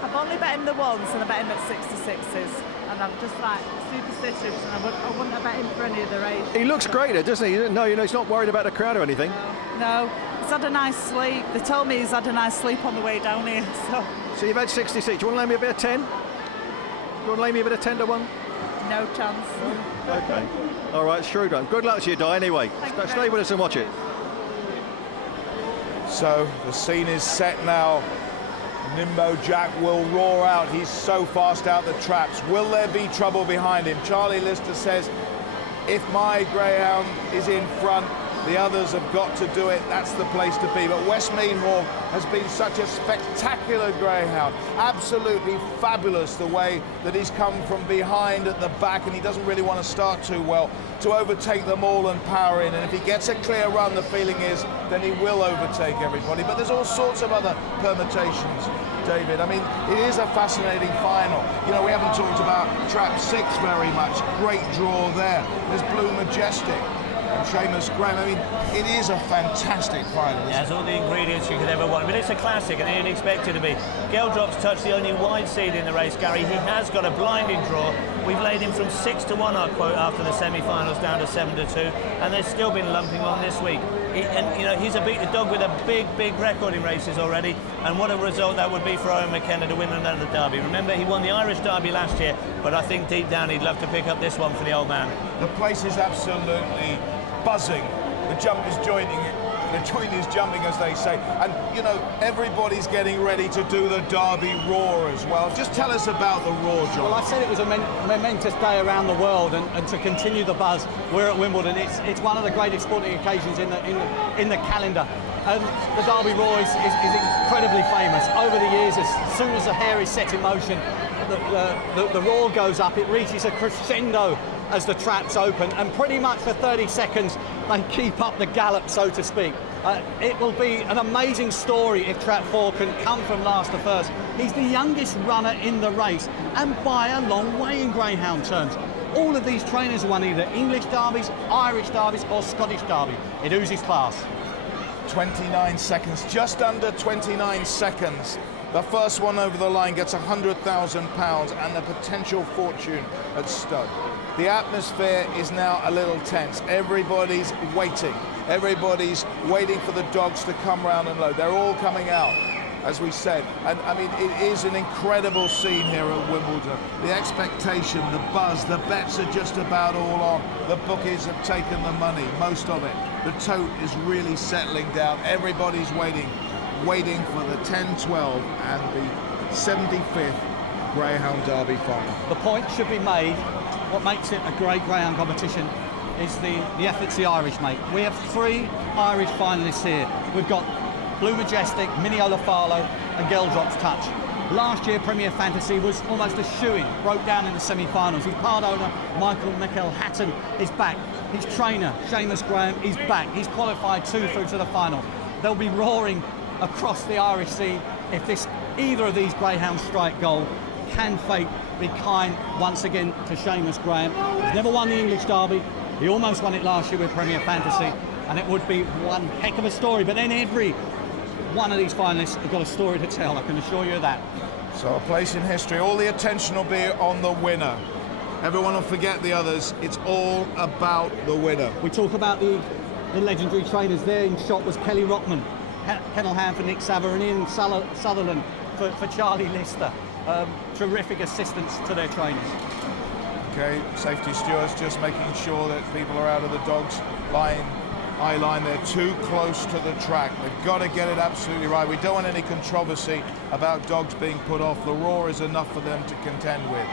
I've only bet him the once, and I bet him at 66s. And I'm just like superstitious, and I wouldn't have bet him for any of the race. He looks great, doesn't he? No, he's not worried about the crowd or anything. No, he's had a nice sleep. They told me he's had a nice sleep on the way down here, so... So you've had 66. Do you want to lay me a bit of 10? Do you want to lay me a bit of 10-1? No chance. Okay. All right, shrewd one. Good luck to you, Di, anyway. Stay with us and watch it. So the scene is set now. Nimbo Jack will roar out. He's so fast out the traps. Will there be trouble behind him? Charlie Lister says, if my Greyhound is in front, the others have got to do it. That's the place to be. But Westmead Hall has been such a spectacular Greyhound. Absolutely fabulous the way that he's come from behind at the back, and he doesn't really want to start too well, to overtake them all and power in. And if he gets a clear run, the feeling is, then he will overtake everybody. But there's all sorts of other permutations, David. I mean, it is a fascinating final. You know, we haven't talked about Trap 6 very much. Great draw there. There's Blue Majestic and Seamus Graham. I mean, it is a fantastic final. It has all the ingredients you could ever want. But it's a classic, and they didn't expect it to be. Geldrop's touched the only wide seed in the race, Gary. He has got a blinding draw. We've laid him from 6-1, our quote, after the semi-finals, down to 7-2, and they've still been lumping on this week. And you know, he's a dog with a big record in races already, and what a result that would be for Owen McKenna to win another derby. Remember, he won the Irish Derby last year, but I think deep down he'd love to pick up this one for the old man. The place is absolutely buzzing. The jump is joining it. The joint is jumping, as they say. And, you know, everybody's getting ready to do the Derby Roar as well. Just tell us about the Roar, John. Well, I said it was a momentous day around the world, and to continue the buzz, we're at Wimbledon. It's one of the greatest sporting occasions in the calendar. And the Derby Roar is incredibly famous. Over the years, as soon as the hair is set in motion, the roar goes up. It reaches a crescendo as the traps open, and pretty much for 30 seconds they keep up the gallop, so to speak. It will be an amazing story if Trap 4 can come from last to first. He's the youngest runner in the race, and by a long way in Greyhound terms. All of these trainers have won either English derbies, Irish derbies or Scottish derby. It oozes class. 29 seconds, just under 29 seconds. The first one over the line gets £100,000 and a potential fortune at stud. The atmosphere is now a little tense. Everybody's waiting. Everybody's waiting for the dogs to come round and load. They're all coming out, as we said. And I mean, it is an incredible scene here at Wimbledon. The expectation, the buzz, the bets are just about all on. The bookies have taken the money, most of it. The tote is really settling down. Everybody's waiting for the 10-12 and the 75th Greyhound Derby final. The point should be made. What makes it a great Greyhound competition is the efforts the Irish make. We have 3 Irish finalists here. We've got Blue Majestic, Minneola Farlow and Geldrop's Touch. Last year, Premier Fantasy was almost a shoo-in, broke down in the semi-finals. His part owner, Michael McElhatton, is back. His trainer, Seamus Graham, is back. He's qualified 2 through to the final. They'll be roaring across the Irish sea if either of these Greyhounds strike gold. Can fate be kind once again to Seamus Graham? He's never won the English Derby. He almost won it last year with Premier Fantasy, and it would be one heck of a story. But then every one of these finalists have got a story to tell, I can assure you of that. So a place in history. All the attention will be on the winner. Everyone will forget the others. It's all about the winner. We talk about the legendary trainers. There in shot was Kelly Rockman, kennel hand for Nick Savver, and Ian Sutherland for Charlie Lister. Terrific assistance to their trainers. Okay, safety stewards just making sure that people are out of the dogs' eye line. They're too close to the track. They've got to get it absolutely right. We don't want any controversy about dogs being put off. The roar is enough for them to contend with.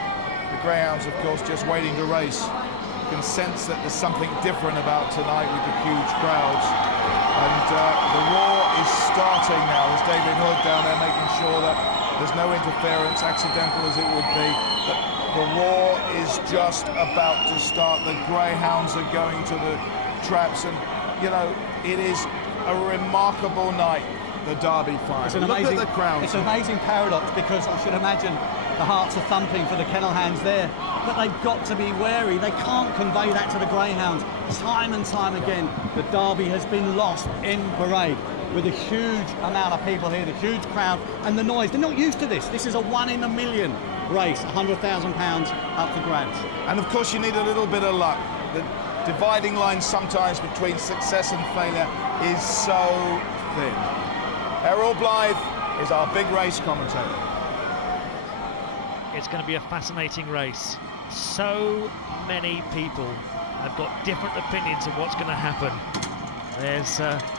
The Greyhounds, of course, just waiting to race. You can sense that there's something different about tonight with the huge crowds. And the roar is starting now. There's David Hood down there making sure that there's no interference, accidental as it would be. But the roar is just about to start. The Greyhounds are going to the traps, and you know, it is a remarkable night, the Derby final. It's an amazing, look at the crowd. It's an amazing paradox, because I should imagine the hearts are thumping for the kennel hands there, but they've got to be wary. They can't convey that to the Greyhounds. Time and time again, the Derby has been lost in parade, with a huge amount of people here, the huge crowd and the noise. They're not used to this. This is a 1 in a million race, £100,000 up for grabs. And of course you need a little bit of luck. The dividing line sometimes between success and failure is so thin. Errol Blythe is our big race commentator. It's going to be a fascinating race. So many people have got different opinions of what's going to happen. There's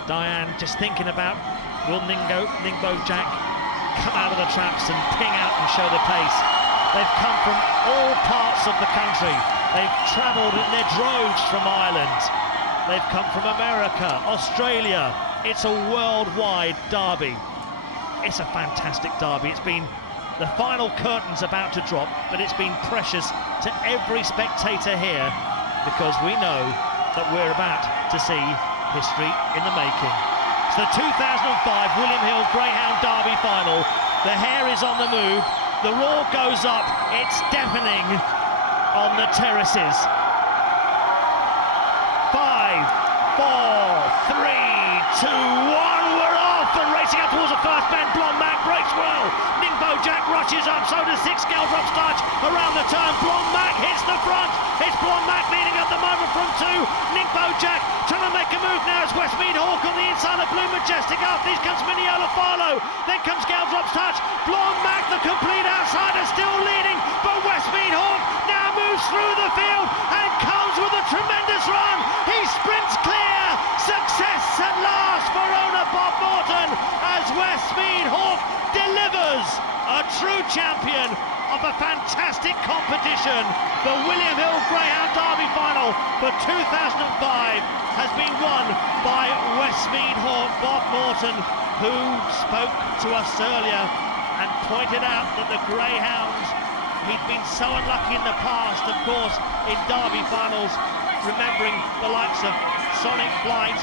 Diane just thinking about, will Nimbo Jack come out of the traps and ping out and show the pace. They've come from all parts of the country. They've travelled in their droves from Ireland. They've come from America, Australia. It's a worldwide derby. It's a fantastic derby. It's been, the final curtain's about to drop, but it's been precious to every spectator here because we know that we're about to see history in the making. It's the 2005 William Hill Greyhound Derby final. The hair is on the move. The roar goes up. It's deafening on the terraces. 5, 4, 3, 2, 1. We're off and racing up towards the first bend. Blonde Mac breaks well. Ningbo Jack rushes up. So does 6 Geldrop Starch around the turn. Blonde Mac hits the front. It's Blonde Mac leading at the moment from 2. Ningbo Jack trying to make a move now. It's Westmead Hawk on the inside of Blue Majestic. After these comes Mineola Farlow. Then comes Geldrop's Touch. Blonde Mac, the complete outsider, still leading. But Westmead Hawk now moves through the field and comes with a tremendous run. He sprints clear. Success at last for owner Bob Morton as Westmead Hawk delivers a true champion of a fantastic competition. The William Hill Greyhound Derby final for 2005 has been won by Westmead Hawk. Bob Morton, who spoke to us earlier and pointed out that the Greyhounds, he'd been so unlucky in the past, of course, in Derby finals, remembering the likes of Sonic Flight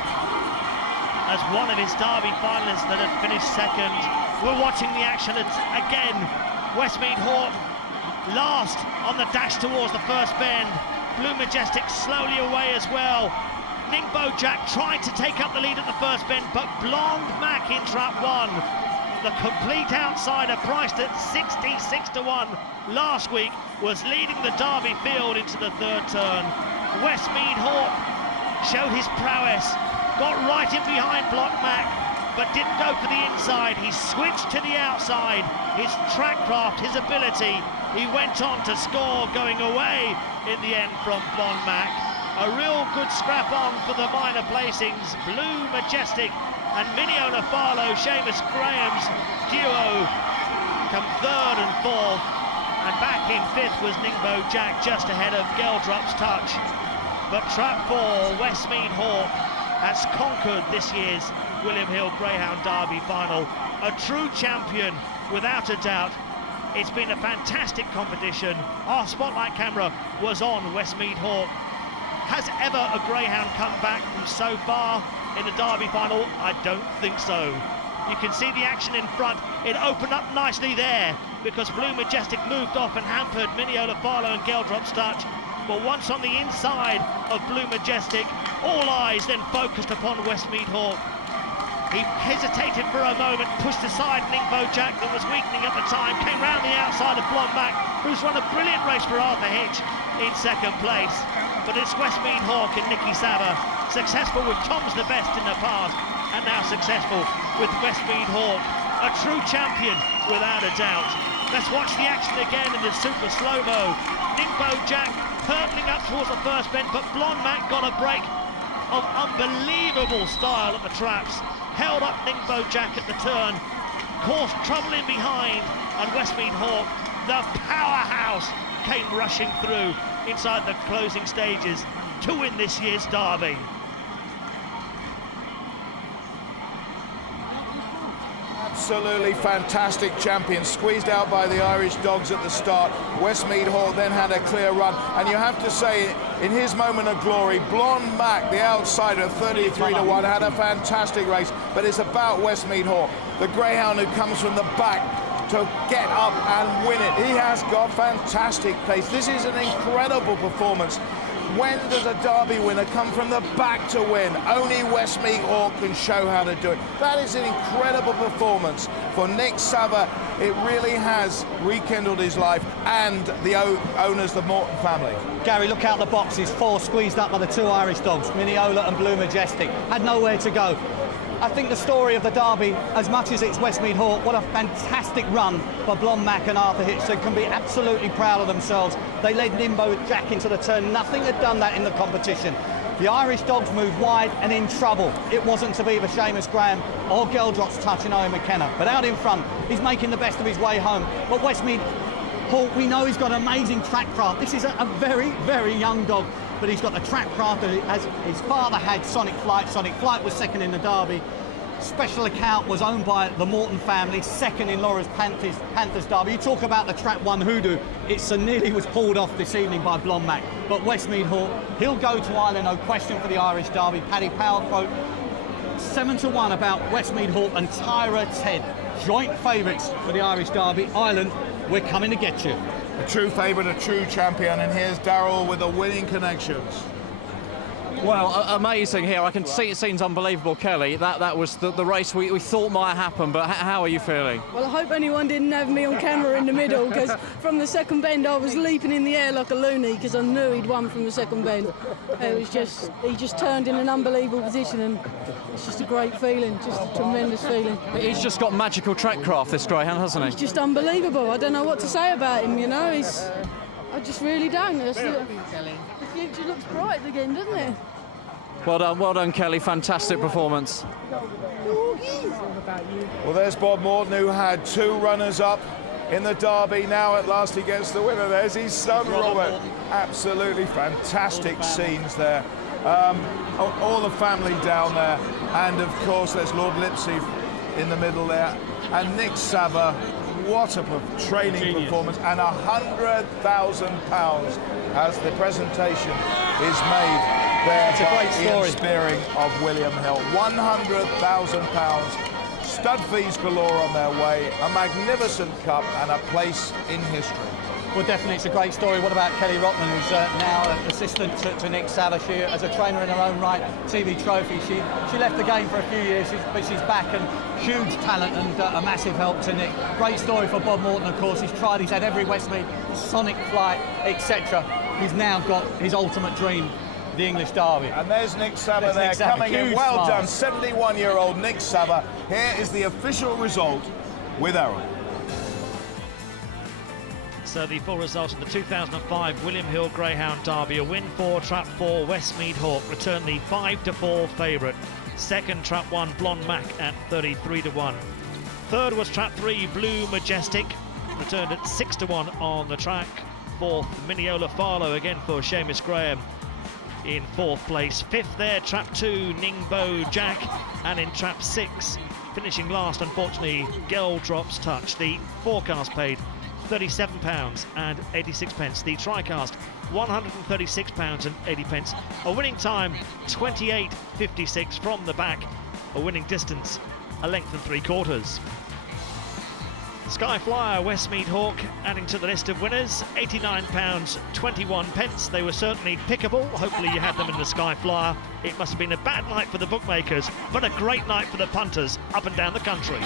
as one of his Derby finalists that had finished second. We're watching the action again. Westmead Hawk last on the dash towards the first bend. Blue Majestic slowly away as well. Ningbo Jack tried to take up the lead at the first bend, but Blonde Mac in trap 1. The complete outsider, priced at 66 to 1 last week, was leading the Derby field into the third turn. Westmead Hawk showed his prowess, got right in behind Block Mac, but didn't go for the inside. He switched to the outside. His track craft, his ability, he went on to score, going away in the end from Blonde Mac. A real good scrap on for the minor placings. Blue Majestic and Mineola Farlow, Seamus Graham's duo, come 3rd and 4th, and back in 5th was Ningbo Jack, just ahead of Geldrop's Touch. But trap 4, Westmead Hawk, has conquered this year's William Hill Greyhound Derby final. A true champion, without a doubt. It's been a fantastic competition. Our spotlight camera was on Westmead Hawk. Has ever a Greyhound come back from so far in the Derby final? I don't think so. You can see the action in front. It opened up nicely there because Blue Majestic moved off and hampered Mineola Farlow and Geldrop's Touch. But once on the inside of Blue Majestic, all eyes then focused upon Westmead Hawk. He hesitated for a moment, pushed aside Ningbo Jack that was weakening at the time, came round the outside of Blonde Mac, who's run a brilliant race for Arthur Hitch in 2nd place. But it's Westmead Hawk and Nicky Sava, successful with Tom's the Best in the past, and now successful with Westmead Hawk. A true champion, without a doubt. Let's watch the action again in the super slow-mo. Ningbo Jack hurtling up towards the first bend, but Blonde Mac got a break of unbelievable style at the traps. Held up Ningbo Jack at the turn, caused trouble in behind, and Westmead Hawk, the powerhouse, came rushing through inside the closing stages to win this year's Derby. Absolutely fantastic champion, squeezed out by the Irish dogs at the start. Westmead Hawk then had a clear run, and you have to say, in his moment of glory, Blonde Mac, the outsider, 33 to 1, had a fantastic race, but it's about Westmead Hawk, the Greyhound who comes from the back to get up and win it. He has got fantastic pace. This is an incredible performance. When does a Derby winner come from the back to win? Only Westmead Hawk can show how to do it. That is an incredible performance for Nick Sava. It really has rekindled his life and the owners, the Morton family. Gary, look out the boxes. 4 squeezed up by the 2 Irish dogs, Mineola and Blue Majestic. Had nowhere to go. I think the story of the Derby, as much as it's Westmead Hawk, what a fantastic run for Blonde Mac and Arthur Hitch. They can be absolutely proud of themselves. They led Ningbo Jack into the turn. Nothing had done that in the competition. The Irish dogs moved wide and in trouble. It wasn't to be for Seamus Graham or Geldrop's touch and Owen McKenna. But out in front, he's making the best of his way home. But Westmead Hawk, we know he's got amazing track craft. This is a very, very young dog, but he's got the track craft as his father had Sonic Flight. Sonic Flight was second in the Derby. Special Account was owned by the Morton family, second in Laura's Panthers Derby. You talk about the Trap 1 hoodoo, it so nearly was pulled off this evening by Blonde Mac. But Westmead Hawk, he'll go to Ireland, no question, for the Irish Derby. Paddy Powell quote 7-1 about Westmead Hawk and Tyra Ted. Joint favourites for the Irish Derby. Ireland, we're coming to get you. A true favourite, a true champion, and here's Darryl with the winning connections. Well, amazing here. I can see it seems unbelievable, Kelly. That was the race we thought might happen, but how are you feeling? Well, I hope anyone didn't have me on camera in the middle, because from the second bend I was leaping in the air like a loony because I knew he'd won from the second bend. It was he just turned in an unbelievable position, and it's just a great feeling, just a tremendous feeling. He's just got magical track craft, this Greyhound, hasn't he? He's just unbelievable. I don't know what to say about him, you know. I just really don't. The future looks bright again, doesn't it? Well done, Kelly. Fantastic performance. Well, there's Bob Morton, who had 2 runners-up in the Derby. Now at last he gets the winner. There's his son, Robert. Absolutely fantastic scenes there. All the family down there. And, of course, there's Lord Lipsey in the middle there. And Nick Sava. What a training performance. And £100,000 as the presentation is made there by Ian Spearing of William Hill. £100,000. Stud fees galore on their way. A magnificent cup and a place in history. Well, definitely, it's a great story. What about Kelly Rockman, who's now an assistant to Nick Sava? She, as a trainer in her own right, TV Trophy. She left the game for a few years, but she's back, and huge talent and a massive help to Nick. Great story for Bob Morton, of course. He's had every Westmead, Sonic Flight, etc. He's now got his ultimate dream, the English Derby. And there's Nick Sava there, coming in. Well done, 71-year-old Nick Sava. Here is the official result with Aaron. So the full results of the 2005 William Hill Greyhound Derby: a win for Trap 4 Westmead Hawk, returned the 5-4 favourite. Second, Trap 1 Blonde Mac at 33-1. Third was Trap 3 Blue Majestic, returned at 6-1 on the track. Fourth, Mineola Farlow, again for Seamus Graham, in 4th place. Fifth there, Trap 2 Ningbo Jack, and in Trap 6, finishing last, unfortunately, Geldrop's Touch. The forecast paid £37.86. The TriCast £136.80. A winning time 28.56 from the back. A winning distance a length and 3/4. Sky Flyer Westmead Hawk adding to the list of winners, £89.21. They were certainly pickable. Hopefully you had them in the Sky Flyer. It must have been a bad night for the bookmakers, but a great night for the punters up and down the country.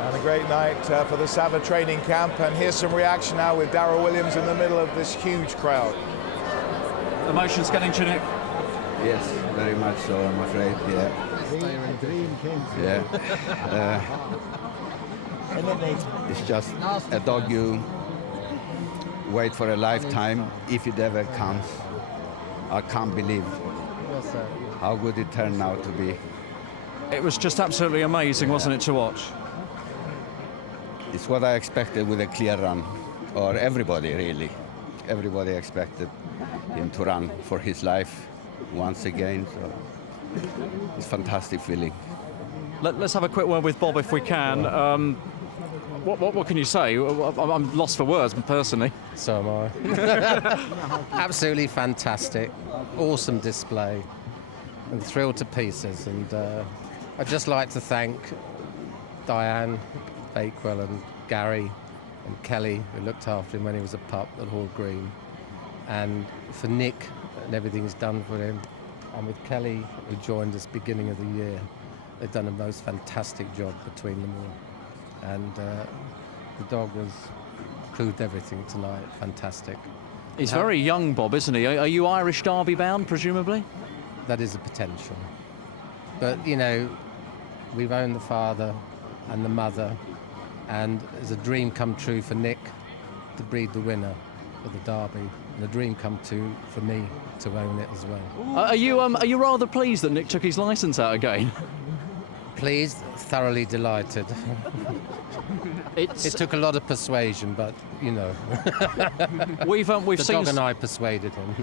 And a great night for the Sava training camp. And here's some reaction now with Darryl Williams in the middle of this huge crowd. Emotions getting to Nick? Yes, very much so, I'm afraid, yeah. Yeah. It's just a dog you wait for a lifetime, if it ever comes. I can't believe how good it turned out to be. It was just absolutely amazing, wasn't it, to watch? It's what I expected with a clear run, or everybody really. Everybody expected him to run for his life once again, so it's a fantastic feeling. Let's have a quick word with Bob if we can. What can you say? I'm lost for words, personally. So am I. Absolutely fantastic, awesome display, and thrilled to pieces. And I'd just like to thank Diane Bakewell and Gary and Kelly, who looked after him when he was a pup at Hall Green, and for Nick and everything he's done for him, and with Kelly, who joined us beginning of the year. They've done a most fantastic job between them all. And the dog has proved everything tonight. Fantastic. He's very young, Bob, isn't he? Are you Irish Derby bound, presumably? That is a potential. But, you know, we've owned the father and the mother, and it's a dream come true for Nick to breed the winner of the Derby. the dream come true for me to own it as well. Are you rather pleased that Nick took his licence out again? Pleased, thoroughly delighted. It took a lot of persuasion, but you know, we've the seen dog and I persuaded him.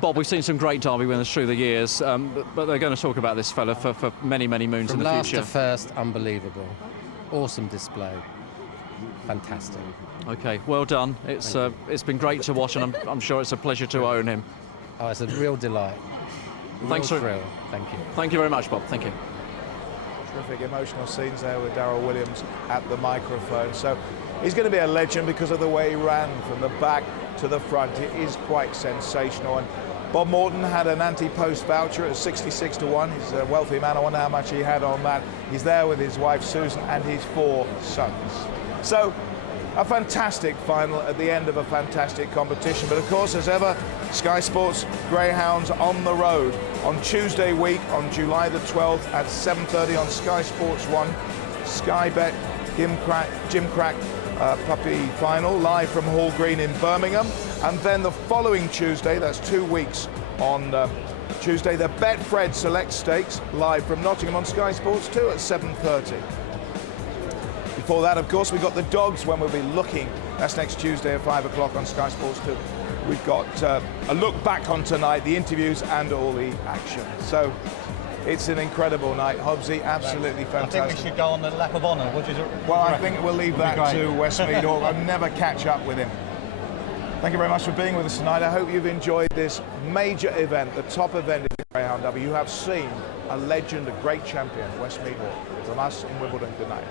Bob, we've seen some great Derby winners through the years, but they're going to talk about this fella for many moons From in the last future. to first, unbelievable, awesome display, fantastic. Okay, well done. It's been great to watch, and I'm sure it's a pleasure to own him. Oh, it's a real delight. Thanks for thrill. Thank you. Thank you very much, Bob. Thank you. Terrific emotional scenes there with Darryl Williams at the microphone. So he's going to be a legend because of the way he ran from the back to the front. It is quite sensational. And Bob Morton had an anti-post voucher at 66 to 1. He's a wealthy man. I wonder how much he had on that. He's there with his wife Susan and his 4 sons. So a fantastic final at the end of a fantastic competition. But of course, as ever, Sky Sports Greyhounds on the road on Tuesday week on July the 12th at 7:30 on Sky Sports 1. Sky Bet Jim Crack Puppy Final live from Hall Green in Birmingham. And then the following Tuesday, that's 2 weeks on Tuesday, the Betfred Select Stakes live from Nottingham on Sky Sports 2 at 7:30. Before that, of course, we've got the dogs when we'll be looking. That's next Tuesday at 5 o'clock on Sky Sports 2. We've got a look back on tonight, the interviews and all the action. So it's an incredible night, Hobbsy, absolutely fantastic. I think we should go on the lap of honour. Well, I think we'll leave that to Westmead or I'll never catch up with him. Thank you very much for being with us tonight. I hope you've enjoyed this major event, the top event in the Greyhound Derby. You have seen a legend, a great champion, Westmead Hall. From us in Wimbledon, good night.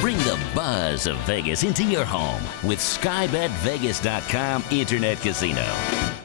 Bring the buzz of Vegas into your home with SkyBetVegas.com Internet Casino.